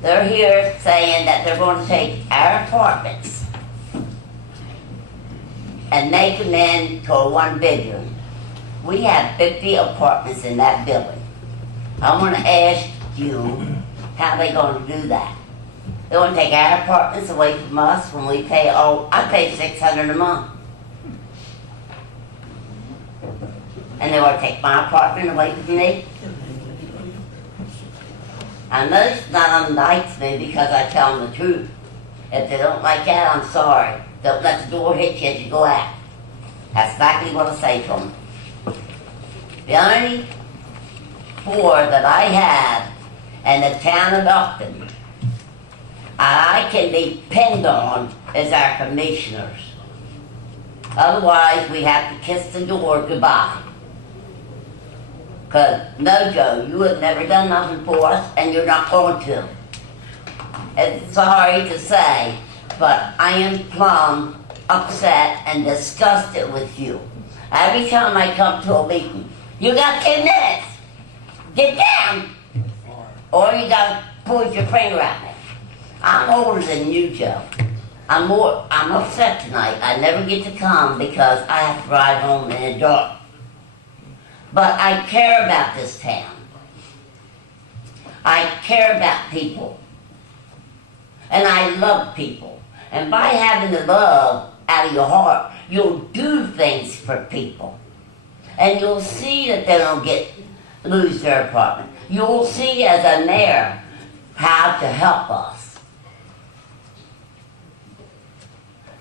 They're here saying that they're going to take our apartments and make them into a one-bedroom. We have 50 apartments in that building. I want to ask you how they going to do that. They want to take our apartments away from us when we pay I pay $600 a month. And they want to take my apartment away from me? I know none of them likes me because I tell them the truth. If they don't like that, I'm sorry. Don't let the door hit you as you go out. That's exactly what I say to them. The only four that I have in the town of Elkton I can depend on is our commissioners. Otherwise, we have to kiss the door goodbye. Because, no, Joe, you have never done nothing for us, and you're not going to. It's sorry to say, but I am plumb upset and disgusted with you. Every time I come to a meeting, you got 2 minutes. Get down. Or you got to point your finger at me. I'm older than you, Joe. I'm upset tonight. I never get to come because I have to ride home in the dark. But I care about this town. I care about people. And I love people. And by having the love out of your heart, you'll do things for people. And you'll see that they don't lose their apartment. You'll see as a mayor how to help us.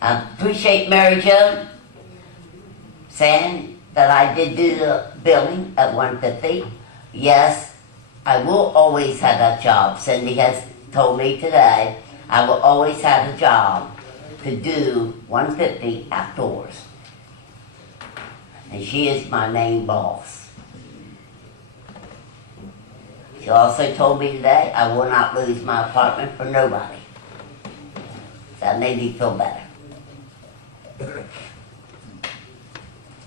I appreciate Mary Jo saying that I did do the building at 150. Yes, I will always have that job. Cindy has told me today I will always have a job to do 150 outdoors. And she is my main boss. She also told me today I will not lose my apartment for nobody. That made me feel better.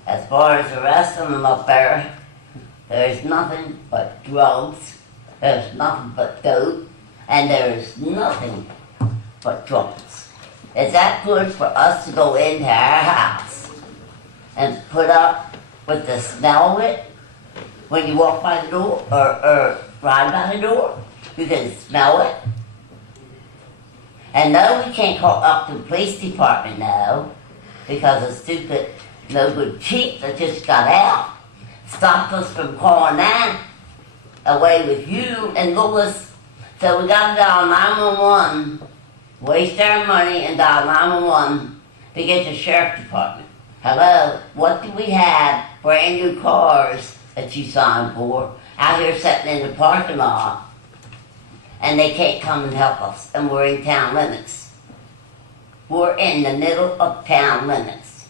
As far as the rest of them up there's nothing but drugs. There's nothing but dope. and there's nothing but trumpets. Is that good for us to go into our house and put up with the smell of it when you walk by the door or ride by the door? You can smell it. And no, we can't call up the police department now because a stupid, no good chief that just got out stopped us from calling that away with you and Louis. So we got to dial 911, waste our money and dial 911 to get the sheriff department. Hello, what do we have? Brand new cars that you signed for out here sitting in the parking lot, and they can't come and help us, and we're in town limits. We're in the middle of town limits.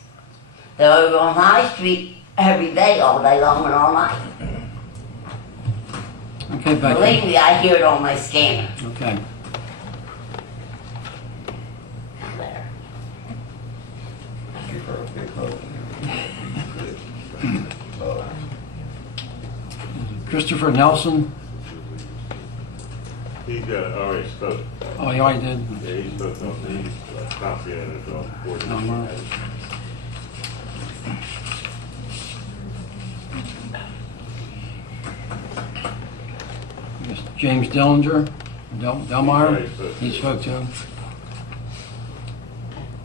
They're over on High Street every day, all day long and all night. Okay, Becky. Believe me, I hear it on my scanner. Okay. There. Christopher Nelson. He already spoke. Oh, you already did? Yeah, he spoke on the comprehensive report. No more. Yes, James Dillinger, Delmeyer, he spoke to.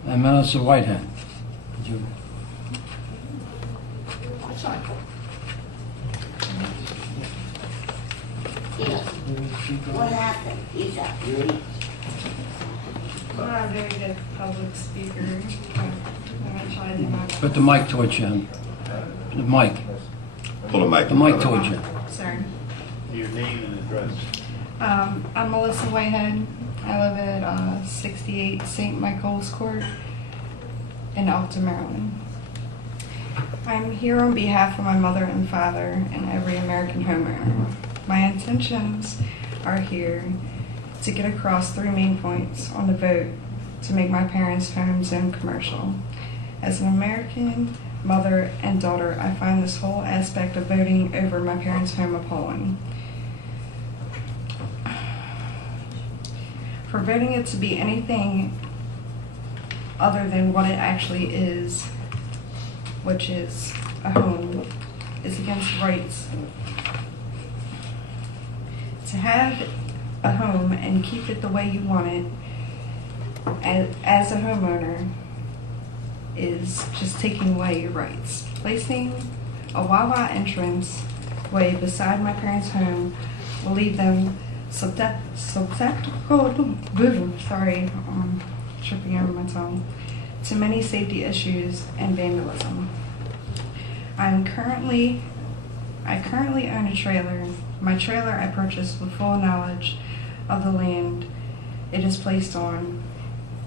And Melissa Whitehead. Did you? What happened? He's up. I'm not a very good public speaker. I'm gonna try to do my best. Put the mic towards you. The mic. Pull the mic. The mic towards you. Sorry. Your name and address. I'm Melissa Whitehead. I live at 68 St. Michael's Court in Elkton, Maryland. I'm here on behalf of my mother and father and every American homeowner. My intentions are here to get across 3 main points on the vote to make my parents' home zone commercial. As an American mother and daughter, I find this whole aspect of voting over my parents' home appalling. For voting it to be anything other than what it actually is, which is a home, is against rights. To have a home and keep it the way you want it as a homeowner is just taking away your rights. Placing a Wawa entrance way beside my parents' home will leave them susceptible, sorry, I'm tripping over my tongue, to many safety issues and vandalism. I currently own a trailer. My trailer I purchased with full knowledge of the land it is placed on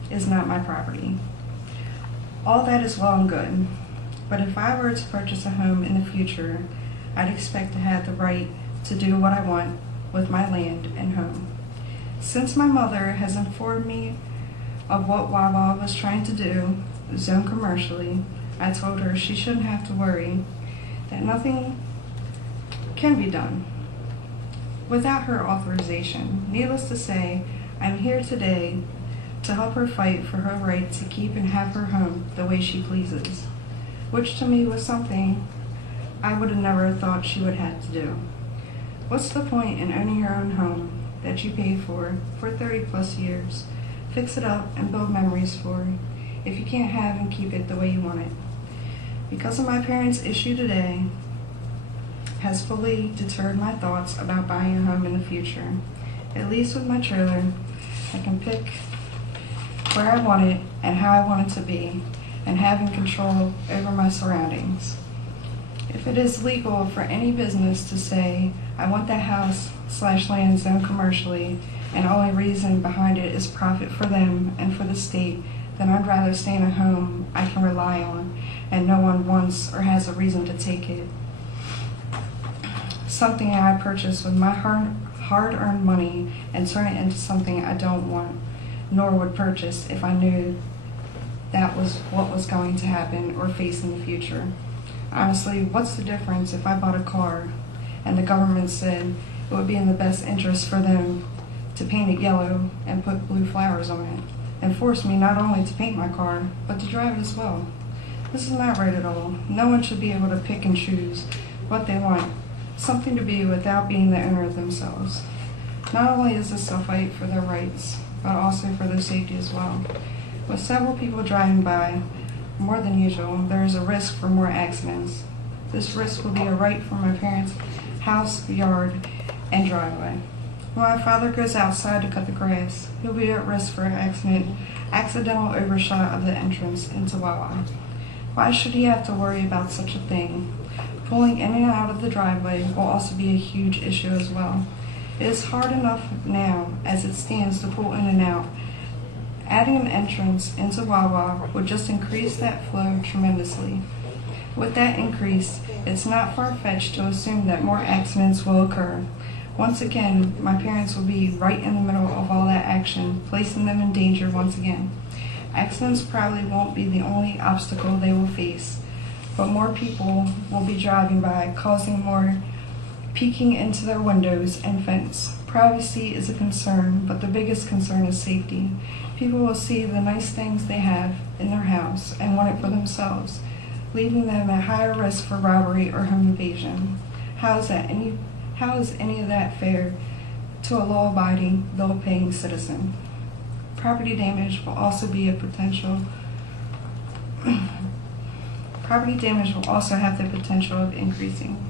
is not my property. All that is well and good, but if I were to purchase a home in the future, I'd expect to have the right to do what I want with my land and home. Since my mother has informed me of what Wawa was trying to do, zone commercially, I told her she shouldn't have to worry, that nothing can be done without her authorization. Needless to say, I'm here today to help her fight for her right to keep and have her home the way she pleases, which to me was something I would have never thought she would have to do. What's the point in owning your own home that you paid for 30 plus years, fix it up and build memories for, if you can't have and keep it the way you want it? Because of my parents' issue today, has fully deterred my thoughts about buying a home in the future. At least with my trailer, I can pick where I want it and how I want it to be, and having control over my surroundings. If it is legal for any business to say, I want that house/land zoned commercially, and only reason behind it is profit for them and for the state, then I'd rather stay in a home I can rely on and no one wants or has a reason to take it. Something I purchased with my hard-earned money and turn it into something I don't want, nor would purchase if I knew that was what was going to happen or face in the future. Honestly, what's the difference if I bought a car and the government said it would be in the best interest for them to paint it yellow and put blue flowers on it, and force me not only to paint my car, but to drive it as well. This is not right at all. No one should be able to pick and choose what they want, something to be without being the owner of themselves. Not only is this a fight for their rights, but also for their safety as well. With several people driving by more than usual, there is a risk for more accidents. This risk will be a right for my parents' house, yard, and driveway. When my father goes outside to cut the grass, he'll be at risk for an accidental overshot of the entrance into Wawa. Why should he have to worry about such a thing? Pulling in and out of the driveway will also be a huge issue as well. It is hard enough now as it stands to pull in and out. Adding an entrance into Wawa would just increase that flow tremendously. With that increase, it's not far-fetched to assume that more accidents will occur. Once again, my parents will be right in the middle of all that action, placing them in danger once again. Accidents probably won't be the only obstacle they will face, but more people will be driving by, causing more peeking into their windows and fence. Privacy is a concern, but the biggest concern is safety. People will see the nice things they have in their house and want it for themselves, leaving them at higher risk for robbery or home invasion. How is any of that fair to a law-abiding, bill-paying citizen? Property damage will also be a potential. Property damage will also have the potential of increasing.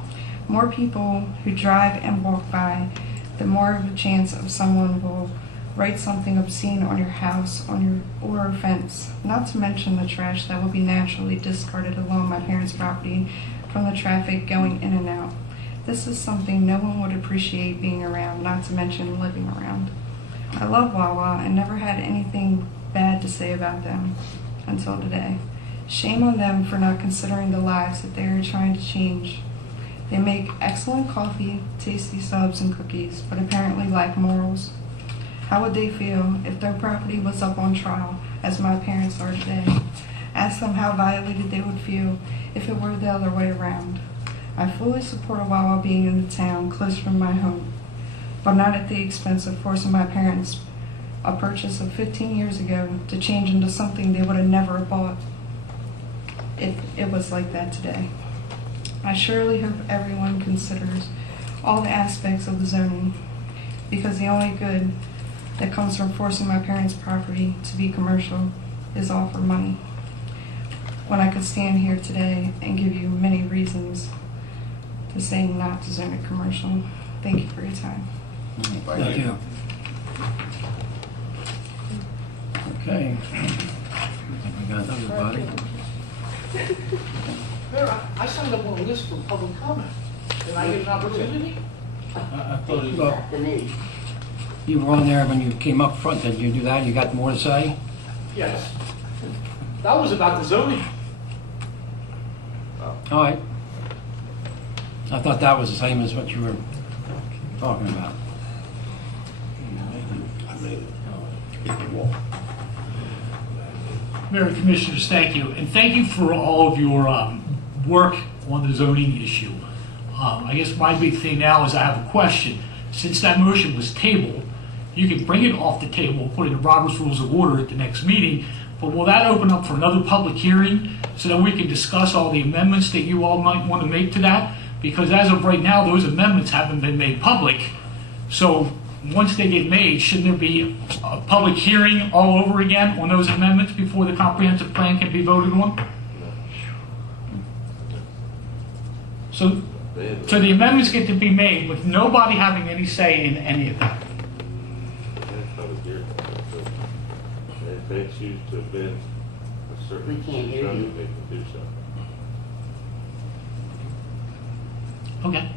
More people who drive and walk by, the more of a chance of someone will write something obscene on your house, or fence. Not to mention the trash that will be naturally discarded along my parents' property from the traffic going in and out. This is something no one would appreciate being around, not to mention living around. I love Wawa and never had anything bad to say about them until today. Shame on them for not considering the lives that they are trying to change. They make excellent coffee, tasty subs, and cookies, but apparently lack morals. How would they feel if their property was up on trial, as my parents are today? Ask them how violated they would feel if it were the other way around. I fully support a Wawa being in the town close from my home, but not at the expense of forcing my parents a purchase of 15 years ago to change into something they would have never bought if it was like that today. I surely hope everyone considers all the aspects of the zoning, because the only good that comes from forcing my parents' property to be commercial is all for money. When I could stand here today and give you many reasons to say not to zone it commercial. Thank you for your time. Thank you. Okay. I think we got everybody. Mayor, I signed up on a list for public comment. Did I get an opportunity? I thought it was you were on there when you came up front. Did you do that? You got more to say? Yes. That was about the zoning. All right. I thought that was the same as what you were talking about. Mayor and Commissioners, thank you. And thank you for all of your work on the zoning issue. I guess my big thing now is I have a question. Since that motion was tabled, you can bring it off the table, put it in Robert's Rules of Order at the next meeting, but will that open up for another public hearing so that we can discuss all the amendments that you all might want to make to that? Because as of right now, those amendments haven't been made public. So once they get made, shouldn't there be a public hearing all over again on those amendments before the comprehensive plan can be voted on? So the amendments get to be made with nobody having any say in any of that. If they choose to amend a certain zone, they can do so. Okay.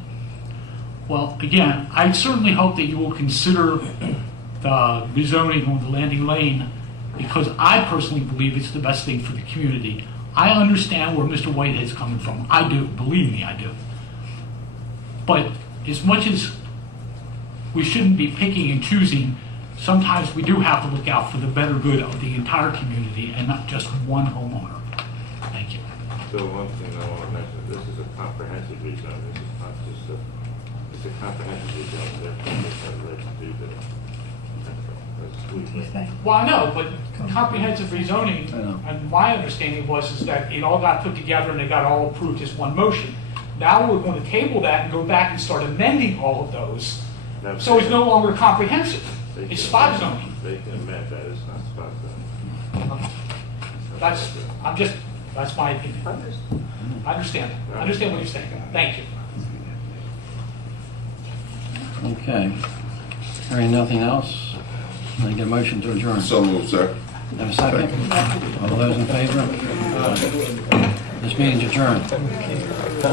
Well, again, I certainly hope that you will consider the rezoning on the landing lane, because I personally believe it's the best thing for the community. I understand where Mr. Whitehead is coming from. I do. Believe me, I do. But as much as we shouldn't be picking and choosing, sometimes we do have to look out for the better good of the entire community and not just one homeowner. Thank you. So one thing I want to mention, this is a comprehensive rezone. This is not just it's a comprehensive rezone. Therefore, they have the right to do that. Well, I know, but comprehensive rezoning, I know. and my understanding was is that it all got put together and they got all approved as one motion. Now we're going to table that and go back and start amending all of those. So it's no longer comprehensive. It's spot zoning. They can amend that, it's not spot zoning. That's my opinion. I understand. I understand what you're saying. Thank you. Okay. Hearing nothing else, can I get a motion to adjourn? So moved, sir. Have a second? All those in favor? This meeting's adjourned.